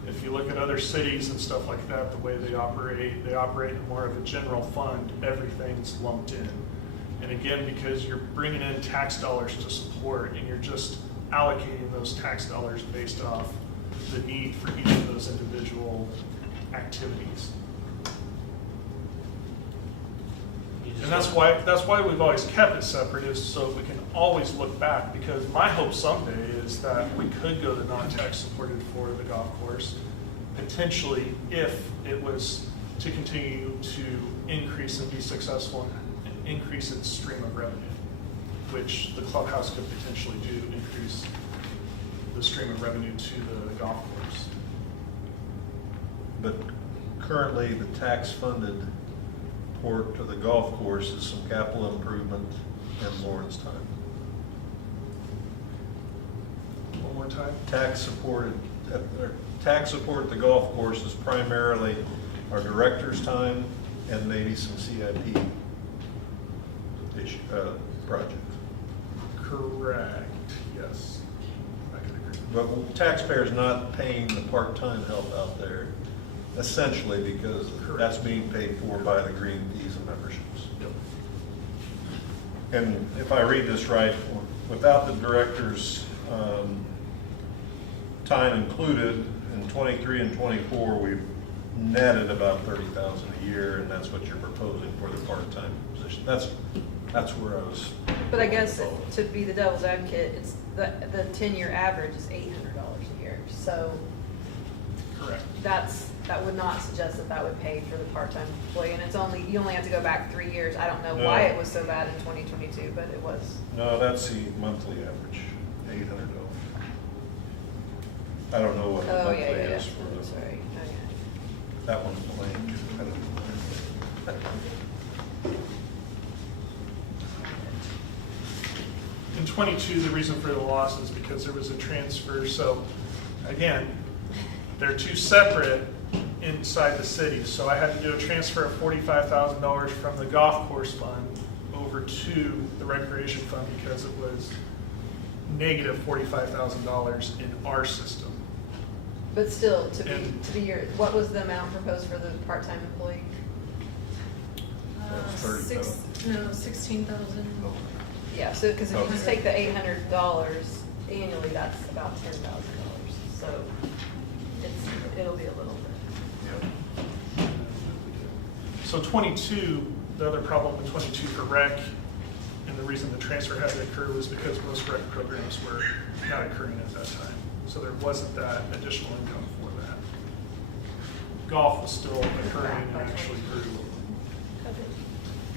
If you look at other cities and stuff like that, the way they operate in more of a general fund, everything's lumped in. And again, because you're bringing in tax dollars to support and you're just allocating those tax dollars based off the need for each of those individual activities. And that's why we've always kept it separate, is so we can always look back, because my hope someday is that we could go to non-tax supported for the golf course, potentially if it was to continue to increase and be successful and increase its stream of revenue, which the clubhouse could potentially do, increase the stream of revenue to the golf course. But currently, the tax-funded port to the golf course is some capital improvement and Lawrence time. One more time. Tax support at the golf course is primarily our director's time and maybe some CIP projects. Correct, yes. I could agree. But taxpayers not paying the part-time help out there, essentially because that's being paid for by the green fees and memberships. Yep. And if I read this right, without the director's time included, in 23 and 24, we've netted about $30,000 a year, and that's what you're proposing for the part-time position. That's where I was. But I guess to be the devil's advocate, it's the 10-year average is $800 a year. So Correct. that would not suggest that would pay for the part-time employee. And you only have to go back 3 years. I don't know No. why it was so bad in 2022, but it was. No, that's the monthly average, $800. I don't know what the Oh, monthly yeah, yeah, yeah. is for the, Sorry. Okay. that one's blank. I don't know. In 22, the reason for the loss is because there was a transfer. So again, they're two separate inside the city. So I had to do a transfer of $45,000 from the golf course fund over to the recreation fund because it was negative $45,000 in our system. But still, to And- be what was the amount proposed for the part-time employee? 16,000. Yeah, so, because if you just Okay. take the $800 annually, that's about $10,000. So it'll be a little bit. So 22, the other problem with 22 for rec, and the reason the transfer had to occur was because most rec programs were not occurring at that time. So there wasn't that additional income for that. Golf was still occurring and actually grew.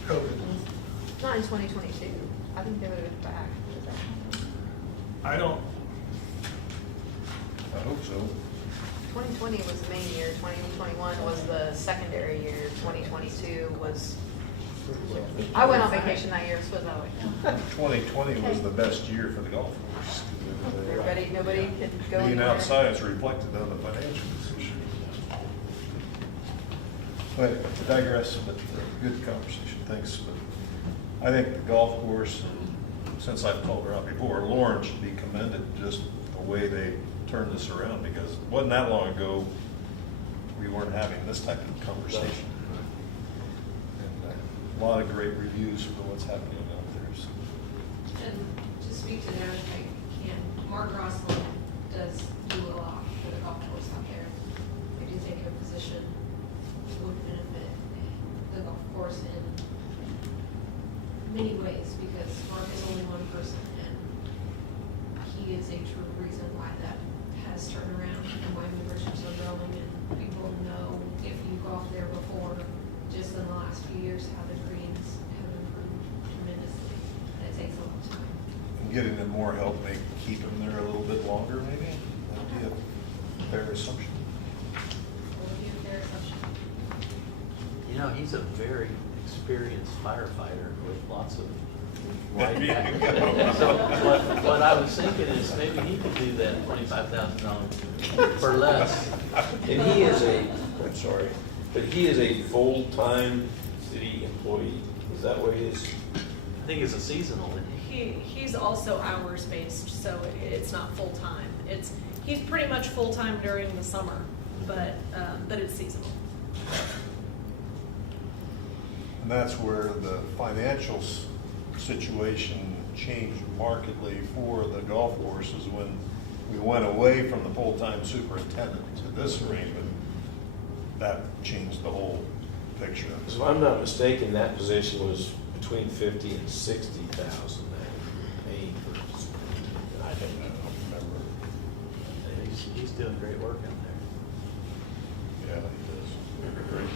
COVID. Not in 2022. I think they would have been back. I don't, I hope so. 2020 was the main year, 2021 was the secondary year, 2022 was, I went on vacation that year, so that way. 2020 was the best year for the golf course. Nobody could go Being anywhere. outside is reflected on the financial position. But to digress, but good conversation, thanks. But I think the golf course, since I've called her out before, Lauren should be commended just the way they turn this around, because it wasn't that long ago, we weren't having this type of conversation. And a lot of great reviews for what's happening out there. So. And to speak to that, if I can, Mark Rosslin does do a lot for the golf course out there. I do think a position would benefit the golf course in many ways, because Mark is only one person, and he is a true reason why that has turned around and why memberships are growing, and people know, if you golfed there before, just in the last few years, how the greens have improved tremendously. And it takes a long time. And getting them more help may keep them there a little bit longer, maybe? That would be a fair assumption. It would be a fair assumption. You know, he's a very experienced firefighter with lots of right There back. you go. So what I was thinking is maybe he could do that $25,000 for less. And he is I'm sorry, but he is a full-time city employee. Is that what he is? I think it's a seasonal. He's also hours based, so it's not full-time. He's pretty much full-time during the summer, but it's seasonal. And that's where the financial situation changed markedly for the golf courses when we went away from the full-time superintendent to this arrangement. That changed the whole picture. So if I'm not mistaken, that position was between 50 and 60,000. I don't remember. He's doing great work out there. Yeah, he does. Great job.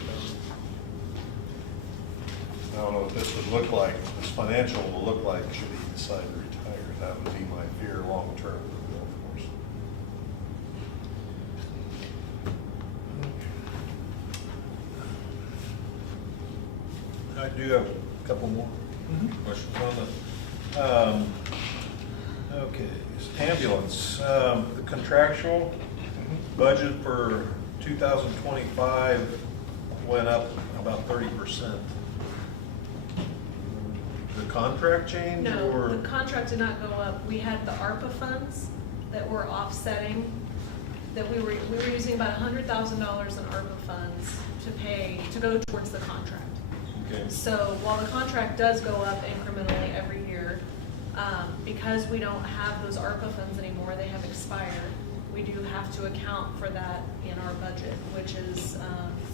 I don't know what this would look like, this financial will look like should he decide to retire. That would be my fear long-term for the golf course. I do have a couple more questions on the, okay, ambulance, the contractual budget for 2025 went up about 30%. The contract change or? No, the contract did not go up. We had the ARPA funds that were offsetting, that we were using about $100,000 in ARPA funds to go towards the contract. Okay. So while the contract does go up incrementally every year, because we don't have those ARPA funds anymore, they have expired, we do have to account for that in our budget, which is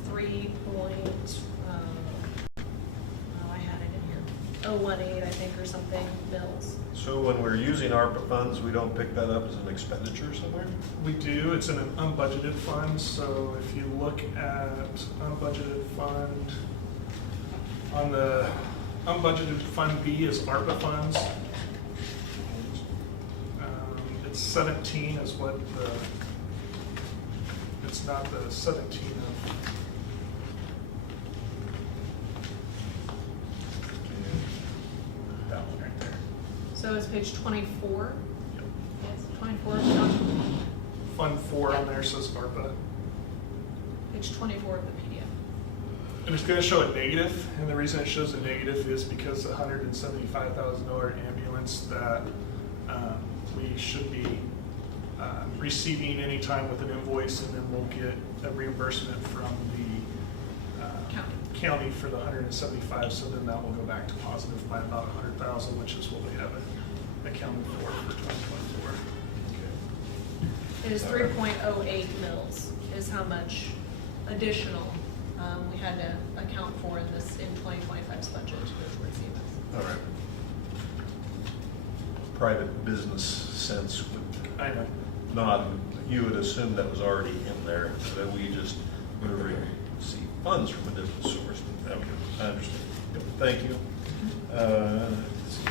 0.18, I think, or something, mils. So when we're using ARPA funds, we don't pick that up as an expenditure somewhere? We do, it's in an unbudgeted fund, so if you look at unbudgeted fund, on the unbudgeted fund B is ARPA funds. It's 17 is what it's not the 17 of. That one right there. So it's page 24. Yep. Yes, 24 of the document. Fund 4 on there says ARPA. Page 24 of the PDF. And it's going to show a negative, and the reason it shows a negative is because the $175,000 ambulance that we should be receiving anytime with an invoice, and then we'll get a reimbursement from the county for the 175, so then that will go back to positive by about 100,000, which is what we have it accounted for 2024. It is 3.08 mils is how much additional we had to account for in 2025's budget to go towards CMS. All right. Private business sense would I know. not, you would assume that was already in there, that we just would receive funds from a different source. Okay, I understand. Yep, thank you. Let's see.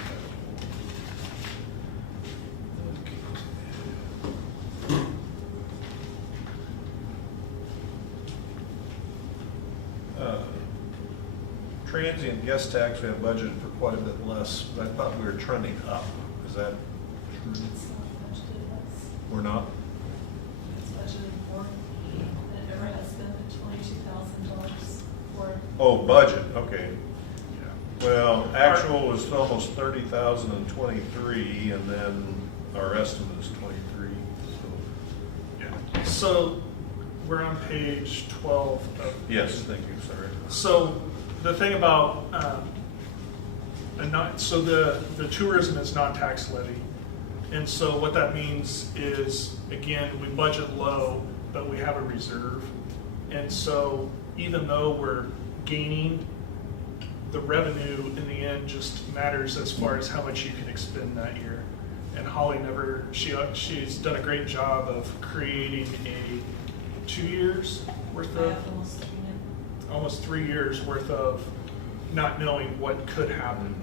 Transient guest tax, we have budgeted for quite a bit less, but I thought we were trending up. Is that true? It's not budgeted, We're not? that's budgeted for, and it never has been the $22,000 for. Oh, budget, okay. Yeah. Well, actual was almost 30,000 in '23, and then our estimate is 23, so So we're on page 12 of. Yes, thank you, sorry. So the thing about, so the tourism is not tax levy. And so what that means is, again, we budget low, but we have a reserve. And so even though we're gaining, the revenue in the end just matters as far as how much you can expend that year. And Holly she's done a great job of creating a 2 years worth of, almost 3 years worth of not knowing what could happen.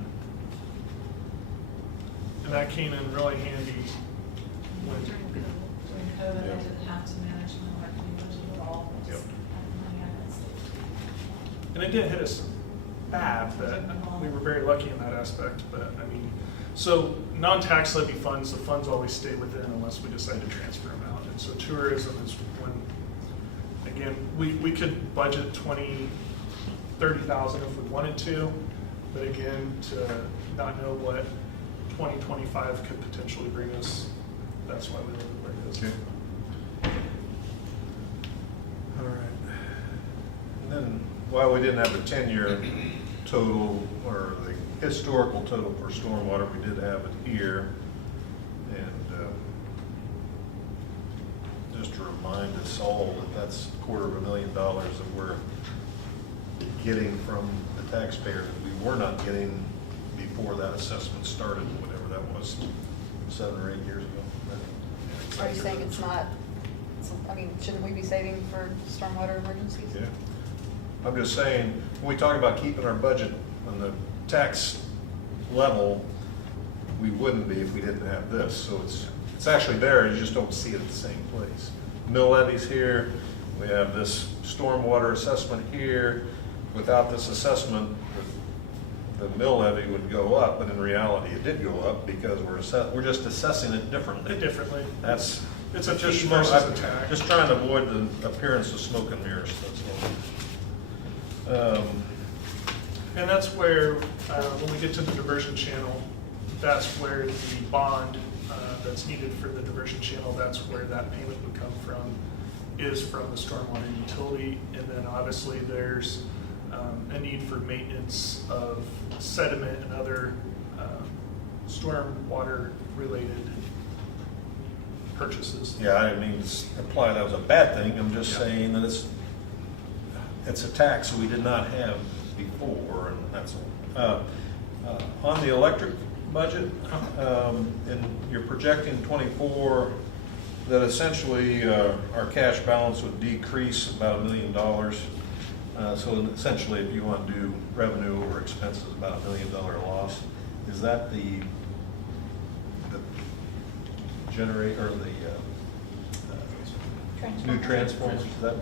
And that came in really handy when. During COVID, I didn't have to manage my marketing budget at all. I just Yep. had the money I had saved. And it didn't hit us bad, but we were very lucky in that aspect. But I mean, so non-tax levy funds, the funds always stay within unless we decide to transfer them out. And so tourism is when, again, we could budget 20, 30,000 if we wanted to, but again, to not know what 2025 could potentially bring us, that's why we live where it is. Okay. All right. And then, while we didn't have the 10-year total or the historical total for stormwater, we did have it here. And just to remind us all that that's $250,000 that we're getting from the taxpayer that we were not getting before that assessment started, whatever that was, 7 or 8 years ago. Are you saying it's not, I mean, shouldn't we be saving for stormwater emergencies? Yeah. I'm just saying, when we talk about keeping our budget on the tax level, we wouldn't be if we didn't have this. So it's actually there, you just don't see it at the same place. Mill levies here, we have this stormwater assessment here. Without this assessment, the mill levy would go up, but in reality, it did go up because we're just assessing it differently. Differently. That's. It's a just fee smoke- versus I'm a tax. Just trying to avoid the appearance of smoke and mirrors, that's all. And that's where, when we get to the diversion channel, that's where the bond that's needed for the diversion channel, that's where that payment would come from, is from the stormwater utility. And then obviously there's a need for maintenance of sediment and other stormwater related purchases. Yeah, I didn't mean to imply that was a bad thing, I'm just Yeah. saying that it's a tax we did not have before, and that's all. On the electric budget, and you're projecting 24, that essentially our cash balance would decrease about $1 million. So essentially, if you want to do revenue over expenses, about $1 million loss. Is that the generate, or the new transformers? Is that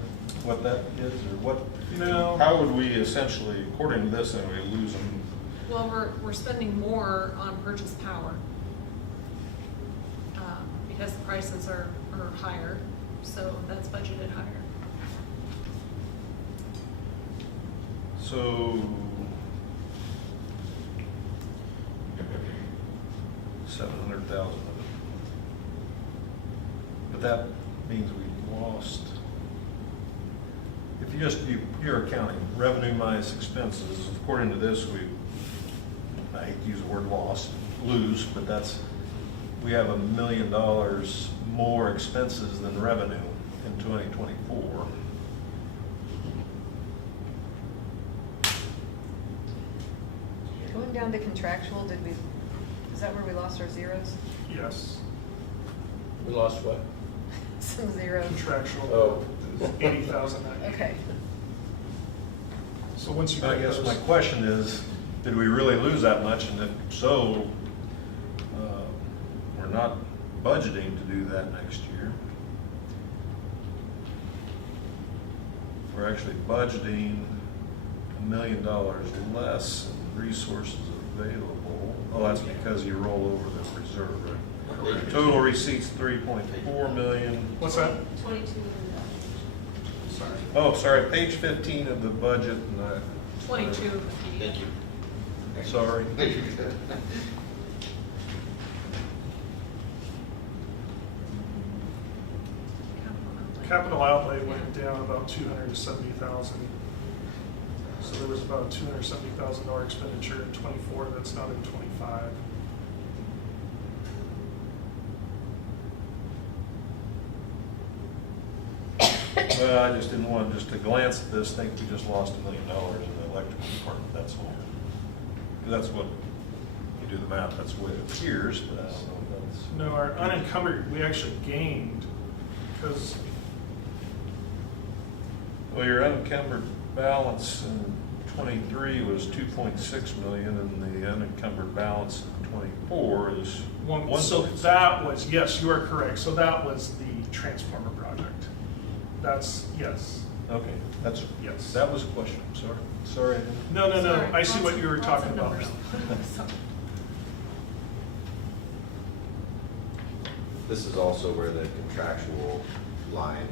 what that is, or what? No. How would we essentially, according to this, then we lose them? Well, we're spending more on purchase power because the prices are higher, so that's budgeted higher. So, 700,000 of it. But that means we lost, if you're accounting revenue minus expenses, according to this, I hate to use the word loss, lose, but we have $1 million more expenses than revenue in 2024. Going down to contractual, is that where we lost our zeros? Yes, We lost what? Some zeros. contractual, Oh. 80,000. Okay. So once you I get guess those. my question is, did we really lose that much? And if so, we're not budgeting to do that next year. We're actually budgeting $1 million less in resources available. Oh, that's because you roll over the reserve, right? Total receipts, 3.4 million. What's that? 22. Sorry. Oh, sorry, page 15 of the budget, and 22 of the PDF. Thank you. sorry. Thank you. capital outlay went down about 270,000. So there was about a $270,000 expenditure in '24 that's not in '25. Well, I just didn't want just to glance at this, think we just lost $1 million in the electrical department, that's all. 'Cause that's what, you do the math, that's what it appears, but I don't know if that's. No, our unencumbered, we actually gained because, Well, your unencumbered balance in '23 was 2.6 million, and the unencumbered balance in '24 is so 1.6. that was, yes, you are correct. So that was the transformer project. That's, yes. Okay, that's, Yes. that was a question, I'm sorry. Sorry. I didn't- No, no, no, Sorry, I see lots what of- you were lots talking of about numbers. now. This is also where the contractual line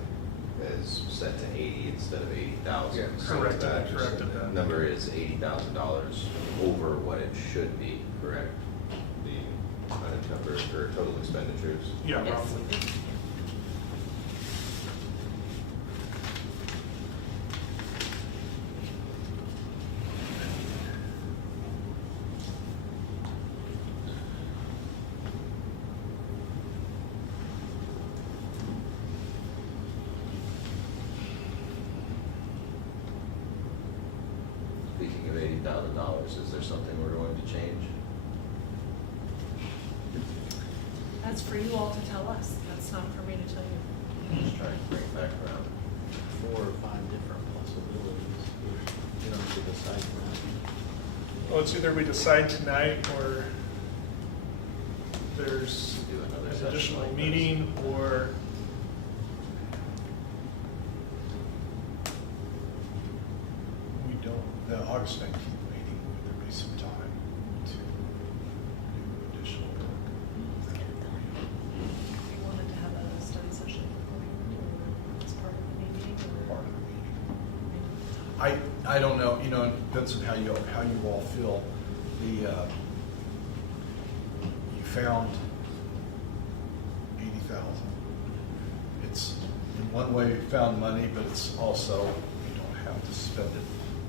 is set to 80 instead of 80,000. Yeah, So corrected that it, corrected that. Number is $80,000 over what it should be, correct? The unencumbered for total expenditures. Yeah, Yes. roughly. Speaking of $80,000, is there something we're going to change? That's for you all to tell us. That's not for me to tell you. Just trying to bring it back around. 4 or 5 different possibilities. You don't have to decide now. Well, it's either we decide tonight or there's Do another an session additional like this. meeting or We don't, the August 19th meeting, would there be some time to do additional work? You wanted to have a study session or as part of the meeting or? Part of the meeting. I don't know, you know, it depends on how you all feel. The, you found 80,000. It's, in one way, you found money, but it's also, you don't have to spend it.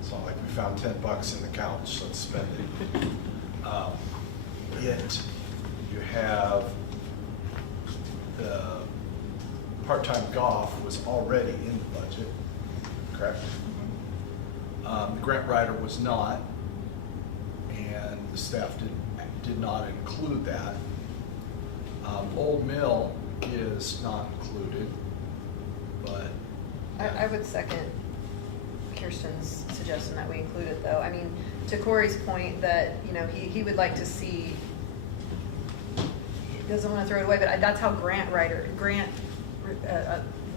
It's not like we found $10 in the couch, let's spend it. Yet, you have the part-time golf was already in the budget, correct? The grant writer was not, and the staff did not include that. Old Mill is not included, but. I would second Kirsten's suggestion that we include it, though. I mean, to Corey's point that, you know, he would like to see, he doesn't want to throw it away, but that's how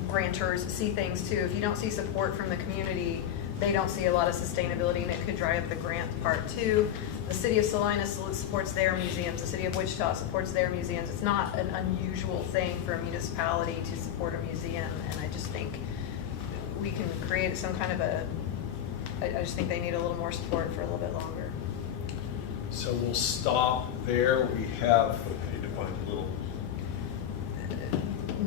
grantors see things too. If you don't see support from the community, they don't see a lot of sustainability, and it could dry up the grant part too. The city of Salina supports their museums, the city of Wichita supports their museums. It's not an unusual thing for a municipality to support a museum, and I just think we can create some kind of I just think they need a little more support for a little bit longer. So we'll stop there. We have, Need to find a little,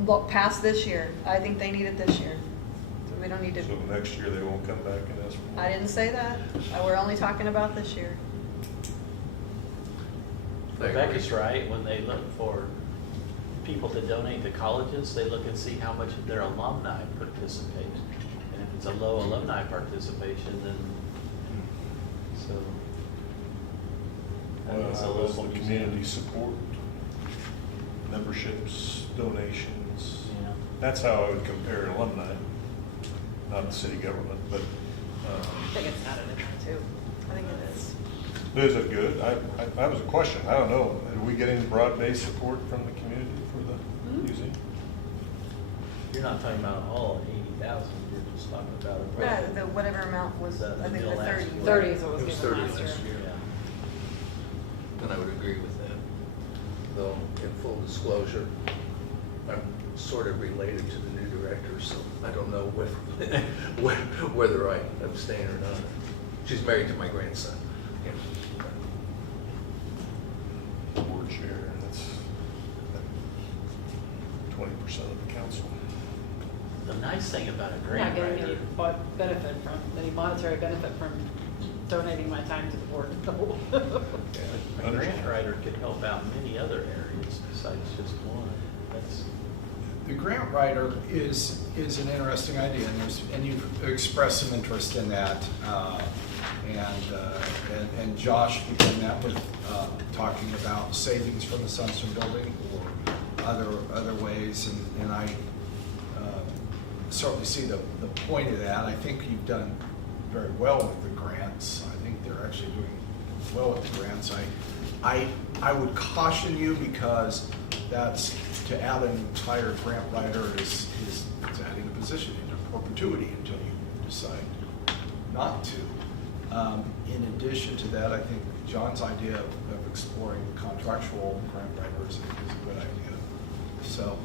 Look past this year, I think they need it this year. So we don't need to, so next year they won't come back and ask for more. I didn't say that. We're only talking about this year. Rebecca's right, when they look for people to donate to colleges, they look and see how much of their alumni participate. And if it's a low alumni participation, then, so. I think it's a How is the local community museum. support, memberships, donations? Yeah. That's how I would compare alumni, not the city government, but, I think it's added in there too. I think it is. is it good? That was a question, I don't know. Are we getting broad-based support from the community for the museum? You're not talking about all 80,000, you're just talking about a. Yeah, the whatever amount was, The I think bill the last 30. year. 30 is what was It was given 30 last year. last year. Yeah. And I would agree with that. Though, in full disclosure, I'm sort of related to the new director, so I don't know whether I abstain or not. She's married to my grandson. Yeah. Board chair, that's 20% of the council. the nice thing about a We're not grant getting writer. any monetary benefit from donating my time to the board. A grant writer could help out many other areas besides just one. That's, The grant writer is an interesting idea, and you've expressed some interest in that. And Josh began that with talking about savings from the Sunstone building or other ways, and I certainly see the point of that. I think you've done very well with the grants. I think they're actually doing well with the grants. I would caution you, because that's, to add an entire grant writer is adding a position into perpetuity until you decide not to. In addition to that, I think John's idea of exploring contractual grant writers is a good idea. So,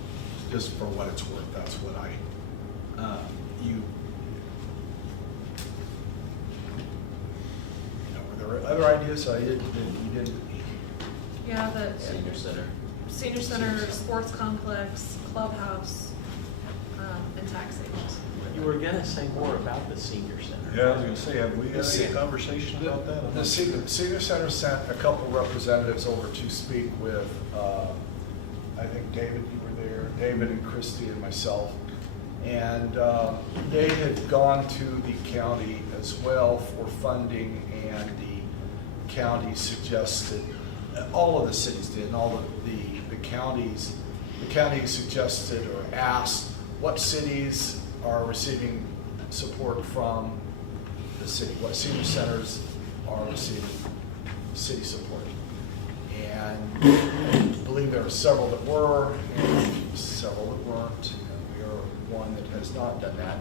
just for what it's worth, that's what were there other ideas you didn't? Yeah, the Senior center. senior center, sports complex, clubhouse, and tax savings. you were gonna say more about the senior center. Yeah, I was gonna say, have we had any conversation about that? The senior center sent a couple representatives over to speak with, I think David, you were there, David and Christy and myself. And they had gone to the county as well for funding, and the county suggested, all of the cities did, and all of the counties, the county suggested or asked what cities are receiving support from the city, what senior centers are receiving city support. And I believe there were several that were, and several that weren't, and we are one that has not done that.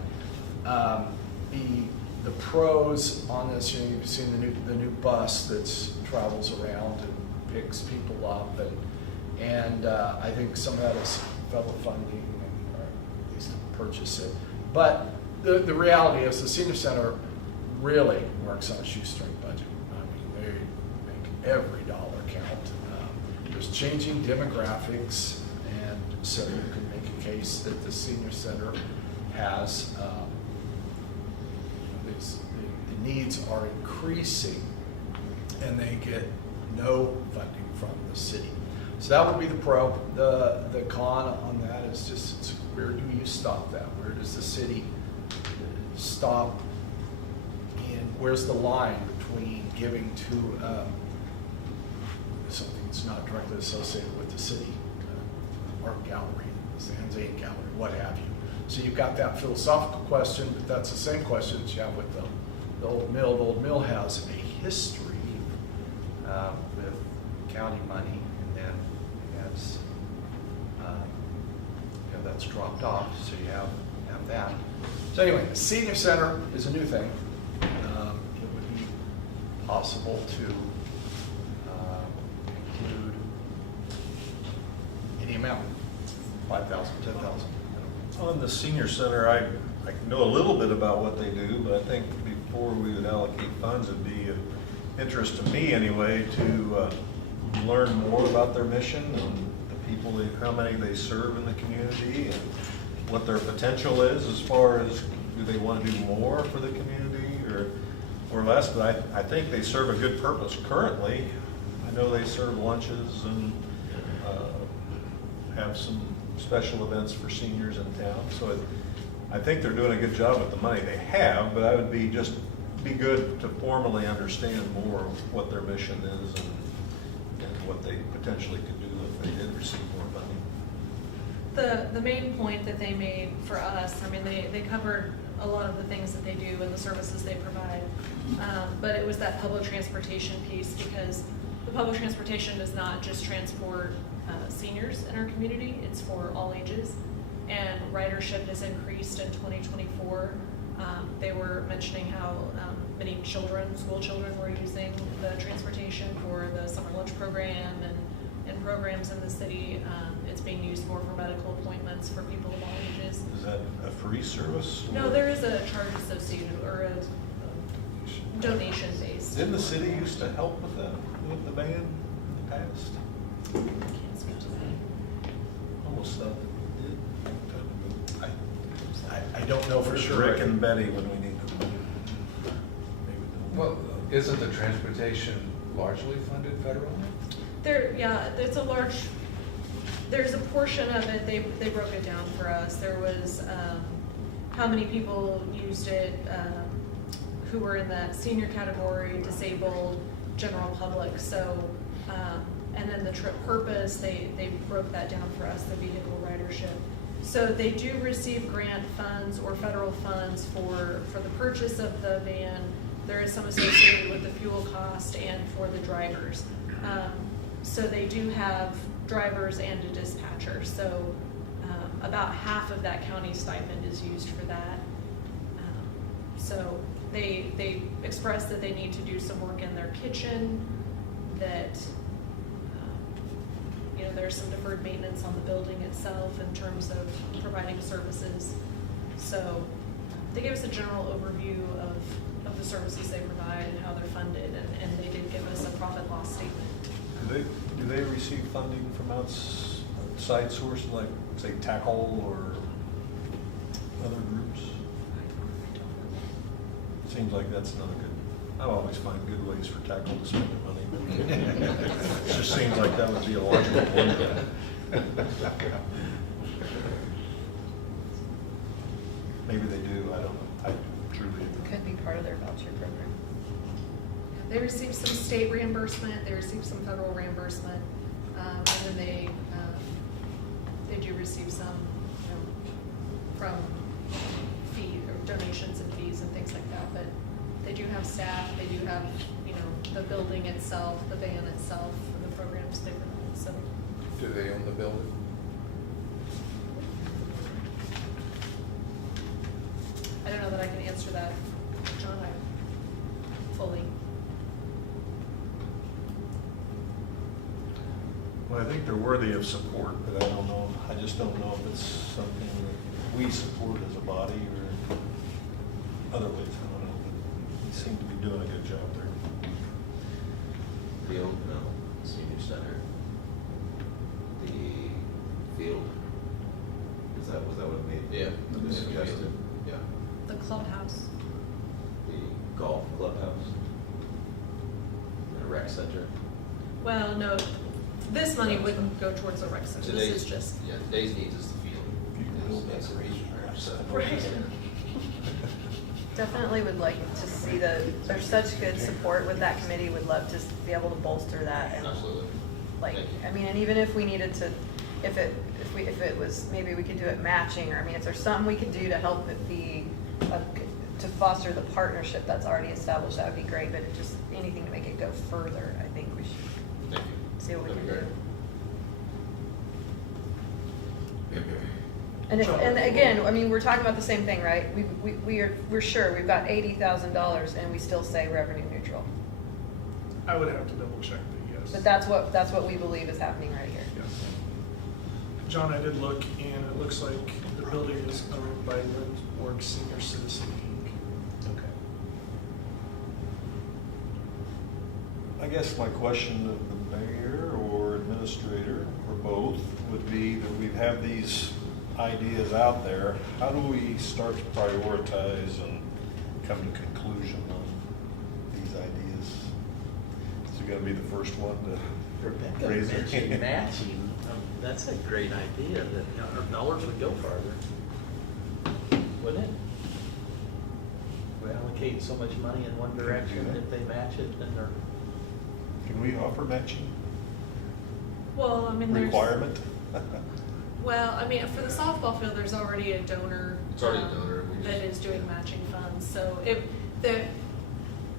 The pros on this, you've seen the new bus that travels around and picks people up, and I think some of that is federal funding, or at least to purchase it. But the reality is the senior center really works on a shoestring budget. I mean, they make every dollar count. There's changing demographics, and so you can make a case that the senior center has, the needs are increasing, and they get no funding from the city. So that would be the pro. The con on that is just, where do you stop that? Where does the city stop? And where's the line between giving to something that's not directly associated with the city, art gallery, Zanzane gallery, what have you? So you've got that philosophical question, but that's the same question that you have with the old mill. The old mill has a history with county money, and then has that's dropped off. So you have that. So anyway, the senior center is a new thing. It would be possible to include any amount, 5,000, 10,000. On the senior center, I know a little bit about what they do, but I think before we would allocate funds, it'd be of interest to me anyway to learn more about their mission and the people, how many they serve in the community, and what their potential is as far as, do they want to do more for the community or less? But I think they serve a good purpose currently. I know they serve lunches and have some special events for seniors in town. So I think they're doing a good job with the money they have, but I would be good to formally understand more what their mission is and what they potentially could do if they did receive more money. The main point that they made for us, I mean, they covered a lot of the things that they do and the services they provide, but it was that public transportation piece, because the public transportation does not just transport seniors in our community, it's for all ages, and ridership has increased in 2024. They were mentioning how many children, school children, were using the transportation for the summer lunch program and programs in the city. It's being used more for medical appointments for people of all ages. Is that a free service? No, there is a charge associated, or a donation based. Didn't the city used to help with that, with the van in the past? Almost thought that it did. I don't know for sure. Rick and Betty when we need them. Well, isn't the transportation largely funded federally? It's a large, there's a portion of it, they broke it down for us. There was, how many people used it, who were in that senior category, disabled, general public, so, and then the trip purpose, they broke that down for us, the vehicle ridership. So they do receive grant funds or federal funds for the purchase of the van. There is some associated with the fuel cost and for the drivers. So they do have drivers and a dispatcher, so about half of that county stipend is used for that. So they express that they need to do some work in their kitchen, that there's some deferred maintenance on the building itself in terms of providing services. So they gave us a general overview of the services they provide and how they're funded, and they did give us a profit loss statement. Do they receive funding from outside sources like, say, Tackle or other groups? Seems like that's another good, I always find good ways for Tackle to spend their money. It just seems like that would be a logical one. Maybe they do, I don't know. I truly. Could be part of their voucher program. They receive some state reimbursement, they receive some federal reimbursement, and then they do receive some, from fee or donations and fees and things like that. But they do have staff, they do have, the building itself, the van itself, and the programs they provide. So Do they own the building? I don't know that I can answer that, John, fully. Well, I think they're worthy of support, but I don't know, I just don't know if it's something that we support as a body or other ways, I don't know, but we seem to be doing a good job there. Field, no, senior center. The field, was that what made? Yeah. Suggested, yeah. The clubhouse. The golf clubhouse. And a rec center. Well, no, this money wouldn't go towards the rec center. This is just. Yeah, today's needs is the field. That's the reason. Right. Definitely would like to see there's such good support with that committee, would love to be able to bolster that. And Absolutely. like, Thank you. I mean, and even if we needed to, if it was, maybe we could do it matching, or I mean, if there's something we could do to help it be, to foster the partnership that's already established, that would be great, but just anything to make it go further, I think we should Thank you. see what we That'd can be do. great. And again, I mean, we're talking about the same thing, right? We're sure we've got $80,000 and we still say revenue neutral. I would have to double check the yes. But that's what we believe is happening right here. Yes. John, I did look, and it looks like the building is owned by Lindsborg Senior Citizen Inc. Okay. I guess my question of the mayor or administrator, or both, would be that we have these ideas out there. How do we start to prioritize and come to conclusion on these ideas? Is it gonna be the first one to Rebecca raise their mentioned hand? matching. That's a great idea, that our dollars would go farther. Wouldn't it? We allocate so much money in one direction, and if they match it, then they're. Can we offer matching Well, I mean, there's. requirement? Well, I mean, for the softball field, there's already a donor. It's already a donor. We That just- is doing matching funds, so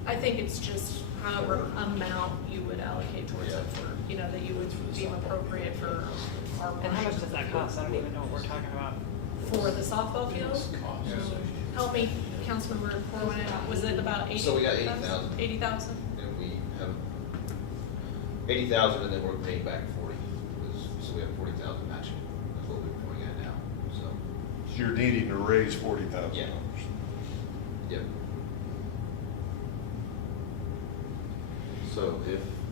I think it's just however amount you would allocate towards it for, that you would deem appropriate for our And how much portion. does that cost? I don't even know what we're talking about. For the softball field? Help me, Councilmember Corwin, was it about 80? So we got 80,000. 80,000? And we have 80,000, and then we're paying back 40. So we have 40,000 matching. That's what we're pointing at now, so. So you're needing to raise $40,000. Yeah. Yep. So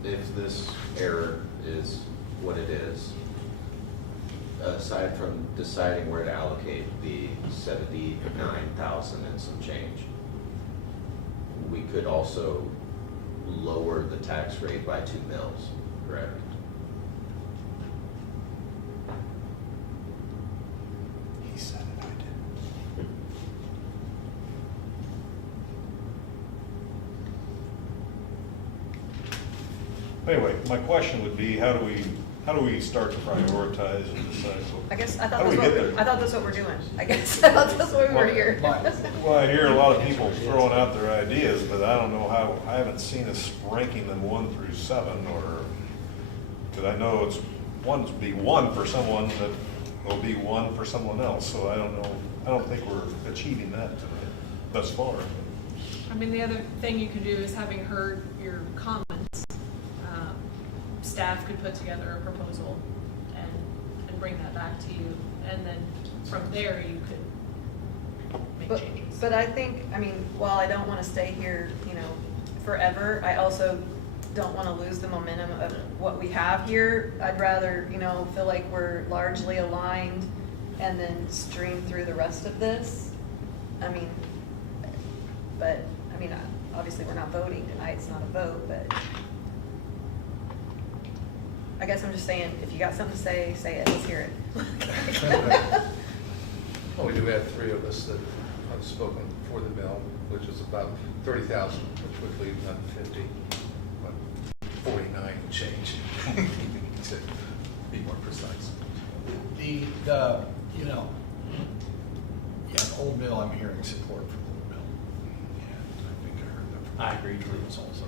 if this error is what it is, aside from deciding where to allocate the 79,000 and some change, we could also lower the tax rate by 2 mils, correct? He said it, I did. Anyway, my question would be, how do we start to prioritize and decide? I guess, I How thought do we that's get what, there? I thought that's what we're doing. I guess, I thought that's why we were here. Well, I hear a lot of people throwing out their ideas, but I don't know how, I haven't seen us ranking them 1 through 7, or, because I know it's, one's be 1 for someone that will be 1 for someone else, so I don't know, I don't think we're achieving that thus far. I mean, the other thing you could do is, having heard your comments, staff could put together a proposal and bring that back to you, and then from there you could make changes. But I think, I mean, while I don't wanna stay here, you know, forever, I also don't wanna lose the momentum of what we have here. I'd rather, you know, feel like we're largely aligned and then stream through the rest of this. I mean, but, I mean, obviously we're not voting tonight, it's not a vote, but I guess I'm just saying, if you got something to say, say it, let's hear it. Well, we do have 3 of us that have spoken for the mill, which is about 30,000, which would leave another 50, but 49 and change, to be more precise. The, you know, yeah, the old mill, I'm hearing support for the old mill. And I think I heard that from. I agree, too. Bruce also.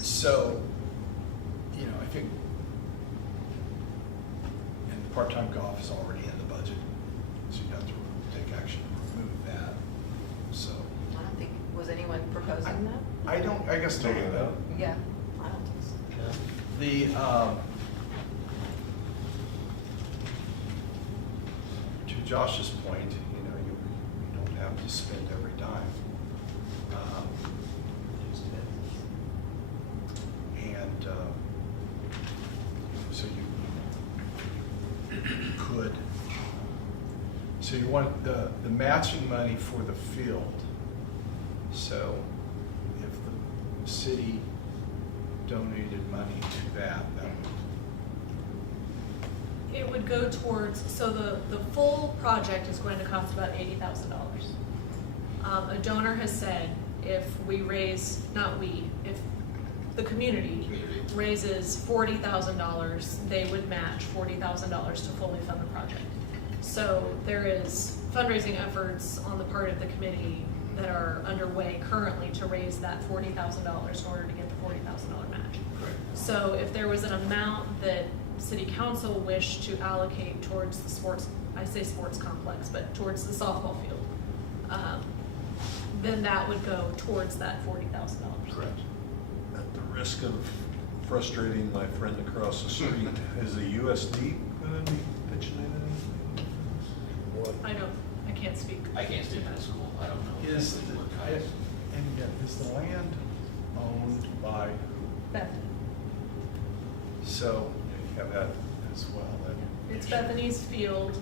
So, you know, I think, and the part-time golf is already in the budget, so you have to take action to remove that, so. I don't think, was anyone proposing that? I don't, I guess taking it out. Yeah, I don't think so. The, to Josh's point, you know, you don't have to spend every dime. And so you could, so you want the matching money for the field. So if the city donated money to that would. It would go towards, so the full project is going to cost about $80,000. A donor has said if we raise, not we, if the community raises $40,000, they would match $40,000 to fully fund the project. So there is fundraising efforts on the part of the committee that are underway currently to raise that $40,000 in order to get the $40,000 match. Correct. So if there was an amount that city council wished to allocate towards the sports, I say sports complex, but towards the softball field, then that would go towards that $40,000. Correct. At the risk of frustrating my friend across the street, is the USD going to be pitching in anything? I can't speak. I can't stay in school, I don't know. Is, exactly what kind of- and yet, is the land owned by who? Bethany. So you have that as well. It's Bethany's field,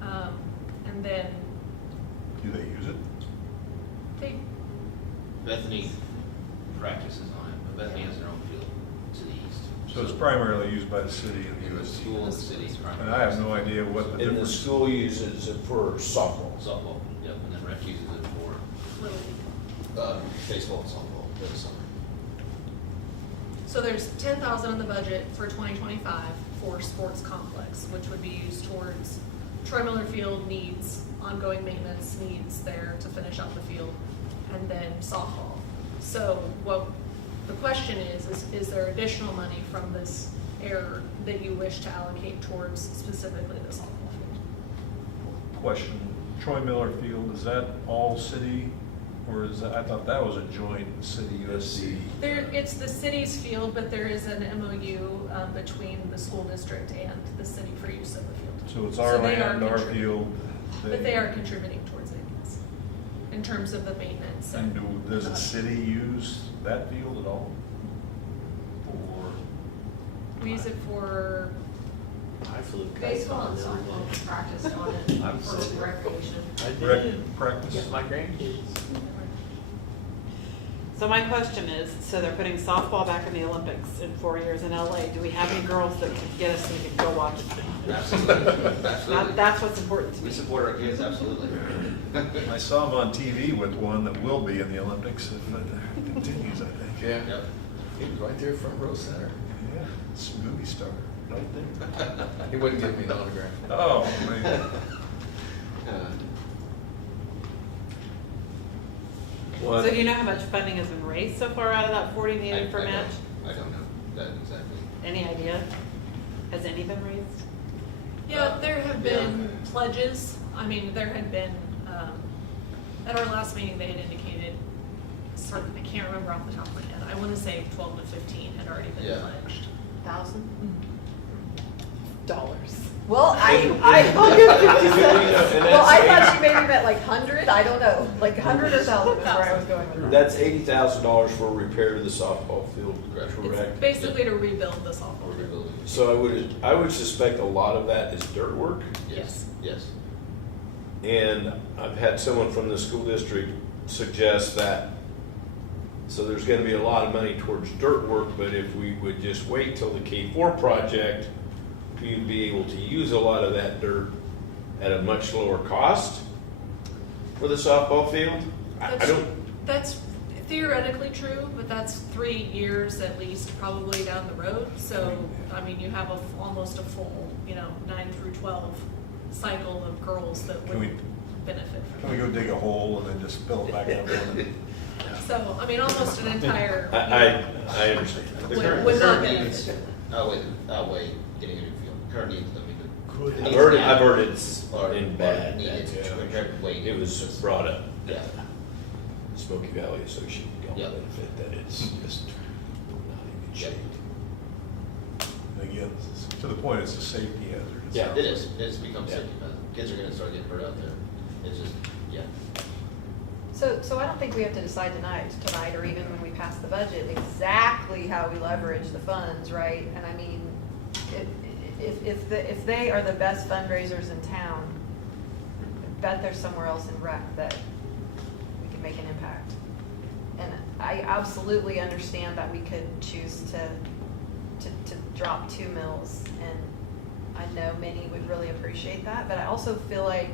and then Do they use it? they, Bethany practices on it, but Bethany has their own field to the east. So it's primarily used by the city and The the USD. school and the city's primary. And I have no idea what the And the difference. school uses it for softball. Softball, yep, and then rec uses it for, Little League. baseball and softball for the summer. So there's $10,000 in the budget for 2025 for sports complex, which would be used towards Troy Miller Field needs, ongoing maintenance needs there to finish up the field, and then softball. So what the question is there additional money from this error that you wish to allocate towards specifically the softball field? Question, Troy Miller Field, is that all city, or is that, I thought that was a joint city USD? It's the city's field, but there is an MOU between the school district and the city for use of the field. So it's our they are land, our contributing. field. But they are contributing towards it, yes, in terms of the maintenance. And does the city use that field at all? Or, We use it for I flew kites Baseball on and the other softball day. practiced on it I'm for so- recreation. I Rec did. practice. Get my grandkids. So my question is, so they're putting softball back in the Olympics in 4 years in LA. Do we have any girls that could get us so we could go watch it? Absolutely, absolutely. That's what's important to We me. support our kids, absolutely. I saw him on TV with one that will be in the Olympics if it continues, I think. Yeah, Yep. he was right there front row center, Yeah, it's a movie star, right there. he wouldn't give me an autograph. Oh, man. Well, So do you know how much funding has been raised so far out of that 40 needed for match? I don't know that exactly. Any idea? Has any been raised? Yeah, there have been pledges. I mean, there had been, at our last meeting, they had indicated, sort of, I can't remember off the top of my head. I want to say 12 to 15 had already been Yeah. pledged. Dollars. Well, I'll give 50 And cents. that's Well, I eight- thought you maybe meant like 100, I don't know, like 100 or 1,000 is where I was going with that. That's $80,000 for repair of the softball field, Correct. It's correct? basically to rebuild the softball We're field. rebuilding. So I would suspect a lot of that is dirt work. Yes. Yes. And I've had someone from the school district suggest that, so there's gonna be a lot of money towards dirt work, but if we would just wait till the K4 project, we'd be able to use a lot of that dirt at a much lower cost for the softball field. I don't, That's theoretically true, but that's 3 years at least probably down the road. So, I mean, you have almost a full, 9 through 12 cycle of girls that Can would we- benefit Can from we it. go dig a hole and then just fill it back up on it? So, I mean, almost an entire. I understand. The Would- current, would the not current be- needs, outweigh getting a new field. Current needs, I mean, the I've needs heard it, now I've heard it's are- in are bad. needed to compared to waiting. It was brought up. Yeah. Smoky Valley Association got Yep. benefit that it's just not in good Yep. shape. Again, to the point, it's a safety hazard. Yeah. It is, it's become Yeah. safety hazard. Kids are gonna start getting hurt out there. It's just, yeah. So I don't think we have to decide tonight, or even when we pass the budget, exactly how we leverage the funds, right? And I mean, if they are the best fundraisers in town, I bet there's somewhere else in rec that we could make an impact. And I absolutely understand that we could choose to drop 2 mills, and I know many would really appreciate that, but I also feel like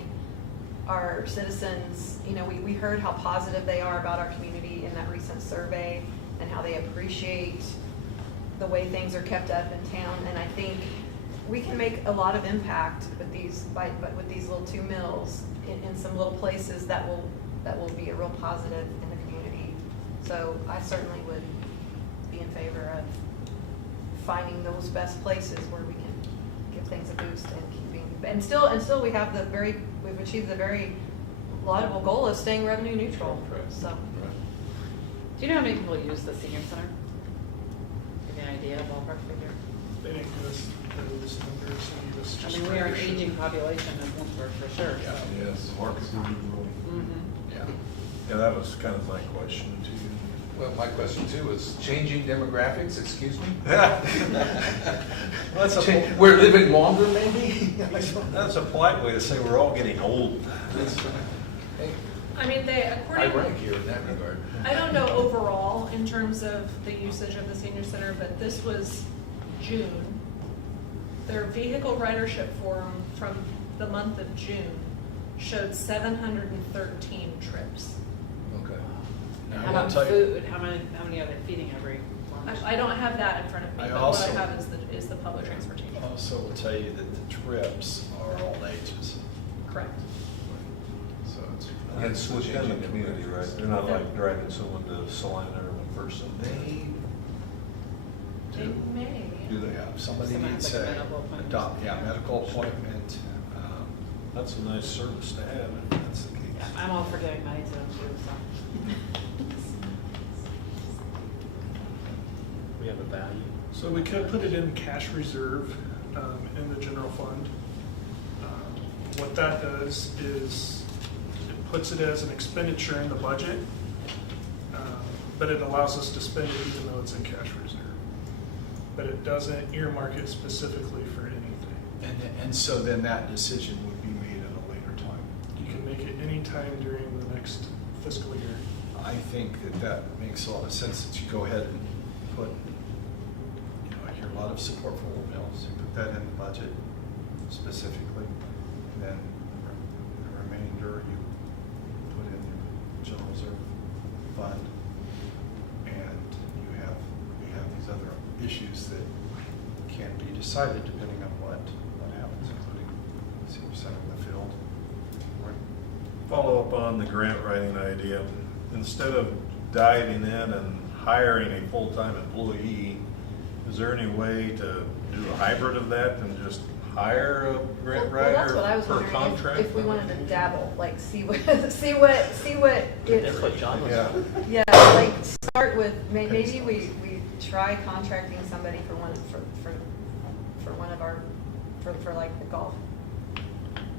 our citizens, we heard how positive they are about our community in that recent survey and how they appreciate the way things are kept up in town. And I think we can make a lot of impact with these little 2 mills in some little places that will be a real positive in the community. So I certainly would be in favor of finding those best places where we can give things a boost and keeping, and still we've achieved the very laudable goal of staying revenue neutral, so. Do you know how many people use the senior center? Give you an idea, ballpark figure? They didn't give us those numbers, they gave us I just. mean, we are an tradition. aging population in Lindsborg for sure. Yes, market really. Mhm. Yeah. Yeah, that was kind of my question to you. Well, my question too is changing demographics, excuse me? That's a, We're living longer, maybe? that's a polite way to say we're all getting old. Hey, I mean, they, I according, rank here in that regard. I don't know overall in terms of the usage of the senior center, but this was June. Their vehicle ridership form from the month of June showed 713 trips. Okay. Now, How I will about tell you, food? How many are they feeding every lunch? I don't have that in front of me, I but what I also- have is the public transportation. also will tell you that the trips are all ages. Correct. So it's. And it's within the community, right? They're not like driving someone to Salina or McPherson. They may. Do they have, somebody Somebody needs has like a a, medical appointment. medical appointment. That's a nice service to have if that's the case. Yeah, I'm all for giving money to them too, so. We have a value. So we could put it in cash reserve in the general fund. What that does is it puts it as an expenditure in the budget, but it allows us to spend it even though it's in cash reserve. but it doesn't earmark it specifically for anything. And so then that decision would be made at a later time. You can make it any time during the next fiscal year. I think that makes a lot of sense that you go ahead and put, I hear a lot of support for old mills. You put that in the budget specifically, and then the remainder you put in the general reserve fund. And we have these other issues that can be decided depending on what happens, including senior center in the field. Follow up on the grant writing idea. Instead of diving in and hiring a full-time employee, is there any way to do a hybrid of that and just hire a grant Well, that's what I writer was per wondering, contract? if we wanted to dabble, like see what That's what John was Yeah. saying. yeah, like start with, maybe we try contracting somebody for one of our, for like the golf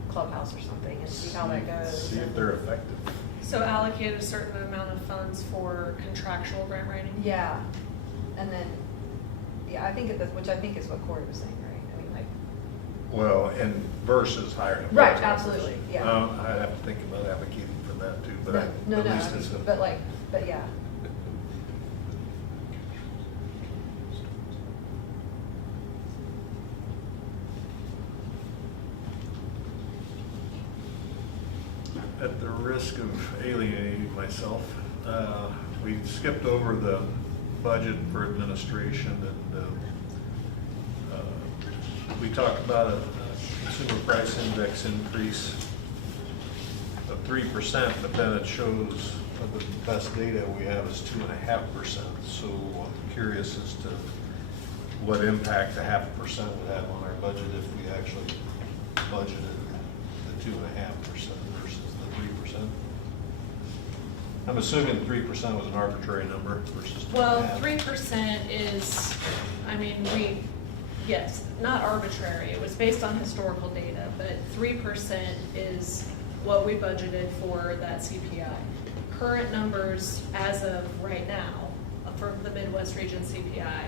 clubhouse or something and see how that goes. See if they're effective. So allocate a certain amount of funds for contractual grant writing? Yeah, and then, yeah, I think which I think is what Corey was saying, right? I mean, like, Well, and versus hiring. a right, full-time person. absolutely, yeah. I'd have to think about advocating for that too, but No, at no, least I mean, it's a. but yeah. At the risk of alienating myself, we skipped over the budget for administration and we talked about a consumer price index increase of 3%, but then it shows the best data we have is 2.5%. So I'm curious as to what impact 0.5% would have on our budget if we actually budgeted the 2.5% versus the 3%. I'm assuming 3% was an arbitrary number versus 2.5%. Well, 3% is, yes, not arbitrary, it was based on historical data, but 3% is what we budgeted for that CPI. Current numbers as of right now for the Midwest region CPI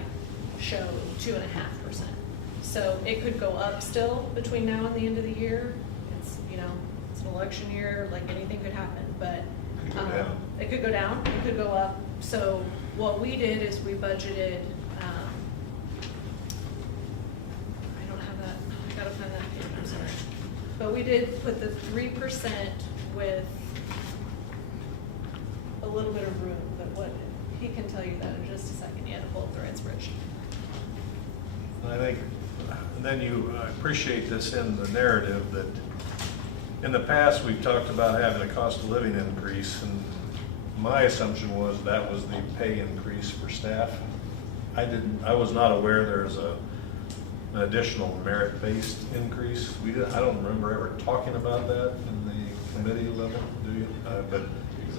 show 2.5%. So it could go up still between now and the end of the year. It's, it's an election year, like anything could happen, but Could go down. it could go down, it could go up. So what we did is we budgeted, I don't have that, I gotta find that page, I'm sorry. But we did put the 3% with a little bit of room, but what, he can tell you that in just a second. You had to pull up the right spreadsheet. I think, and then I appreciate this in the narrative that in the past, we've talked about having a cost of living increase, and my assumption was that was the pay increase for staff. I was not aware there's an additional merit-based increase. I don't remember ever talking about that in the committee level, do you?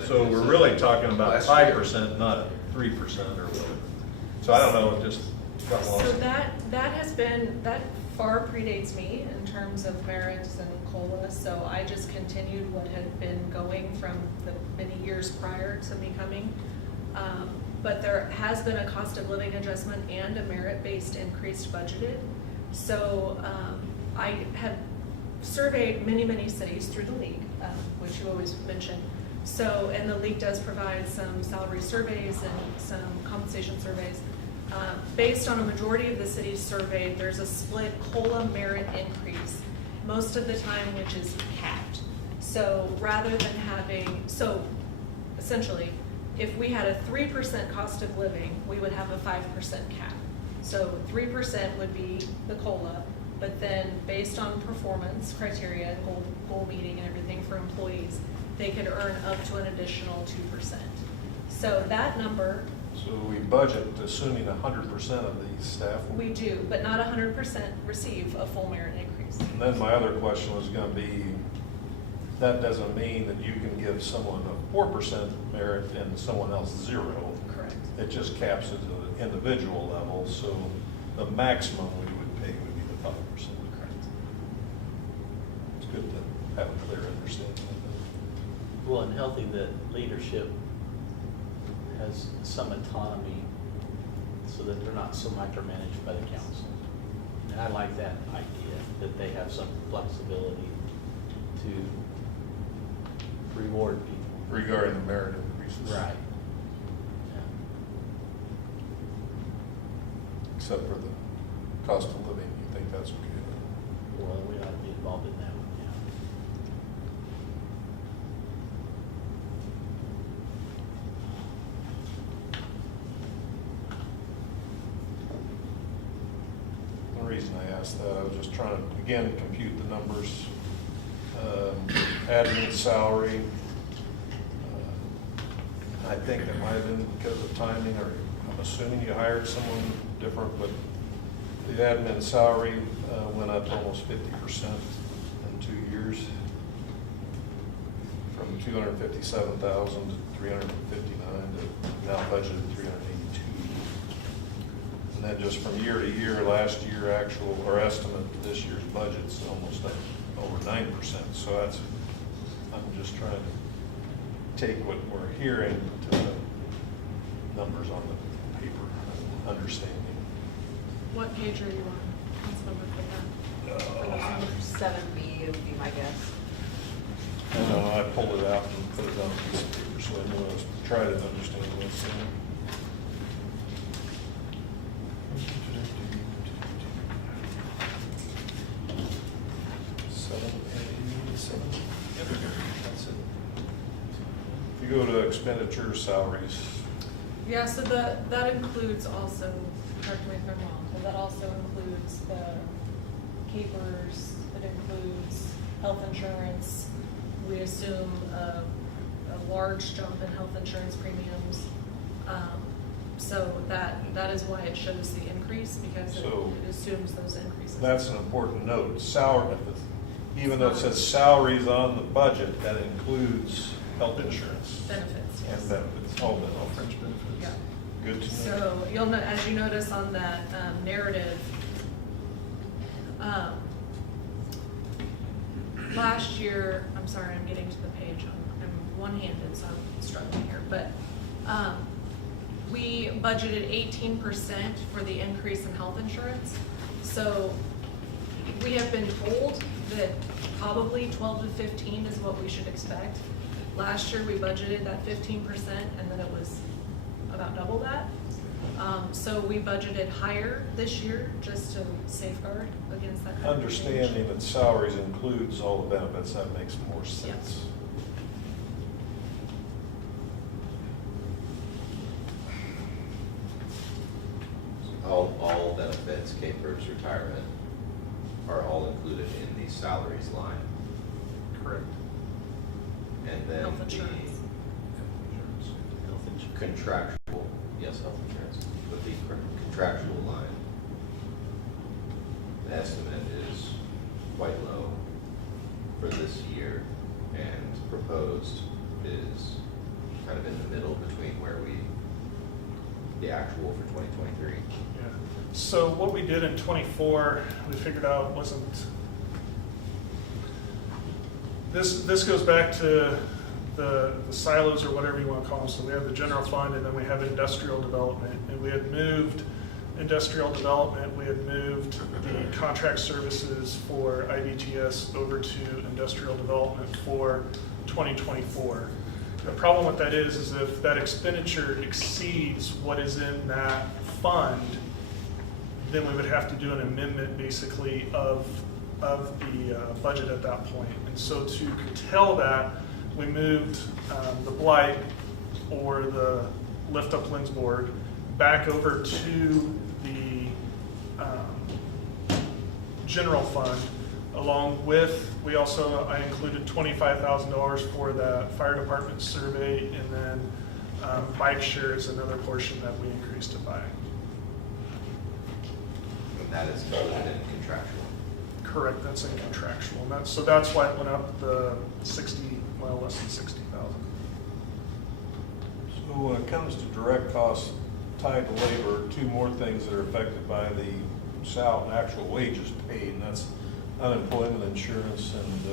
So we're really talking about 5%, not 3% or whatever. So I don't know, it just got lost. So that has been, that far predates me in terms of merits and COLA, so I just continued what had been going from the many years prior to me coming. But there has been a cost of living adjustment and a merit-based increase budgeted. So I have surveyed many cities through the league, which you always mention. So, and the league does provide some salary surveys and some compensation surveys. Based on a majority of the cities surveyed, there's a split COLA merit increase most of the time, which is capped. So rather than so essentially, if we had a 3% cost of living, we would have a 5% cap. So 3% would be the COLA, but then based on performance criteria, goal meeting and everything for employees, they could earn up to an additional 2%. So that number. So we budget assuming 100% of these staff. We do, but not 100% receive a full merit increase. And then my other question was going to be, that doesn't mean that you can give someone a 4% merit and someone else 0. Correct. It just caps it at an individual level, so the maximum we would pay would be the 5%. Correct. It's good to have a clear understanding of that. Well, and healthy that leadership has some autonomy so that they're not so micromanaged by the council. And I like that idea, that they have some flexibility to reward people. Regarding the merit increases. Right. Except for the cost of living, you think that's okay? Well, we ought to be involved in that one, yeah. The reason I asked that, I was just trying to, again, compute the numbers. Admin salary, I think it might have been because of timing, or I'm assuming you hired someone different, but the admin salary went up almost 50% in 2 years, from 257,000 to 359 to now budgeted 382. And then just from year to year, last year actual or estimate, this year's budget's almost up over 9%. So that's, I'm just trying to take what we're hearing to the numbers on the paper, understanding. What page are you on? Councilmember Cooper? 7B would be my guess. I don't know, I pulled it out and put it on a piece of paper, so I knew I was trying to understand what's in it. Yep, that's it. If you go to expenditure salaries, Yeah, so that includes also, correct me if I'm wrong, but that also includes the capers, it includes health insurance. We assume a large jump in health insurance premiums. So that is why it shows the increase, because it So- assumes those increases. that's an important note. Salary, even though it says salaries on the budget, that includes health insurance. Benefits, yes. And benefits, all the health fringe benefits. Yeah. Good to know. So you'll know, as you notice on that narrative, last year, I'm sorry, I'm getting to the page, I'm one-handed, so I'm struggling here, but we budgeted 18% for the increase in health insurance. So we have been told that probably 12 to 15 is what we should expect. Last year, we budgeted that 15%, and then it was about double that. So we budgeted higher this year, just to safeguard against that kind of change. Understanding that salaries includes all the benefits, that makes more sense. All benefits, capers, retirement are all included in the salaries line. Correct. And then Health the insurance. contractual, yes, health insurance, but the contractual line, the estimate is quite low for this year, and proposed is kind of in the middle between where the actual for 2023. Yeah. So what we did in '24, we figured out wasn't, this goes back to the silos or whatever you want to call them. So we have the general fund, and then we have industrial development. And we had moved industrial development, we had moved the contract services for IBTS over to industrial development for 2024. The problem with that is if that expenditure exceeds what is in that fund, then we would have to do an amendment basically of the budget at that point. And so to curtail that, we moved the blight or the Lift Up Lindsborg back over to the general fund, along with, I included $25,000 for the fire department survey, and then bike share is another portion that we increased it by. And that is included in contractual. Correct, that's in contractual, and that's why it went up the 60, well, less than 60,000. So when it comes to direct costs tied to labor, two more things that are affected by the actual wages paid, and that's unemployment insurance and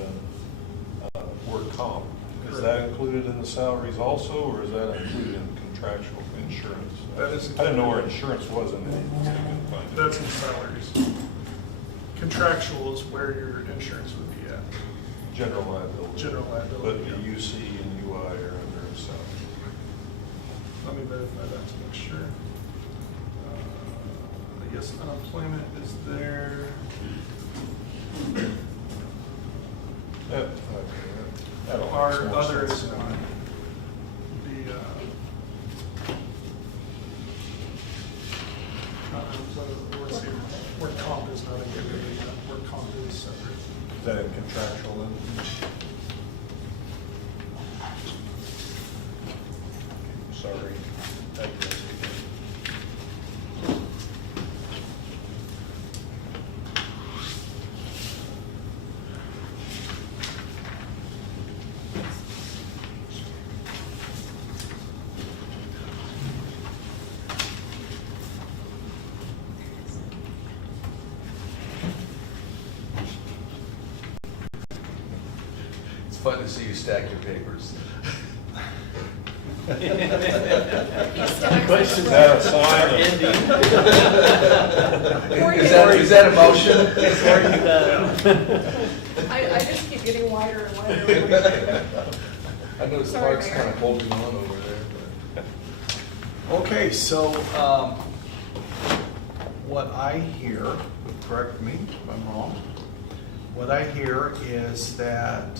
work comp. Is that included in the salaries also, or is that included in contractual insurance. That is- I didn't know where insurance was in it. That's in salaries. Contractual is where your insurance would be at. General liability. General liability, But the yeah. UC and UI are under itself. Let me verify that to make sure. Yes, unemployment is there. That all Our makes more other sense is now. not. Let's see, work comp is not included, work comp is separate. Is that in contractual then? Sorry. Thank you. It's fun to see you stack your papers. Questions? Is that a sign of- Is that a motion? I just keep getting wider and wider. I noticed Sorry, Mark's Mayor. kind of holding on over there. Okay, so, what I hear, correct me if I'm wrong, what I hear is that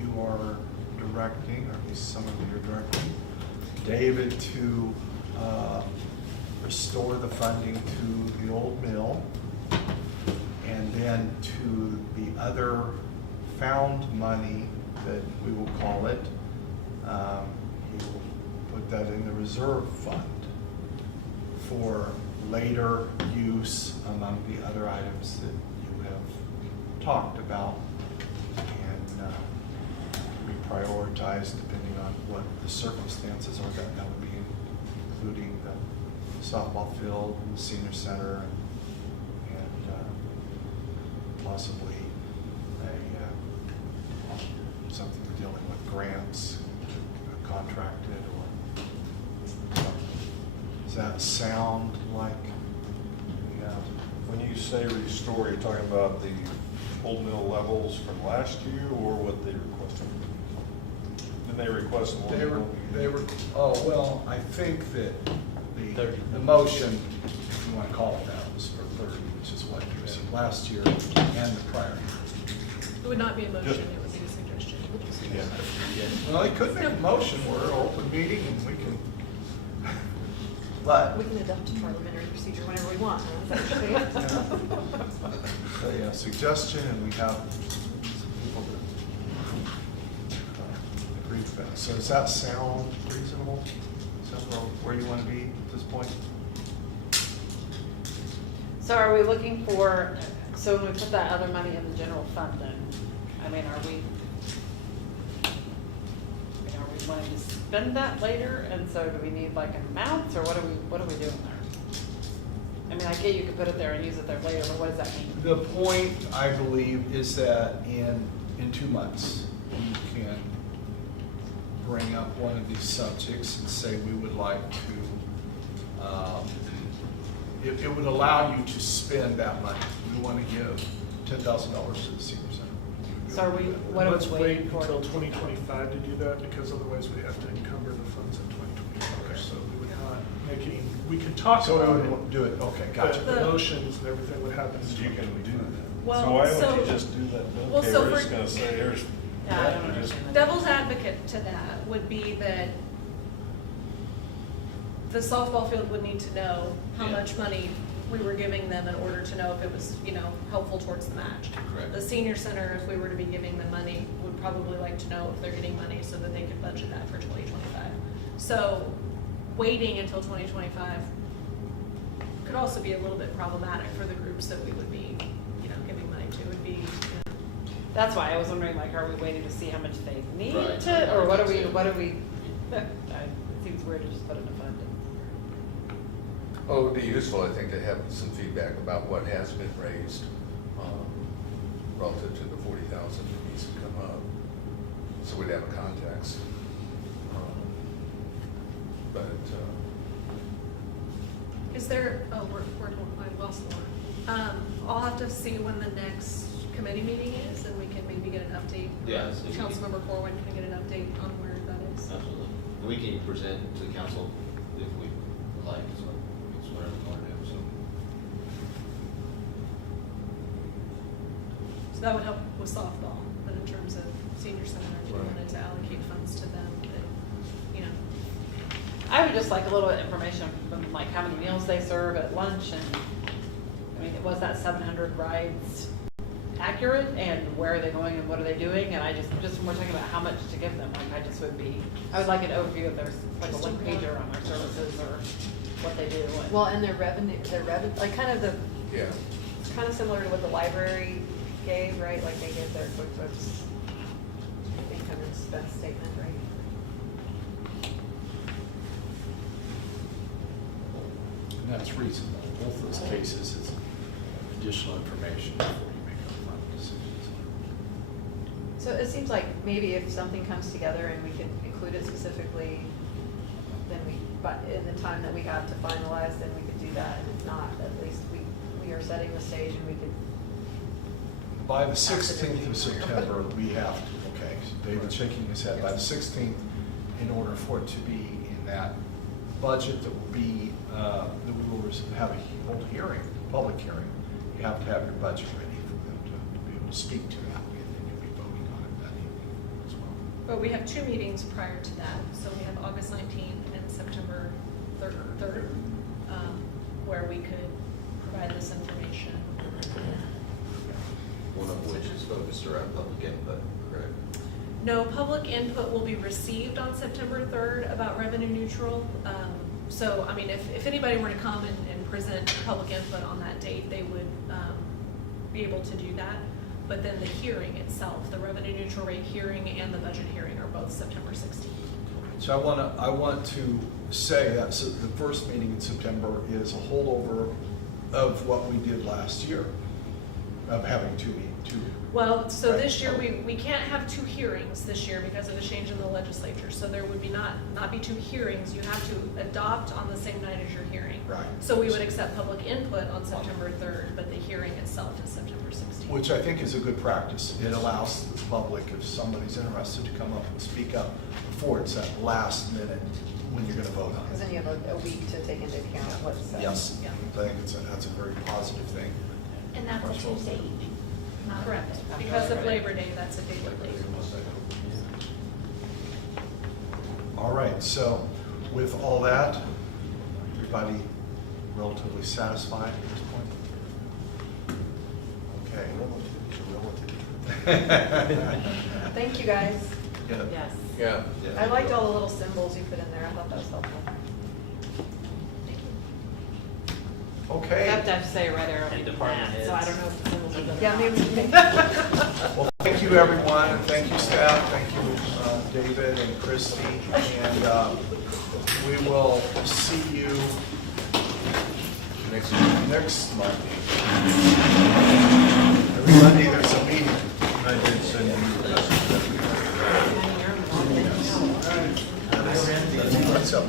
you are directing, or at least some of you are directing, David to restore the funding to the old mill, and then to the other found money that we will call it, he will put that in the reserve fund for later use among the other items that you have talked about and reprioritize depending on what the circumstances are. That would be including the softball field and the senior center and possibly something dealing with grants, contracted or. Does that sound like? When you say restore, you're talking about the old mill levels from last year or what they requested? Didn't they request more? They were, oh, well, I think that 30. the motion, if you want to call it that, was for 30, which is what you received last year and the prior year. It would not be a motion, it would be a suggestion. Well, they could make a motion, we're an open meeting and we can, but, We can adopt parliamentary procedure whenever we want. Huh? Is that what you're saying? so yeah, suggestion, and we have some people that agree with that. So does that sound reasonable? Sound where you want to be at this point? So are we looking for, so when we put that other money in the general fund then, I mean, are we wanting to spend that later? And so do we need like an amount or what are we doing there? I mean, I get you could put it there and use it there later, but what does that mean? The point, I believe, is that in 2 months, you can bring up one of these subjects and say we would like to, it would allow you to spend that money. We want to give $10,000 to the senior center. So are we, what are Let's we wait waiting for? until 2025 to do that, because otherwise we have to encumber the funds in 2024. So we would not make any, we could talk So about we it. would do it, okay, But gotcha. the motions and everything would happen in You can do 2025. that. Well, So why so- wouldn't you just do that? well, Okay, so we're for- just gonna say, here's. Yeah, I don't you just- understand that. Devil's advocate to that would be that the softball field would need to know how much money we were giving them in order to know if it was, helpful towards the match. Correct. The senior center, if we were to be giving them money, would probably like to know if they're getting money so that they could budget that for 2025. So waiting until 2025 could also be a little bit problematic for the groups that we would be, giving money to. Would be, That's why I was wondering, like, are we waiting to see how much they need Right. to, or what are we, Yeah. it seems weird to just put it in a fund. Oh, it would be useful, I think, to have some feedback about what has been raised relative to the 40,000 that needs to come up. So we'd have a context. But Is there, oh, I lost Lauren. I'll have to see when the next committee meeting is, and we can maybe get an update. Yeah, so we can- Councilmember Corwin can get an update on where that is. Absolutely. And we can present to the council if we would like, so it's whatever we want to do, so. So that would help with softball, but in terms of senior center, if you wanted to allocate funds to them, that, you know. I would just like a little information from like how many meals they serve at lunch and, I mean, was that 700 rides accurate and where are they going and what are they doing? And I just when we're talking about how much to give them, like I would like an overview if there's like a one pager on their services or what they do. And, Well, and their revenue, like kind of Yeah. it's kind of similar to what the library gave, right? Like they give their QuickBooks income and expense statement, right? And that's reasonable. Both those cases, it's additional information before you make a final decisions. So it seems like maybe if something comes together and we can include it specifically, then but in the time that we have to finalize, then we could do that. And if not, at least we are setting the stage and we could. By the 16th of September, we have to, okay, so David's shaking his head, by the 16th, in order for it to be in that budget that will be, that we will have a whole hearing, public hearing, you have to have your budget ready for them to be able to speak to that, and then you'll be voting on it that evening as well. But we have 2 meetings prior to that, so we have August 19th and September 3rd, where we could provide this information. One of which is focused around public input, correct? No, public input will be received on September 3rd about revenue neutral. So, I mean, if anybody were to come and present public input on that date, they would be able to do that. But then the hearing itself, the revenue neutral rate hearing and the budget hearing are both September 16th. So I want to say that so the first meeting in September is a holdover of what we did last year, of having two. Well, so Right. this year, we can't have 2 hearings this year because of a change in the legislature. So there would be not be 2 hearings. You have to adopt on the same night as your hearing. Right. So we would accept public input on September 3rd, but the hearing itself is September 16th. Which I think is a good practice. It allows the public, if somebody's interested, to come up and speak up before it's that last minute when you're going to vote on Because it. then you have a week to take into account what's. Yes, Yeah. I think that's a very positive thing. And that's a Tuesday evening. not a Correct. Monday. Because of Labor Day, that's a day late. All right, so with all that, everybody relatively satisfied at this point? Okay. Thank you, guys. Good. yes. Yeah. I liked all the little symbols you put in there. I thought that was helpful. I Okay. have to say a red arrow And means department that, so I heads. don't know if the symbols are good or Yeah, not. Well, thank you, everyone, and thank you, staff. Thank you, David and Christy. And we will see you next Monday. Every Monday